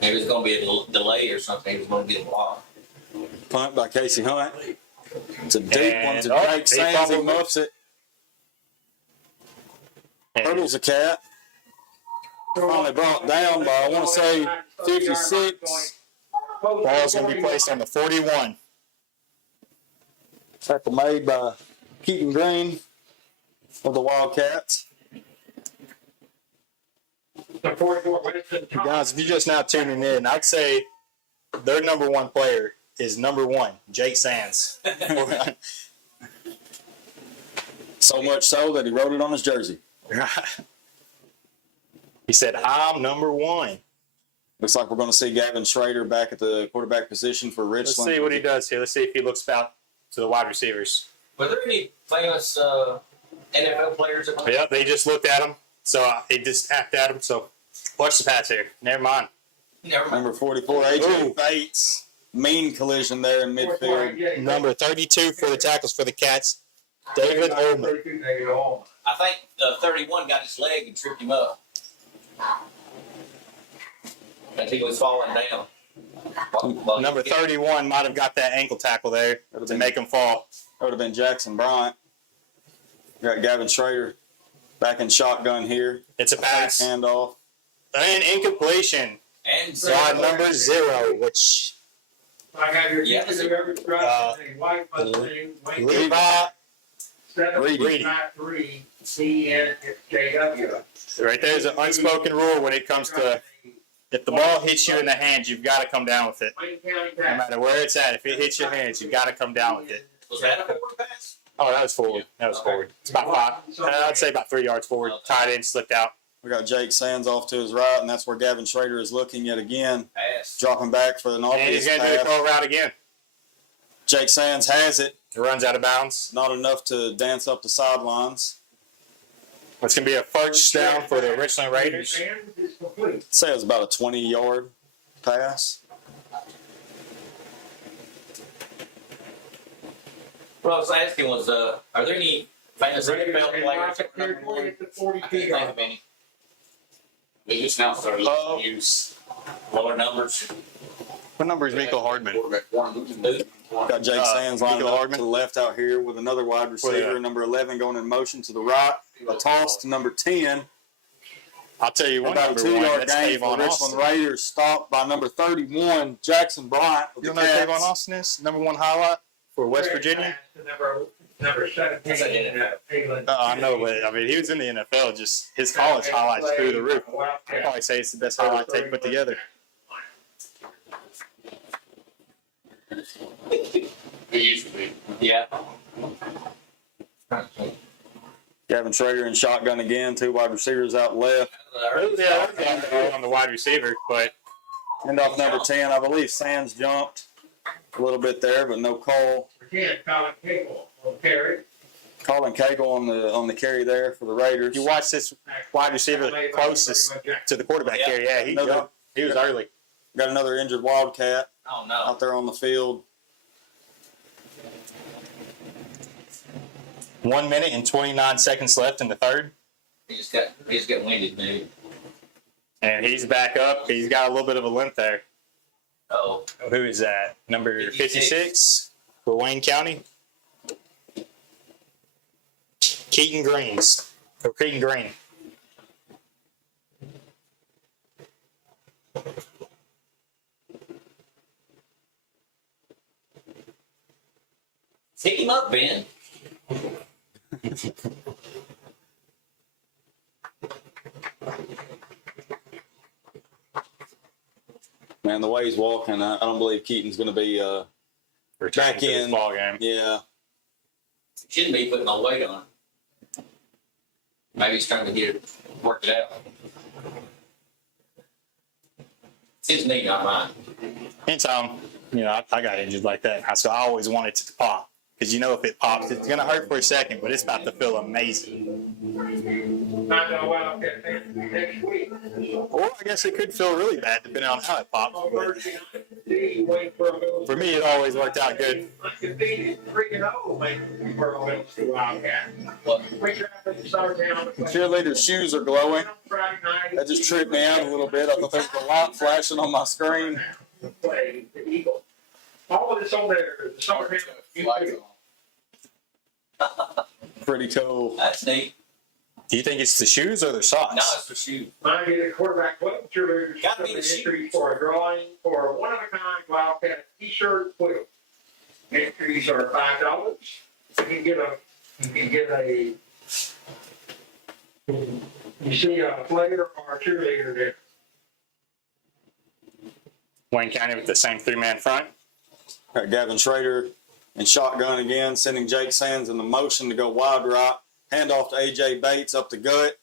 Maybe it's going to be a delay or something. He was going to get a block. Punt by Casey Hunt. It's a deep one to Drake he Sands. He fumbled. muffs it. And Hurdles a cat. Finally brought down by, I want to say, 56. ball's going to be placed on the 41. Tackle made by Keaton Green of the Wildcats. The 44 Winston Thomas. Guys, if you're just now tuning in, I'd say their number one player is number 1, Jake Sands. So much so that he wrote it on his jersey. He said, I'm number 1. Looks like we're going to see Gavin Schrader back at the quarterback position for Let's Richland. see what he does here. Let's see if he looks out to the wide receivers. Were there any famous NFL players at Yep, they just looked at him. So he just tapped at him. So watch the pass here. Never mind. Never mind. Number 44, AJ Bates. Mean collision there in midfield. Number 32 for the tackles for the Cats, David Ullman. I think 31 got his leg and tripped him up. And he was falling down. Number 31 might have got that ankle tackle there to make him fall. That would have been Jackson Bryant. Got Gavin Schrader back in shotgun here. It's a pass. Handoff. And incompletion. And Slide number 0, which I got your Yeah. white Levi, Reedy. 3 CNJW. right there's an unspoken rule when it comes to if the ball hits you in the hands, you've got to come down with it. Wayne County No matter where it's at, if it hits your hands, you've got to come down with it. Was that a forward pass? Oh, that was forward. That was forward. It's about 5. I'd say about 3 yards forward. Tied in, slipped out. We got Jake Sands off to his right, and that's where Gavin Schrader is looking yet again. Pass. Dropping back for an And obvious he's going to do a pass. throw route again. Jake Sands has it. It runs out of bounds. Not enough to dance up the sidelines. It's going to be a first down for the Richland Raiders. Say it was about a 20-yard pass. What I was asking was, are there any famous NFL players? I can't think of any. They just now started to use Lower numbers. What number is Miko Hardman? Got Jake Sands lined Nico up Hardman. to the left out here with another wide receiver, number 11 going in motion to the right. A toss to number 10. I'll tell you one About a number 1. 2-yard That's gain for Tavon Richland Austin. Raiders, stopped by number 31, Jackson Bryant. Of You the know who Tavon Cats. Austin is? Number 1 highlight for West Virginia? Number 17. I know, but I mean, he was in the NFL. Just his college highlights through the roof. I'd probably say it's the best highlight tape put together. It used to be. Yeah. Gavin Schrader in shotgun again, 2 wide receivers out left. Yeah, on the wide receiver, but End off number 10, I believe Sands jumped a little bit there, but no call. Again, Colin Cable on carry. Colin Cagle on the carry there for the Raiders. you watch this wide receiver closest to the quarterback here. Yeah, he jumped. He was early. Got another injured Wildcat Oh, no. out there on the field. 1 minute and 29 seconds left in the third. He just got winded, dude. And he's back up. He's got a little bit of a limp there. Oh. Who is that? Number 56 for Wayne County. Keaton Greens. Or Keaton Green. Pick him up, Ben. Man, the way he's walking, I don't believe Keaton's going to be back to this in. ball game. Yeah. Shouldn't be putting no weight on it. Maybe he's trying to get it worked out. It's his knee, not mine. Anytime, I got injured like that, so I always want it to pop. Because if it pops, it's going to hurt for a second, but it's about to feel amazing. Not gonna Wildcat next week. Or I guess it could feel really bad depending on how it pops. On But Thursday night, wait for a for me, it always worked out good. Undefeated 3-0, maybe for a Wildcat. Quick traffic start down. Cheerleader's shoes are glowing. Friday night. That just tripped me out a little bit. I thought there was a light flashing on my screen. Play the Eagle. All of this on there, the summer camp. Pretty cool. That's neat. Do you think it's the shoes or the socks? No, it's for shoot. Might be the quarterback quilt cheerleaders. Gotta be the Entries for a drawing for a one-of-a-kind Wildcat t-shirt quilt. Entries are $5. You can get a, you see a player or a cheerleader there. Wayne County with the same three-man front. Got Gavin Schrader in shotgun again, sending Jake Sands in the motion to go wide right. Handoff to A.J. Bates up the gut.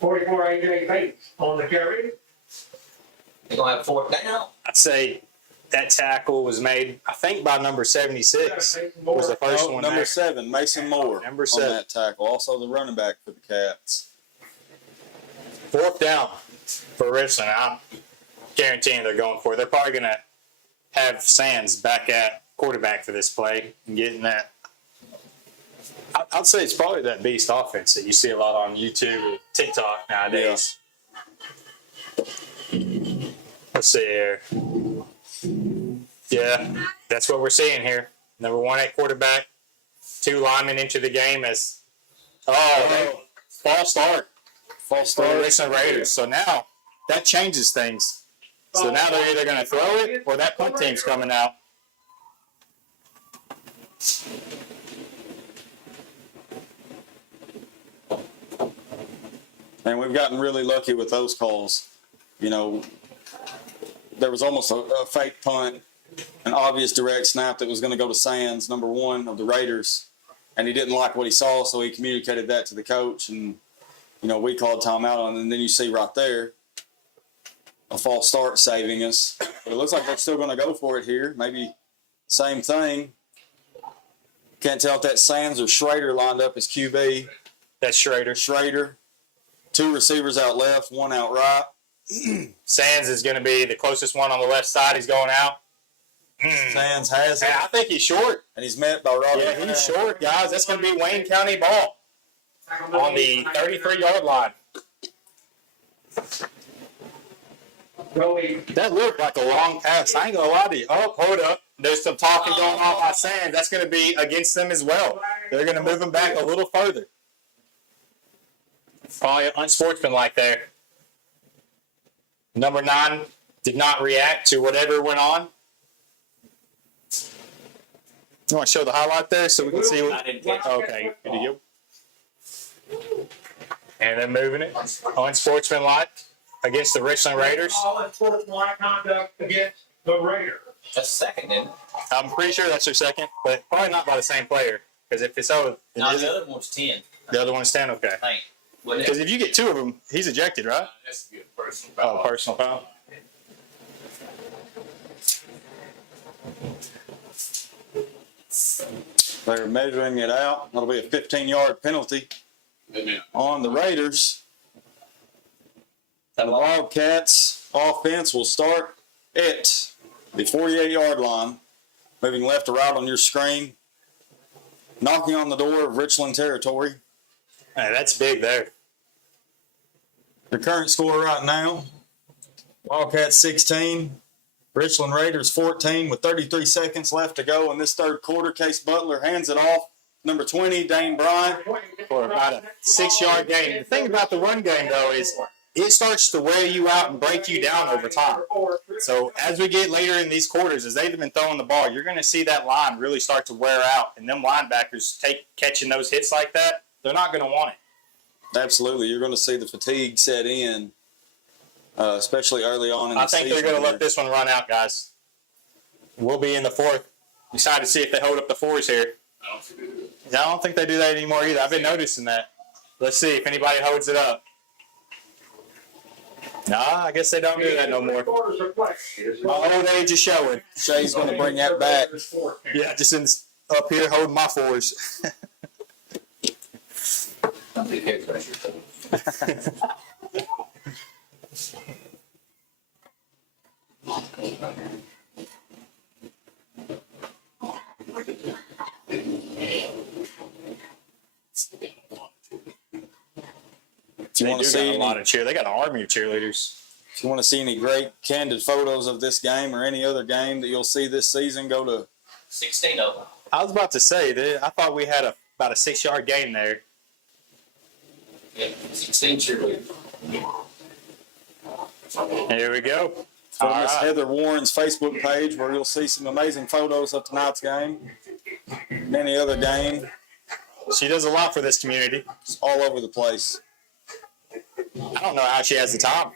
44 A.J. Bates on the carry. They're going to have fourth down. I'd say that tackle was made, I think, by number 76. Was the first one Number there. 7, Mason Moore. Number on 7. that tackle. Also the running back for the Cats. Fourth down for Richland. I'm guaranteeing they're going for it. They're probably going to have Sands back at quarterback for this play and getting that. I'd say it's probably that beast offense that you see a lot on YouTube and TikTok nowadays. Let's see here. Yeah, that's what we're seeing here. Number 1 at quarterback. 2 linemen into the game as false start. False For the start. Richland Raiders. So now that changes things. So now they're either going to throw it or that punt team's coming out. And we've gotten really lucky with those calls. There was almost a fake punt, an obvious direct snap that was going to go to Sands, number 1 of the Raiders. And he didn't like what he saw, so he communicated that to the coach. And, we called timeout on it. And then you see right there a false start saving us. But it looks like they're still going to go for it here. Maybe same thing. Can't tell if that's Sands or Schrader lined up as QB. That's Schrader. Schrader. 2 receivers out left, 1 out right. Sands is going to be the closest one on the left side. He's going out. Sands has it. Hey, I think he's short. And he's met by Robert. Yeah, he's short, guys. That's going to be Wayne County ball on the 33-yard line. That looked like a long pass. I ain't going to lie to you. Oh, hold up. There's some talking going on by Sands. That's going to be against them as well. They're going to move him back a little further. Probably unsportsmanlike there. Number 9 did not react to whatever went on. You want to show the highlight there so we can see what? Okay, good to you. And they're moving it. Unsportsmanlike against the Richland Raiders. All unsportsmanlike conduct against the Raiders. That's second, isn't it? I'm pretty sure that's their second, but probably not by the same player. Because if it's so, No, the other one's 10. the other one's 10, okay. I think. Because if you get 2 of them, he's ejected, right? That's a good personal Oh, personal foul. They're measuring it out. That'll be a 15-yard penalty on the Raiders. And the Wildcats offense will start at the 48-yard line, moving left to right on your screen, knocking on the door of Richland territory. Hey, that's big there. The current score right now, Wildcats 16, Richland Raiders 14 with 33 seconds left to go in this third quarter. Case Butler hands it off. Number 20, Dane Bryant. For about a 6-yard gain. The thing about the run game, though, is it starts to wear you out and break you down over time. So as we get later in these quarters, as they've been throwing the ball, you're going to see that line really start to wear out. And them linebackers catching those hits like that, they're not going to want it. Absolutely. You're going to see the fatigue set in especially early on in the I think season. they're going to let this one run out, guys. We'll be in the fourth. Excited to see if they hold up the fours here. I don't think they do that anymore either. I've been noticing that. Let's see if anybody holds it up. Nah, I guess they don't do that no more. My old age is showing. Shay's going to bring that back. Yeah, just up here holding my fours. I'm the head coach. If you want to see a lot of cheer, they got an army of cheerleaders. if you want to see any great candid photos of this game or any other game that you'll see this season, go to 16 of them. I was about to say that I thought we had about a 6-yard gain there. Yeah, 16 cheerleaders. Here we go. from All Miss right. Heather Warren's Facebook page, where you'll see some amazing photos of tonight's game and any other game. She does a lot for this community. It's all over the place. I don't know how she has the time.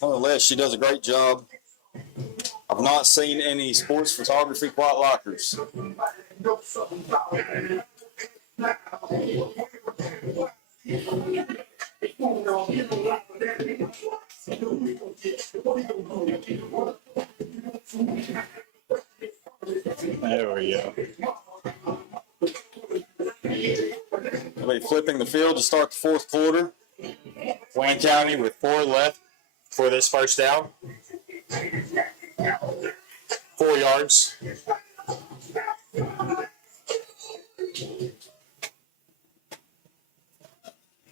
Nonetheless, she does a great job. I've not seen any sports photography quite like hers. There we go. They'll be flipping the field to start the fourth quarter. Wayne County with 4 left for this first down. 4 yards.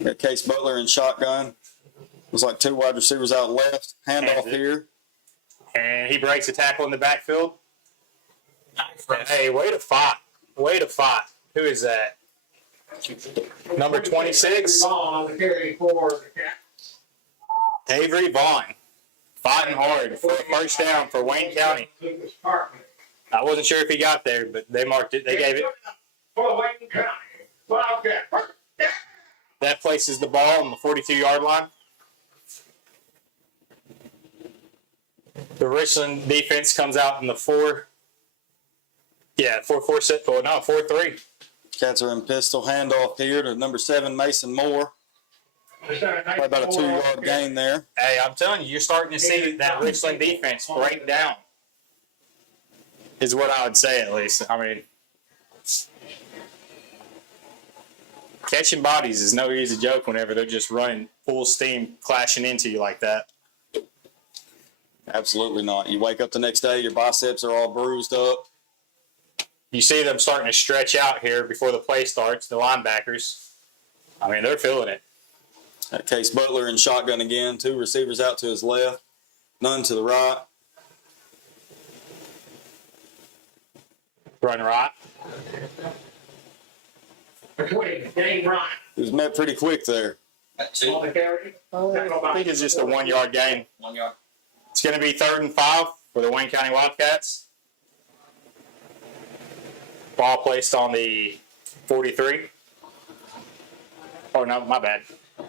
Got Case Butler in shotgun. Looks like 2 wide receivers out left. Handoff here. And he breaks a tackle in the backfield. Hey, way to fight. Way to fight. Who is that? Number 26. On the carry for the Cats. Avery Vaughn. Fighting hard for a first down for Wayne County. Lucas Hartman. I wasn't sure if he got there, but they marked it. They gave it. For Wayne County. Wildcat. First down. That places the ball on the 42-yard line. The Richland defense comes out in the 4. Yeah, 4-3. Cats are in pistol. Handoff here to number 7, Mason Moore. Probably about a 2-yard gain there. Hey, I'm telling you, you're starting to see that Richland defense break down. Is what I would say, at least. I mean, catching bodies is no easy joke whenever they're just running full steam, clashing into you like that. Absolutely not. You wake up the next day, your biceps are all bruised up. You see them starting to stretch out here before the play starts, the linebackers. I mean, they're feeling it. That Case Butler in shotgun again. 2 receivers out to his left, none to the right. Run right. Between Dane Bryant. He was met pretty quick there. At 2. On the carry. I think it's just a 1-yard gain. 1 yard. It's going to be 3rd and 5 for the Wayne County Wildcats. Ball placed on the 43. Oh, no, my bad.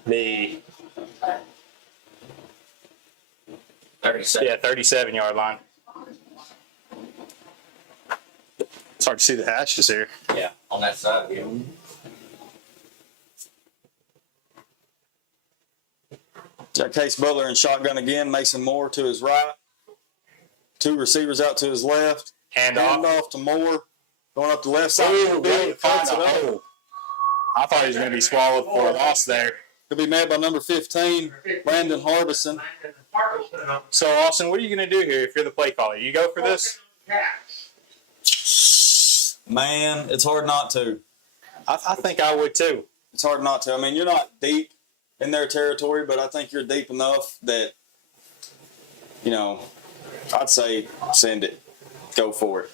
The 37. 37-yard line. It's hard to see the hashes here. Yeah, on that side. Yeah. Got Case Butler in shotgun again. Mason Moore to his right. 2 receivers out to his left. Handoff to Moore. Going up the left side. Ooh, good. Finds a hole. I thought he was going to be swallowed for a loss there. Could be met by number 15, Landon Harbison. So, Austin, what are you going to do here if you're the play caller? You go for this? Man, it's hard not to. I think I would too. It's hard not to. I mean, you're not deep in their territory, but I think you're deep enough that, you know, I'd say send it. Go for it.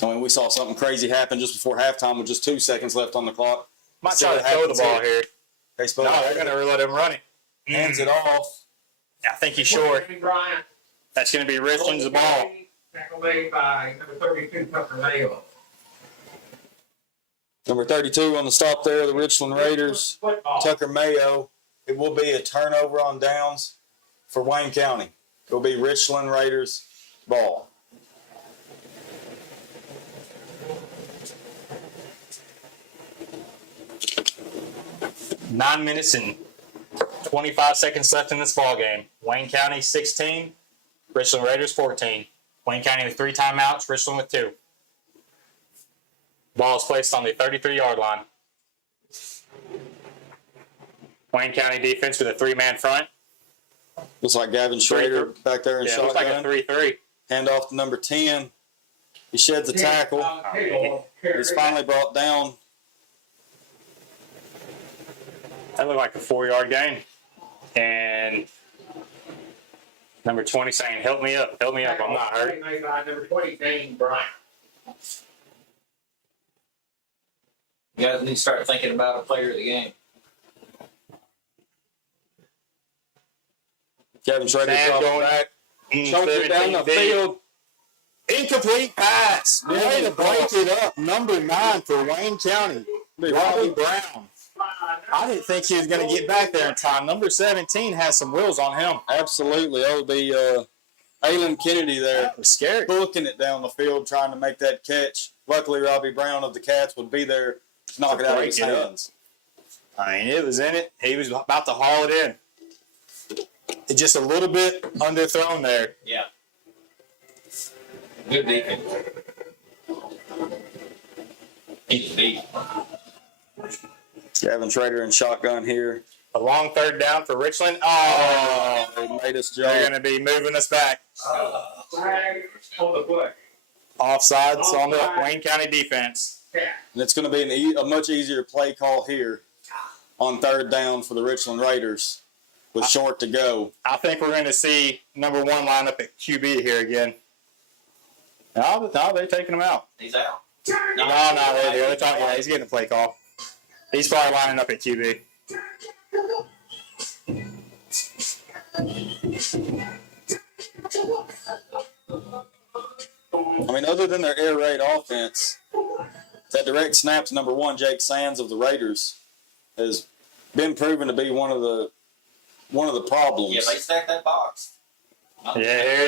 I mean, we saw something crazy happen just before halftime with just 2 seconds left on the clock. Might try to throw the ball here. Case No, Butler they're going to let him run it. hands it off. I think he's short. Bryant. That's going to be Richland's ball. Tackle made by number 32, Tucker Mayo. Number 32 on the stop there, the Richland Raiders, Tucker Mayo. It will be a turnover on downs for Wayne County. It will be Richland Raiders ball. Nine minutes and 25 seconds left in this ball game. Wayne County 16, Richland Raiders 14. Wayne County with 3 timeouts, Richland with 2. Ball is placed on the 33-yard line. Wayne County defense with a 3-man front. Looks like Gavin Schrader back there in Yeah, looks like a shotgun. 3-3. Hand off to number 10. He sheds a tackle. It's finally brought down. That looked like a 4-yard gain. And number 20 saying, help me up, I'm not hurt. Made by number 20, Dane Bryant. You guys need to start thinking about a player of the game. Kevin Schrader Sam dropped going back. Choked it down the 17 field. Incomplete pass. Way to break it up. Number 9 for Wayne County, Robbie Brown. I didn't think he was going to get back there in time. Number 17 has some wheels on him. Absolutely. That would be Alan Kennedy there. That was scary. Booking it down the field, trying to make that catch. Luckily, Robbie Brown of the Cats would be there to knock it out of his Break it up. hands. I mean, it was in it. He was about to haul it in. It's just a little bit underthrown there. Yeah. Good defense. He's deep. Gavin Schrader in shotgun here. A long 3rd down for Richland. Oh, They made us they're jump. going to be moving us back. Flag on the play. Offsides on the Wayne County defense. Yeah. And it's going to be a much easier play call here on 3rd down for the Richland Raiders with short to go. I think we're going to see number 1 line up at QB here again. No, they're taking him out. He's out. No, they're talking. Yeah, he's getting a play call. He's probably lining up at QB. I mean, other than their air raid offense, that direct snap to number 1, Jake Sands of the Raiders, has been proven to be one of the problems. Yeah, they stacked that box. Yeah, here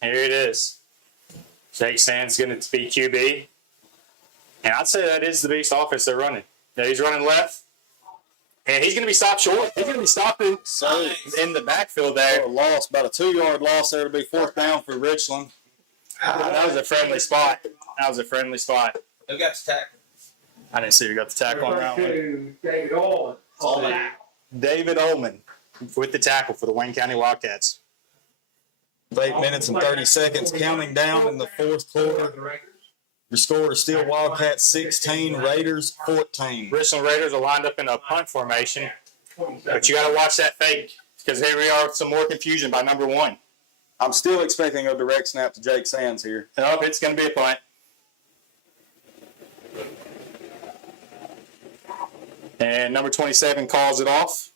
it is. Jake Sands going to be QB. And I'd say that is the beast offense they're running. Yeah, he's running left. And he's going to be stopped short. He's going to be stopping in the backfield there. Loss, about a 2-yard loss there to be 4th down for Richland. That was a friendly spot. Who got the tackle? I didn't see who got the tackle on that one. To David Owen. On that. David Ullman with the tackle for the Wayne County Wildcats. 8 minutes and 30 seconds counting down in the 4th quarter. The score is still Wildcats 16, Raiders 14. Richland Raiders are lined up in a punt formation, but you got to watch that fake because here we are with some more confusion by number 1. I'm still expecting a direct snap to Jake Sands here. Nope, it's going to be a punt. And number 27 calls it off.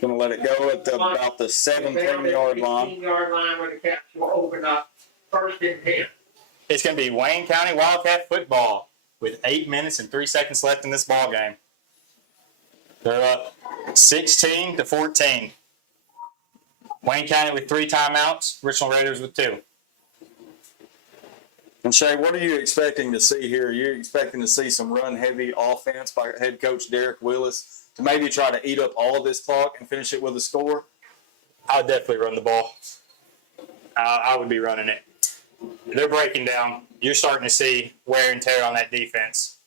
Going to let it go at about the 17-yard line. 18-yard line where the Cats will open up 1st and 10. It's going to be Wayne County Wildcat football with 8 minutes and 3 seconds left in this ball game. They're up 16-14. Wayne County with 3 timeouts. Richland Raiders with 2. And Shay, what are you expecting to see here? Are you expecting to see some run-heavy offense by head coach Derek Willis to maybe try to eat up all of this clock and finish it with a score? I would definitely run the ball. I would be running it. They're breaking down. You're starting to see wear and tear on that defense.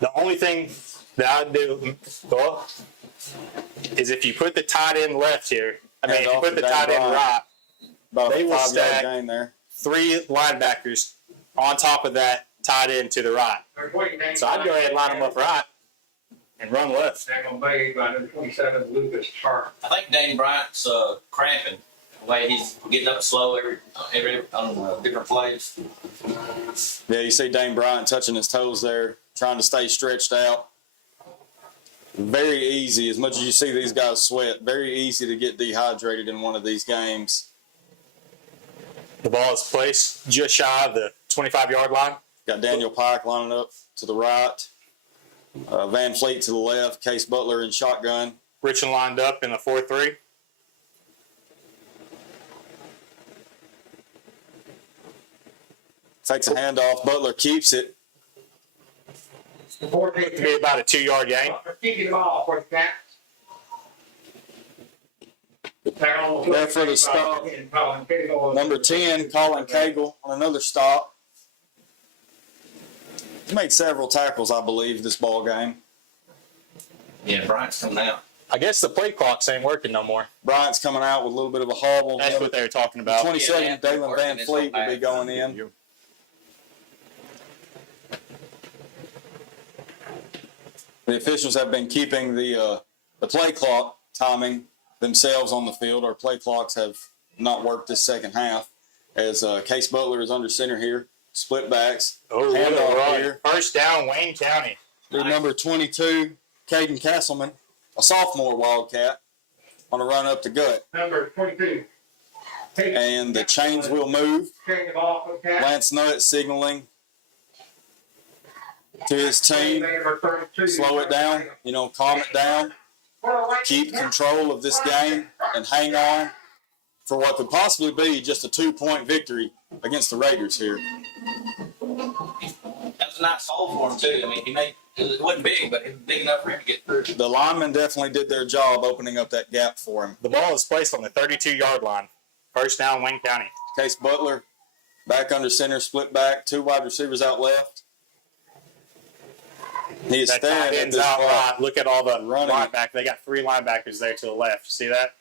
The only thing that I'd do is if you put the tight end left here, if you put the tight end right, they will stack gain there. 3 linebackers on top of that tight end to the right. So I'd go ahead and line them up right and run left. They're going to be by number 27, Lucas Turner. I think Dane Bryant's cramping. The way he's getting up slow every on different plays. Yeah, you see Dane Bryant touching his toes there, trying to stay stretched out. Very easy, as much as you see these guys sweat, very easy to get dehydrated in one of these games. The ball is placed just shy of the 25-yard line. Got Daniel Pike lining up to the right. Van Fleet to the left. Case Butler in shotgun. Richland lined up in the 4-3. Takes a handoff. Butler keeps it. To be about a 2-yard gain. Keeping the ball for the Cats. There for the stop. Number 10, Colin Cagle on another stop. He made several tackles, I believe, this ball game. Yeah, Bryant's coming out. I guess the play clocks ain't working no more. Bryant's coming out with a little bit of a hobble. That's what they were talking about. 22nd, Dalen Van Fleet will be going in. The officials have been keeping the play clock timing themselves on the field. Our play clocks have not worked this second half as Case Butler is under center here. Split backs. Oh, what a Handoff run. here. First down, Wayne County. The number 22, Caden Castleman, a sophomore Wildcat, on a run up the gut. Number 22. And the chains will move. Carrying the ball for the Cats. Lance Nutt signaling to his team. Number 32. Slow it down, calm it down. Keep control of this game and hang on for what could possibly be just a 2-point victory against the Raiders here. That was a nice hole for him too. I mean, it wasn't big, but it was big enough for him to get through. The linemen definitely did their job opening up that gap for him. The ball is placed on the 32-yard line. First down, Wayne County. Case Butler back under center, split back, 2 wide receivers out left. He is That tight staring at end's this out ball. right. Look at all the Running. linebackers. They got 3 linebackers there to the left. See that?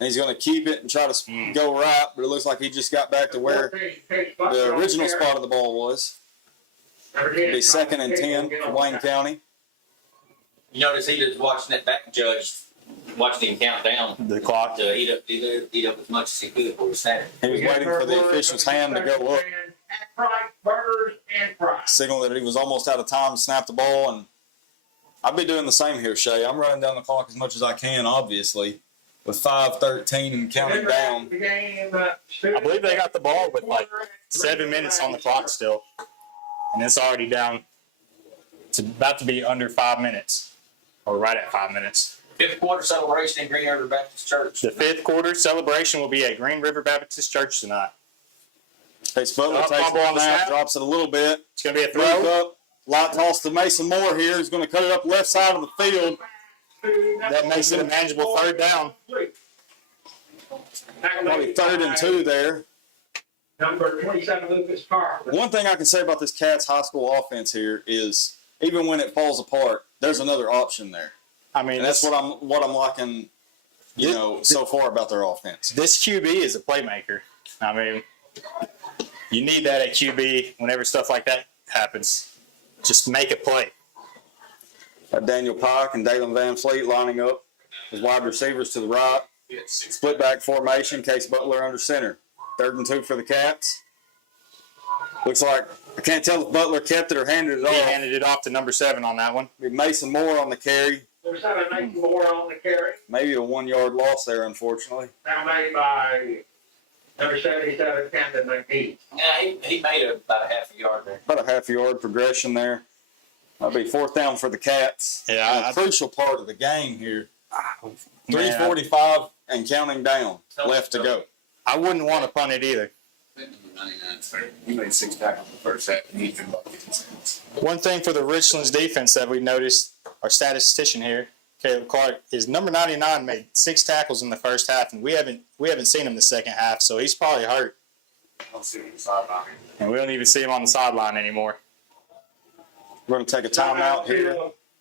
And he's going to keep it and try to go right, but it looks like he just got back to where the original spot of the ball was. It'll be 2nd and 10 for Wayne County. You notice he was watching that back judge, watching him count down The clock. to eat up as much as he could for the snap. He was waiting for the official's hand to go up, Burgers and fries. signal that he was almost out of time to snap the ball. And I'll be doing the same here, Shay. I'm running down the clock as much as I can, obviously, with 5:13 and counting down. I believe they got the ball with like 7 minutes on the clock still. And it's already down. It's about to be under 5 minutes. Or right at 5 minutes. 5th quarter celebration in Green River Baptist Church. The 5th quarter celebration will be at Green River Baptist Church tonight. Case Butler takes fumble the on the snap, snap. drops it a little bit. It's going to be a Throws throw. up. Light toss to Mason Moore here. He's going to cut it up left side of the field. That makes it a manageable 3rd down. Probably 3rd and 2 there. Number 27, Lucas Carr. One thing I can say about this Cats high school offense here is even when it falls apart, there's another option there. I mean, And that's what I'm liking, so far about their offense. this QB is a playmaker. I mean, you need that at QB whenever stuff like that happens. Just make a play. Got Daniel Pike and Dalen Van Fleet lining up as wide receivers to the right. Split back formation, Case Butler under center. 3rd and 2 for the Cats. Looks like, I can't tell if Butler kept it or handed it He off. handed it off to number 7 on that one. Mason Moore on the carry. There's 7 Mason Moore on the carry. Maybe a 1-yard loss there, unfortunately. Now made by number 77, Camden McGee. Yeah, he made about a half a yard there. About a half-yard progression there. That'll be 4th down for the Cats. Yeah, And a crucial part of the game here. Man, 3:45 and counting down left to go. I wouldn't want to punt it either. He made 6 tackles in the first half and he's been about 15 cents. One thing for the Richlands defense that we noticed, our statistician here, Caleb Clark, is number 99 made 6 tackles in the first half, and we haven't seen him the second half, so he's probably hurt. I don't see him on the sideline. And we don't even see him on the sideline anymore. We're going to take a timeout here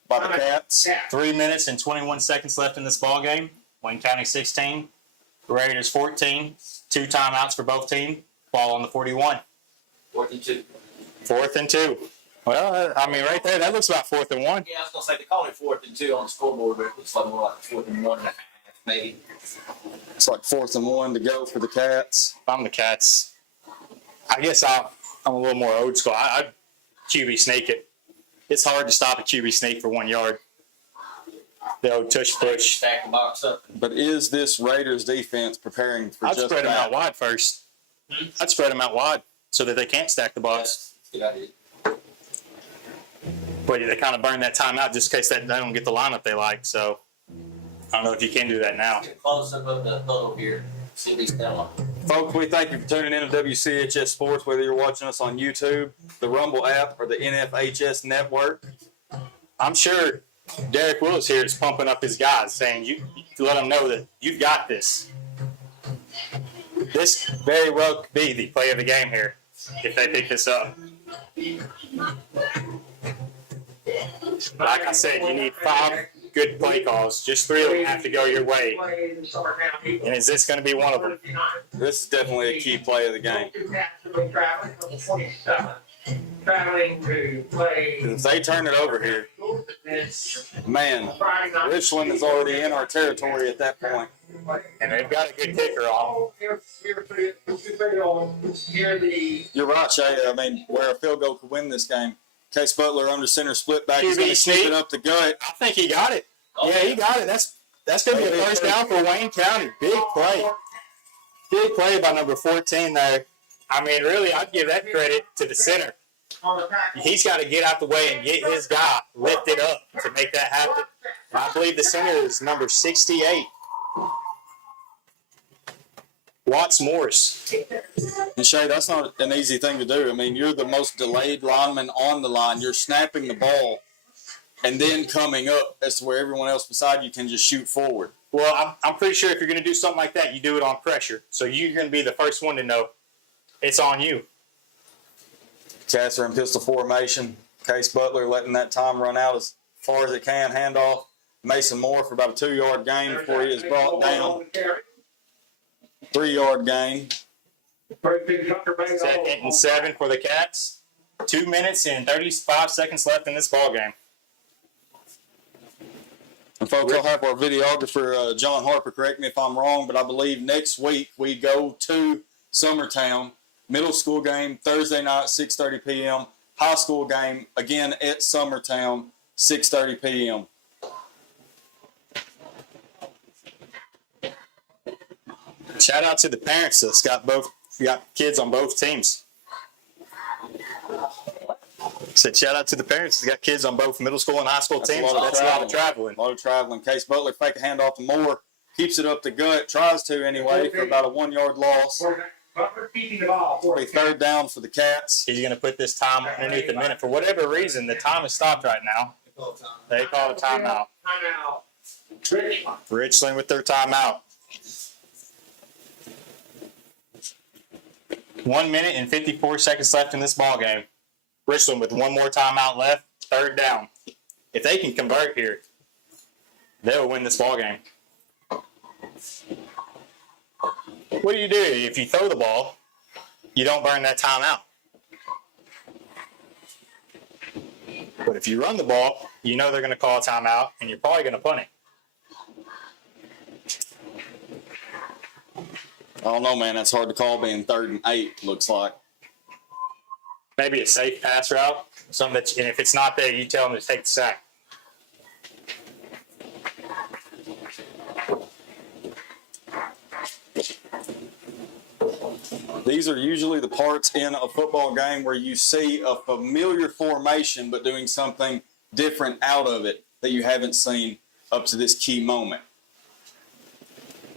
by the Cats. 3 minutes and 21 seconds left in this ball game. Wayne County 16, Raiders 14. 2 timeouts for both teams. Ball on the 41. 4th and 2. 4th and 2. Well, I mean, right there, that looks about 4th and 1. Yeah, I was gonna say they call it 4th and 2 on the scoreboard, but it looks like more like 4th and 1.5, maybe. It's like 4th and 1 to go for the Cats. If I'm the Cats, I guess I'm a little more old school. I'd QB snake it. It's hard to stop a QB snake for 1 yard. The old tush push. Stack the box up. But is this Raiders defense preparing for I'd just spread them out that? wide first. I'd spread them out wide so that they can't stack the box. Good idea. But they kind of burn that time out just in case they don't get the lineup they like. So I don't know if you can do that now. Close up of the huddle here. See if he's down. Folks, we thank you for tuning in to WCHS Sports, whether you're watching us on YouTube, the Rumble app, or the NFHS network. I'm sure Derek Willis here is pumping up his guys, saying you let them know that you've got this. This very well could be the play of the game here if they pick this up. Like I said, you need 5 good play calls. Just 3 of them have to go your way. And is this going to be one of them? This is definitely a key play of the game. Traveling to play. If they turn it over here, man, Richland is already in our territory at that point. And they've got a good kicker on. You're right, Shay. I mean, where a field goal could win this game. Case Butler under center split back. He's going to shoot it up the gut. I think he got it. Yeah, he got it. That's going to be a first down for Wayne County. Big play. Big play by number 14 there. I mean, really, I'd give that credit to the center. He's got to get out the way and get his guy lifted up to make that happen. And I believe the center is number 68. Watts Morris. And Shay, that's not an easy thing to do. I mean, you're the most delayed lineman on the line. You're snapping the ball and then coming up as to where everyone else beside you can just shoot forward. Well, I'm pretty sure if you're going to do something like that, you do it on pressure. So you're going to be the first one to know it's on you. Cats are in pistol formation. Case Butler letting that time run out as far as it can. Handoff. Mason Moore for about a 2-yard gain before he is brought down. 3-yard gain. Second and 7 for the Cats. 2 minutes and 35 seconds left in this ball game. And folks, I'll have our videographer, John Harper, correct me if I'm wrong, but I believe next week we go to Summertown. Middle school game, Thursday night, 6:30 p.m. High school game, again at Summertown, 6:30 p.m. Shout out to the parents that's got kids on both teams. Said shout out to the parents that's got kids on both middle school and high school teams. That's a lot of traveling. A lot of traveling. Case Butler fake a handoff to Moore, keeps it up the gut, tries to anyway for about a 1-yard loss. It'll be 3rd down for the Cats. He's going to put this time underneath the minute. For whatever reason, the time is stopped right now. They call a timeout. Richland with their timeout. 1 minute and 54 seconds left in this ball game. Richland with one more timeout left, 3rd down. If they can convert here, they'll win this ball game. What do? If you throw the ball, you don't burn that timeout. But if you run the ball, you know they're going to call a timeout, and you're probably going to punt it. I don't know, man. That's hard to call being 3rd and 8, looks like. Maybe a safe pass route. And if it's not there, you tell them to take the sack. These are usually the parts in a football game where you see a familiar formation but doing something different out of it that you haven't seen up to this key moment.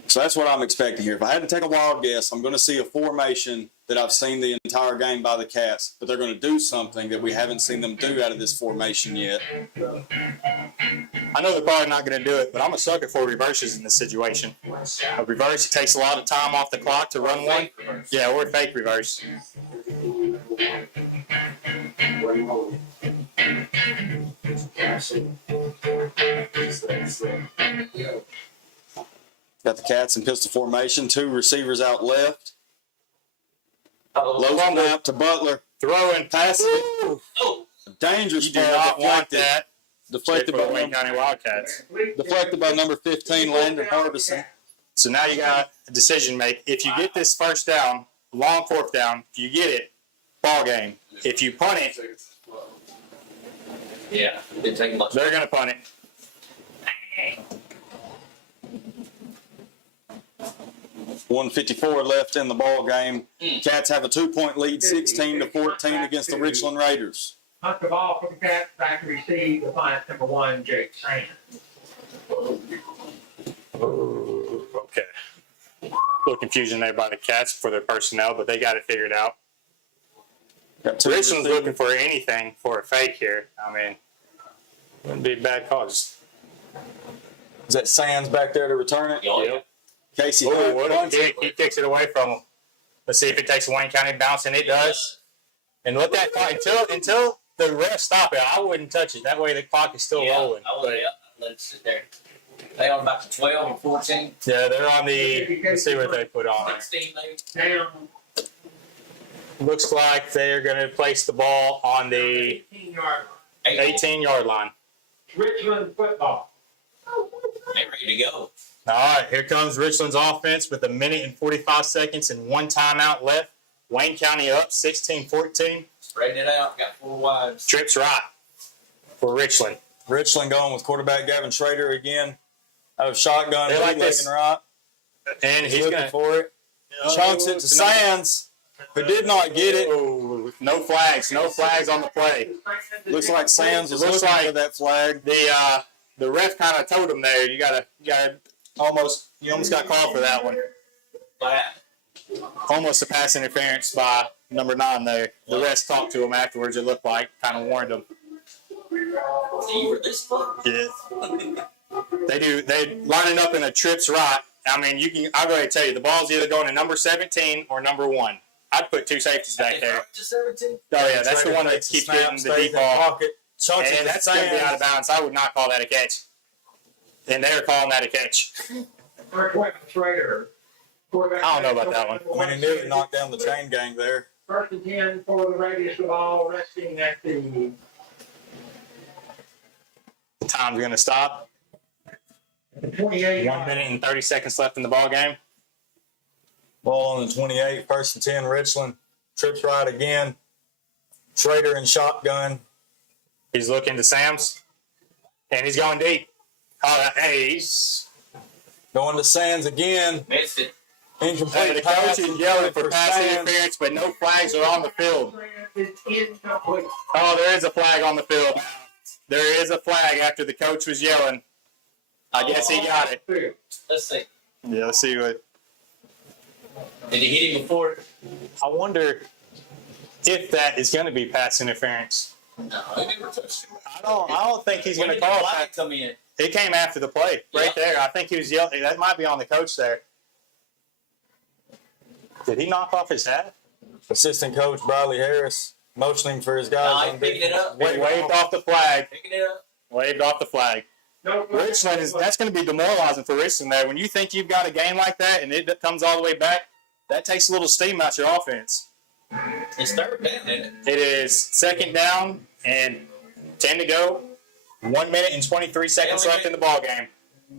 So that's what I'm expecting here. If I had to take a wild guess, I'm going to see a formation that I've seen the entire game by the Cats, but they're going to do something that we haven't seen them do out of this formation yet. I know they're probably not going to do it, but I'm a sucker for reverses in this situation. A reverse, it takes a lot of time off the clock to run one. Yeah, or a fake reverse. Got the Cats in pistol formation, 2 receivers out left. Low snap to Butler. Throwing, passing. Dangerous You do not want that. Deflected by Wayne County Wildcats. Deflected by number 15, Landon Harbison. So now you got a decision to make. If you get this first down, long 4th down, if you get it, ball game. If you punt it, Yeah, didn't take much. they're going to punt it. 1:54 left in the ball game. Cats have a 2-point lead, 16-14 against the Richland Raiders. Hunt the ball for the Cats, back to receive, defiance number 1, Jake Sands. Okay. A little confusion there by the Cats for their personnel, but they got it figured out. Richland's looking for anything for a fake here. I mean, wouldn't be a bad call. Is that Sands back there to return it? Oh, yeah. Casey Oh, Hunt what a punts kick. it. He kicks it away from him. Let's see if it takes a Wayne County bounce, and it does. And let that clock, until the refs stop it, I wouldn't touch it. That way the clock is still rolling. I would, let it sit there. They on about the 12 and 14. Yeah, they're on the, let's see what they put on there. 16 maybe. Down Looks like they're going to place the ball on the 18-yard line. 18-yard line. Richland football. They ready to go. All right, here comes Richland's offense with 1 minute and 45 seconds and 1 timeout left. Wayne County up 16-14. Spreading it out. Got 4 wides. Trips right for Richland. Richland going with quarterback Gavin Schrader again. Out of shotgun, They like bootlegging this. right. And He's he's looking going for it. Chunks it to Sands, who did not get it. No flags. No flags on the play. Looks like Sands was Looks looking like- for that flag. The ref kind of told him there. You almost got called for that one. Almost a pass interference by number 9 there. The ref talked to him afterwards. It looked like kind of warned him. You were this close. Yeah. They lining up in a trips right. I mean, I'll go ahead and tell you, the ball's either going to number 17 or number 1. I'd put 2 safeties back there. To 17. Oh yeah, that's the one that keeps getting the deep ball. Chunks it And to that's going to be out of Sands. bounds. I would not call that a catch. And they're calling that a catch. Schrader. I don't know about that one. I mean, he nearly knocked down the chain gang there. 1st and 10 for the Raiders, the ball resting at the Time's going to stop. 28. 1 minute and 30 seconds left in the ball game. Ball on the 28, 1st and 10, Richland. Trips right again. Schrader in shotgun. He's looking to Sam's. And he's going deep. Oh, hey, he's... Going to Sands again. Missed it. Incomplete the pass. coach is yelling for pass Sands. interference, but no flags are on the field. It's incomplete. Oh, there is a flag on the field. There is a flag after the coach was yelling. I guess he got it. Let's see. Yeah, let's see what... Did he hit him before? I wonder if that is going to be pass interference. No, he never touched him. I don't think he's going When to did the call flag it. come in? It came after the play, right Yeah. there. I think he was yelling. That might be on the coach there. Did he knock off his hat? Assistant coach Briley Harris motioning for his guys. No, on he's picking it defense. up. He waved off the flag. Picking it up. Waved off the flag. Richland that's going to be demoralizing for Richland there. When you think you've got a game like that and it comes all the way back, that takes a little steam out your offense. It's 3rd down, isn't it? It is 2nd down and 10 to go. 1 minute and 23 seconds left in the ball game.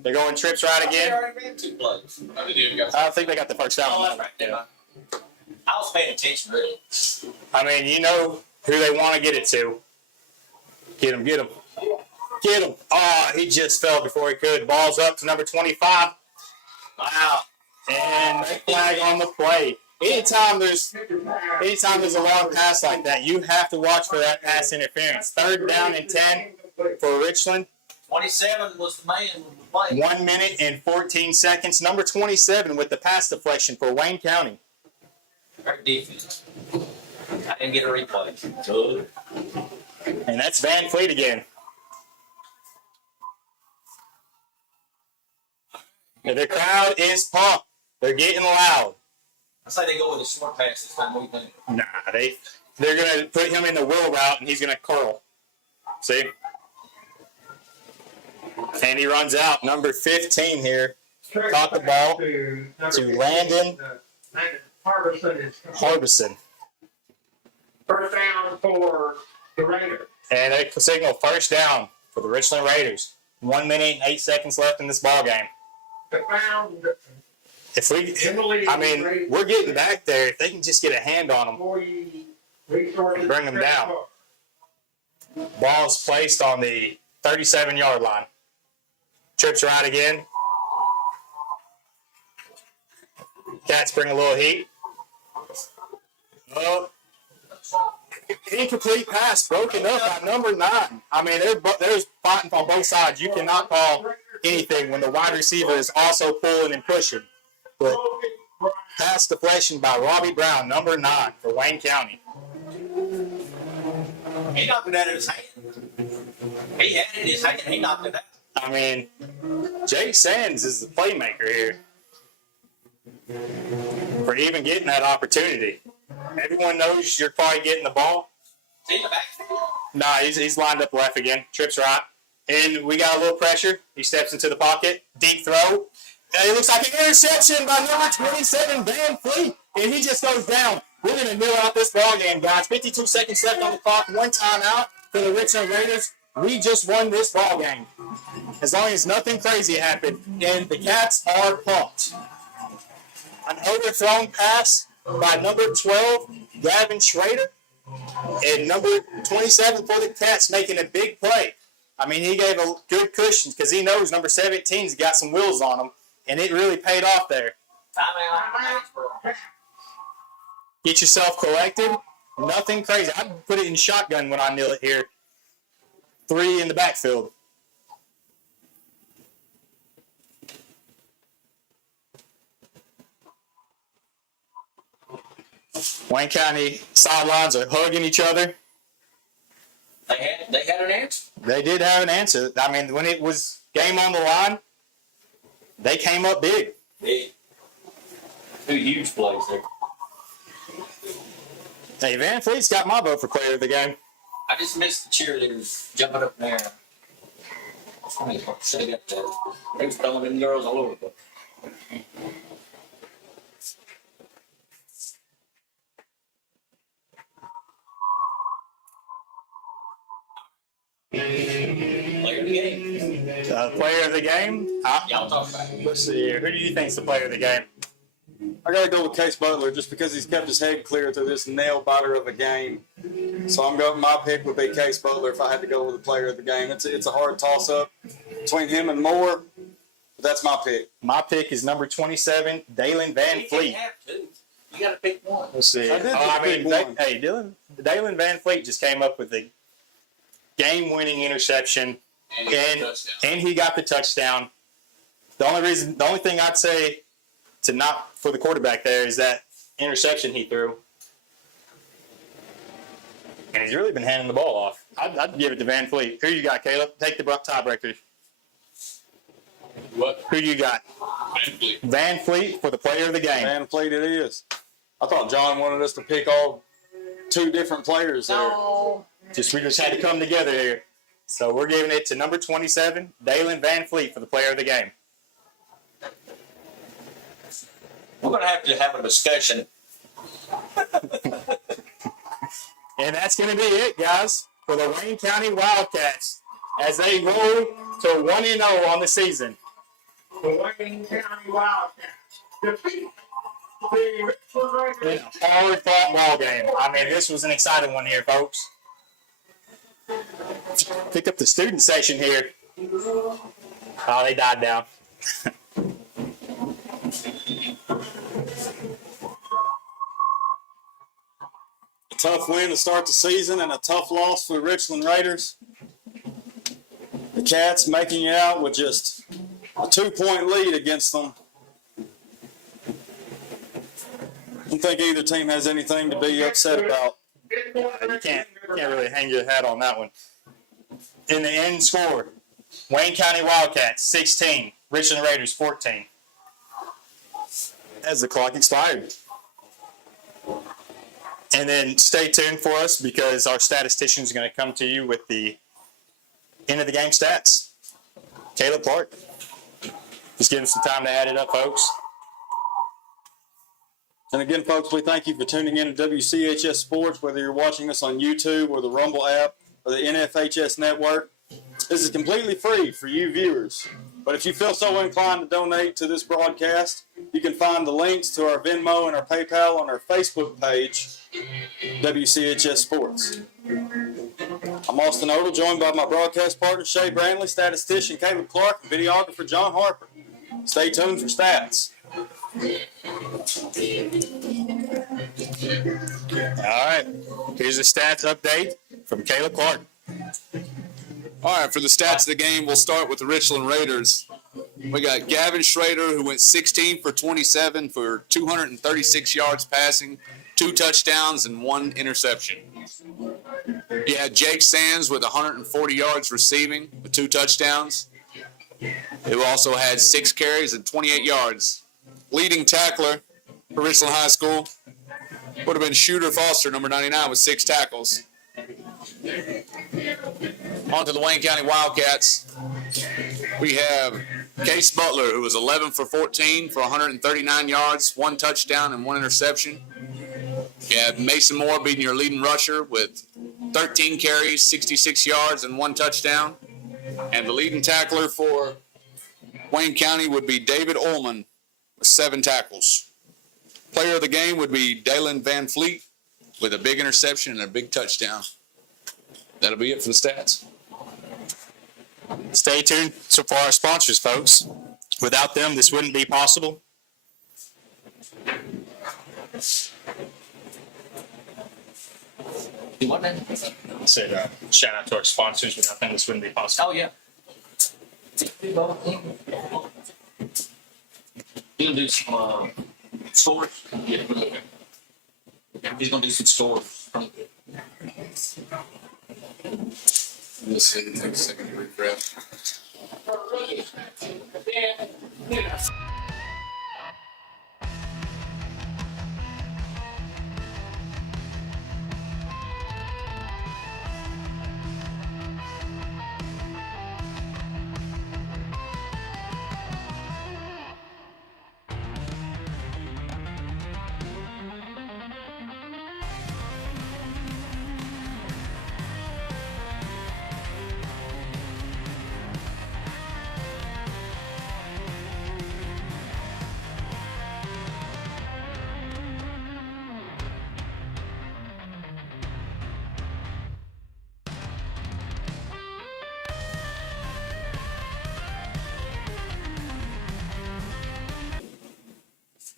They're going trips right They again. already ran 2 plays. Oh, they did. I don't think they got the first down. Oh, that's right. Never mind. I was paying attention, really. I mean, you know who they want to get it to. Get him, get him. Get him. Oh, he just fell before he could. Ball's up to number 25. Wow. And they flag on the play. Anytime there's a long pass like that, you have to watch for that pass interference. 3rd down and 10 for Richland. 27 was the man who played. 1 minute and 14 seconds. Number 27 with the pass deflection for Wayne County. Great defense. I didn't get a replay. Good. And that's Van Fleet again. And the crowd is pumped. They're getting loud. I say they go with a short pass this time. What do you think? Nah, they're going to put him in the wheel route, and he's going to curl. See? And he runs out. Number 15 here. Caught the ball to Landon Harbison. 1st down for the Raiders. And they signal 1st down for the Richland Raiders. 1 minute and 8 seconds left in this ball game. If we're getting back there. If they can just get a hand on them, bring them down. Ball's placed on the 37-yard line. Trips right again. Cats bring a little heat. Oh, incomplete pass broken up by number 9. I mean, there's fighting on both sides. You cannot call anything when the wide receiver is also pulling and pushing. But pass deflection by Robbie Brown, number 9 for Wayne County. He knocked it out of his hand. He had it in his hand. He knocked it out. I mean, Jake Sands is the playmaker here for even getting that opportunity. Everyone knows you're probably getting the ball. Is he in the backfield? Nah, he's lined up left again. Trips right. And we got a little pressure. He steps into the pocket. Deep throw. And it looks like an interception by number 27, Van Fleet. And he just goes down. We're going to kneel out this ball game, guys. 52 seconds left on the clock. 1 timeout for the Richland Raiders. We just won this ball game. As long as nothing crazy happened. And the Cats are pumped. An overthrown pass by number 12, Gavin Schrader. And number 27 for the Cats making a big play. I mean, he gave a good cushion because he knows number 17's got some wheels on him. And it really paid off there. Get yourself collected. Nothing crazy. I put it in shotgun when I kneel it here. 3 in the backfield. Wayne County sidelines are hugging each other. They had an answer. They did have an answer. I mean, when it was game on the line, they came up big. Big. 2 huge plays there. Hey, Van Fleet's got my vote for player of the game. I just missed the cheerleaders jumping up there. They was throwing them girls all over the place. Player of the game. Player of the game? Y'all talk about it. Let's see here. Who do you think's the player of the game? I got to go with Case Butler just because he's kept his head clear through this nail biter of a game. So I'm going. My pick would be Case Butler if I had to go with the player of the game. It's a hard toss up between him and Moore, but that's my pick. My pick is number 27, Dalen Van You Fleet. can't have 2. You got to pick one. Let's see. I did just pick one. Dalen Van Fleet just came up with the game-winning interception, and he got the touchdown. The only thing I'd say to not for the quarterback there is that interception he threw, and he's really been handing the ball off. I'd give it to Van Fleet. Who you got, Caleb? Take the tiebreaker. What? Who do you got? Van Fleet. Van Fleet for the player of the game. Van Fleet it is. I thought John wanted us to pick all 2 different players there. No. We just had to come together here. So we're giving it to number 27, Dalen Van Fleet for the player of the game. We're going to have a discussion. And that's going to be it, guys, for the Wayne County Wildcats as they roll to 1-0 on the season. The Wayne County Wildcats defeat the Richland Raiders. Hard fought ball game. I mean, this was an exciting one here, folks. Pick up the student section here. Oh, they died down. A tough win to start the season and a tough loss for the Richland Raiders. The Cats making it out with just a 2-point lead against them. I don't think either team has anything to be upset about. You can't really hang your hat on that one. In the end score, Wayne County Wildcats 16, Richland Raiders 14. As the clock expired. And then stay tuned for us because our statistician is going to come to you with the end of the game stats. Caleb Clark. Just give him some time to add it up, folks. And again, folks, we thank you for tuning in to WCHS Sports, whether you're watching us on YouTube or the Rumble app or the NFHS network. This is completely free for you viewers. But if you feel so inclined to donate to this broadcast, you can find the links to our Venmo and our PayPal on our Facebook page, WCHS Sports. I'm Austin Odell, joined by my broadcast partner, Shay Brandley, statistician Caleb Clark, and videographer John Harper. Stay tuned for stats. Here's a stats update from Kayla Clark. All right, for the stats of the game, we'll start with the Richland Raiders. We got Gavin Schrader, who went 16 for 27 for 236 yards passing, 2 touchdowns, and 1 interception. You had Jake Sands with 140 yards receiving with 2 touchdowns. Who also had 6 carries and 28 yards. Leading tackler for Richland High School would have been Shooter Foster, number 99, with 6 tackles. On to the Wayne County Wildcats. We have Case Butler, who was 11 for 14 for 139 yards, 1 touchdown, and 1 interception. You have Mason Moore being your leading rusher with 13 carries, 66 yards, and 1 touchdown. And the leading tackler for Wayne County would be David Ullman with 7 tackles. Player of the game would be Dalen Van Fleet with a big interception and a big touchdown. That'll be it for the stats. Stay tuned for our sponsors, folks. Without them, this wouldn't be possible. What then? I said, shout out to our sponsors. Without them, this wouldn't be possible. Oh, yeah. You gonna do some scores? Yeah. He's gonna do some scores. We'll see. Take a second to refresh.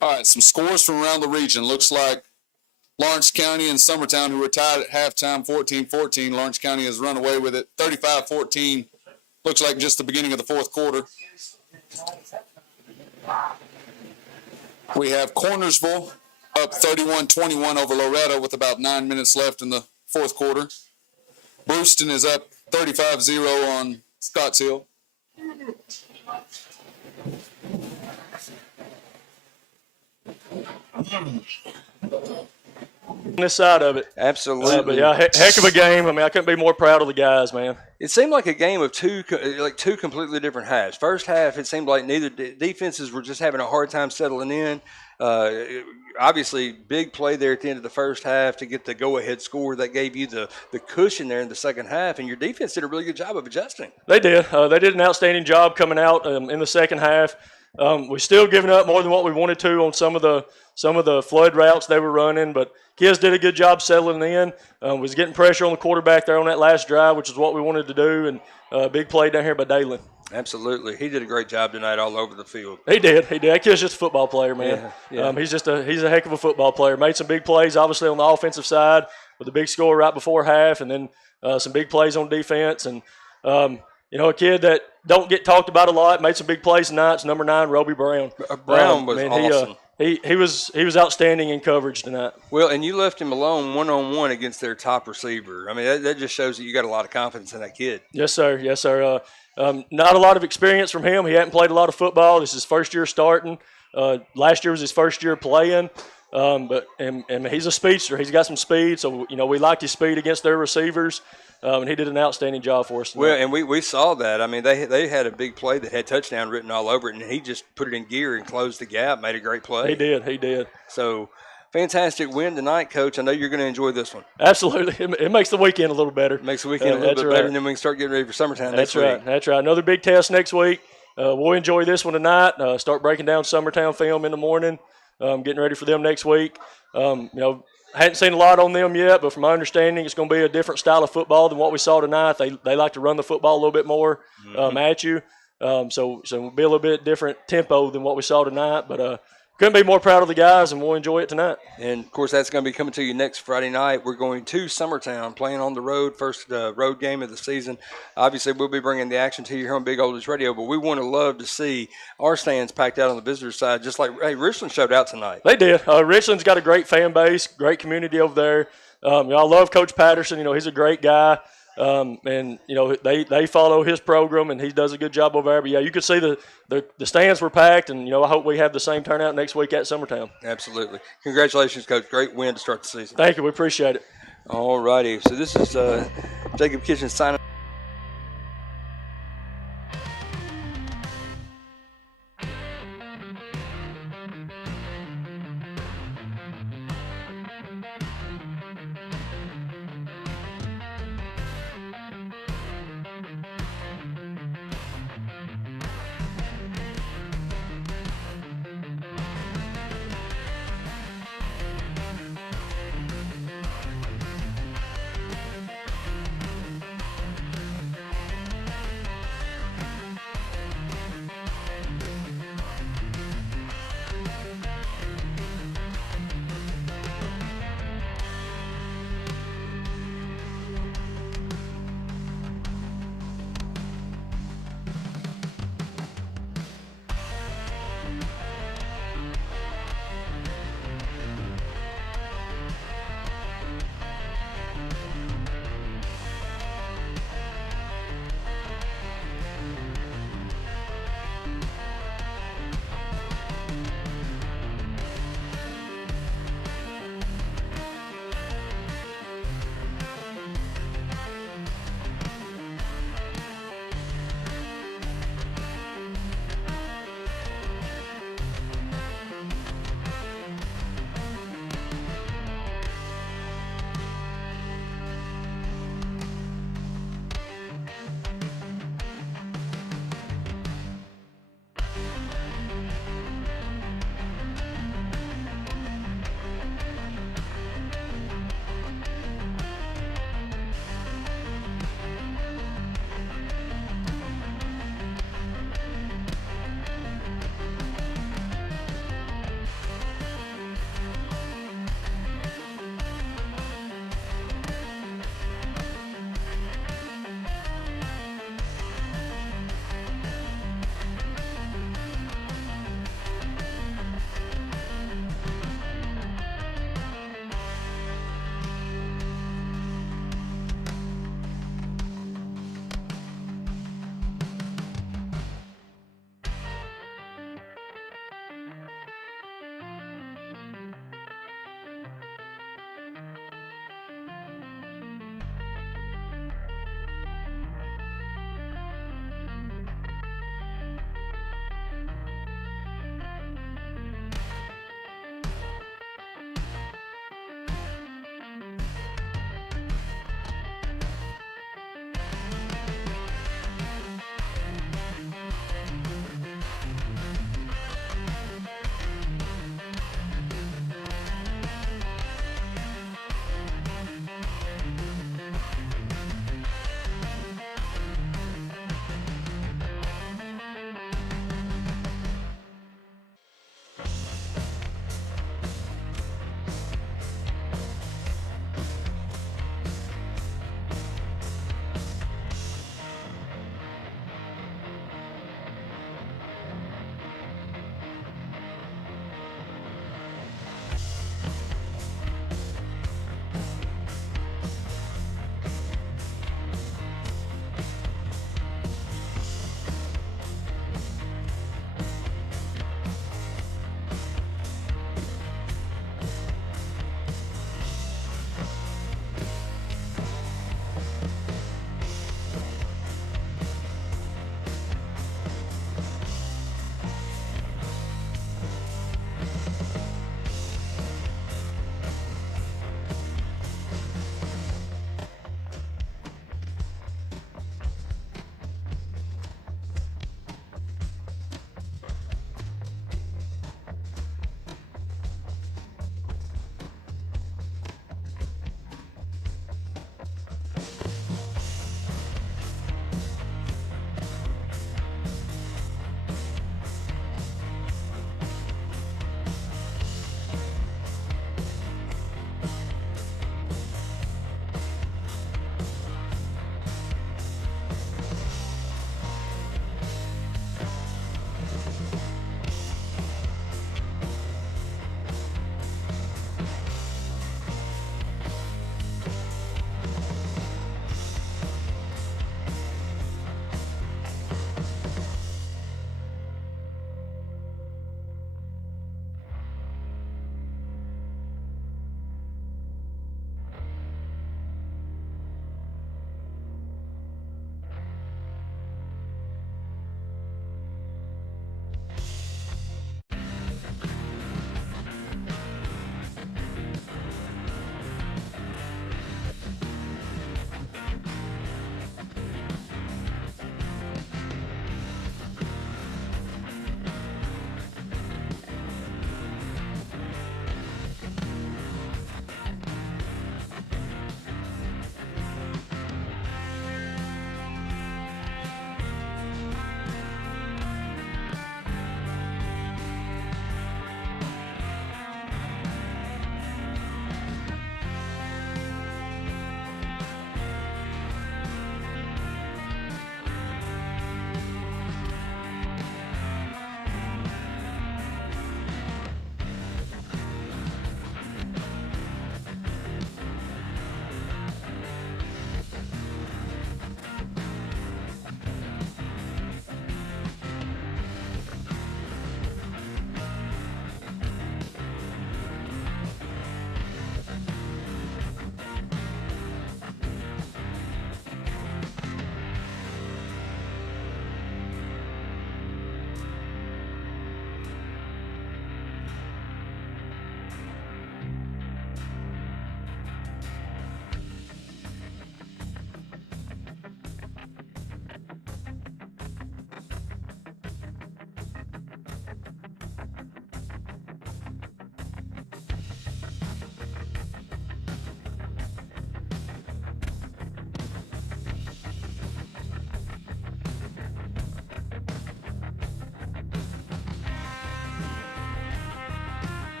All right, some scores from around the region. Looks like Lawrence County and Summertown, who were tied at halftime 14-14. Lawrence County has run away with it 35-14. Looks like just the beginning of the 4th quarter. We have Cornersville up 31-21 over Loretto with about 9 minutes left in the 4th quarter. Brewston is up 35-0 on Scottshill. On this side of it. Absolutely. But yeah, heck of a game. I mean, I couldn't be more proud of the guys, man. It seemed like a game of two completely different halves. First half, it seemed like neither defenses were just having a hard time settling in. Obviously, big play there at the end of the first half to get the go-ahead score that gave you the cushion there in the second half, and your defense did a really good job of adjusting. They did. They did an outstanding job coming out in the second half. We're still giving up more than what we wanted to on some of the flood routes they were running, but kids did a good job settling in. Was getting pressure on the quarterback there on that last drive, which is what we wanted to do, and big play down here by Dalen. Absolutely. He did a great job tonight all over the field. He did. That kid's just a football player, man. Yeah. He's a heck of a football player. Made some big plays, obviously, on the offensive side with a big score right before half, and then some big plays on defense. And, a kid that don't get talked about a lot, made some big plays tonight. It's number 9, Roby Brown. Brown was awesome. He was outstanding in coverage tonight. Well, and you left him alone one-on-one against their top receiver. I mean, that just shows that you got a lot of confidence in that kid. Yes, sir. Not a lot of experience from him. He hadn't played a lot of football. This is his first year starting. Last year was his first year playing. But he's a speedster. He's got some speed. So, we liked his speed against their receivers. And he did an outstanding job for us tonight. Well, and we saw that. I mean, they had a big play that had touchdown written all over it, and he just put it in gear and closed the gap, made a great play. He did. So, fantastic win tonight, Coach. I know you're going to enjoy this one. Absolutely. It makes the weekend a little better. It makes the weekend a little bit better, and then we can start getting ready for summertime next week. That's right. Another big test next week. We'll enjoy this one tonight. Start breaking down Summertown film in the morning, getting ready for them next week. I hadn't seen a lot on them yet, but from my understanding, it's going to be a different style of football than what we saw tonight. They like to run the football a little bit more at you. So it'll be a little bit different tempo than what we saw tonight. But couldn't be more proud of the guys, and we'll enjoy it tonight. And, of course, that's going to be coming to you next Friday night. We're going to Summertown, playing on the road, first road game of the season. Obviously, we'll be bringing the action to you here on Big Oldies Radio, but we want to love to see our stands packed out on the visitor side, just like, hey, Richland showed out tonight. They did. Richland's got a great fan base, great community over there. I love Coach Patterson. He's a great guy. And they follow his program, and he does a good job over there. But yeah, you could see the stands were packed, and I hope we have the same turnout next week at Summertown. Absolutely. Congratulations, Coach. Great win to start the season. Thank you. We appreciate it. All righty. So this is Jacob Kitchen signing.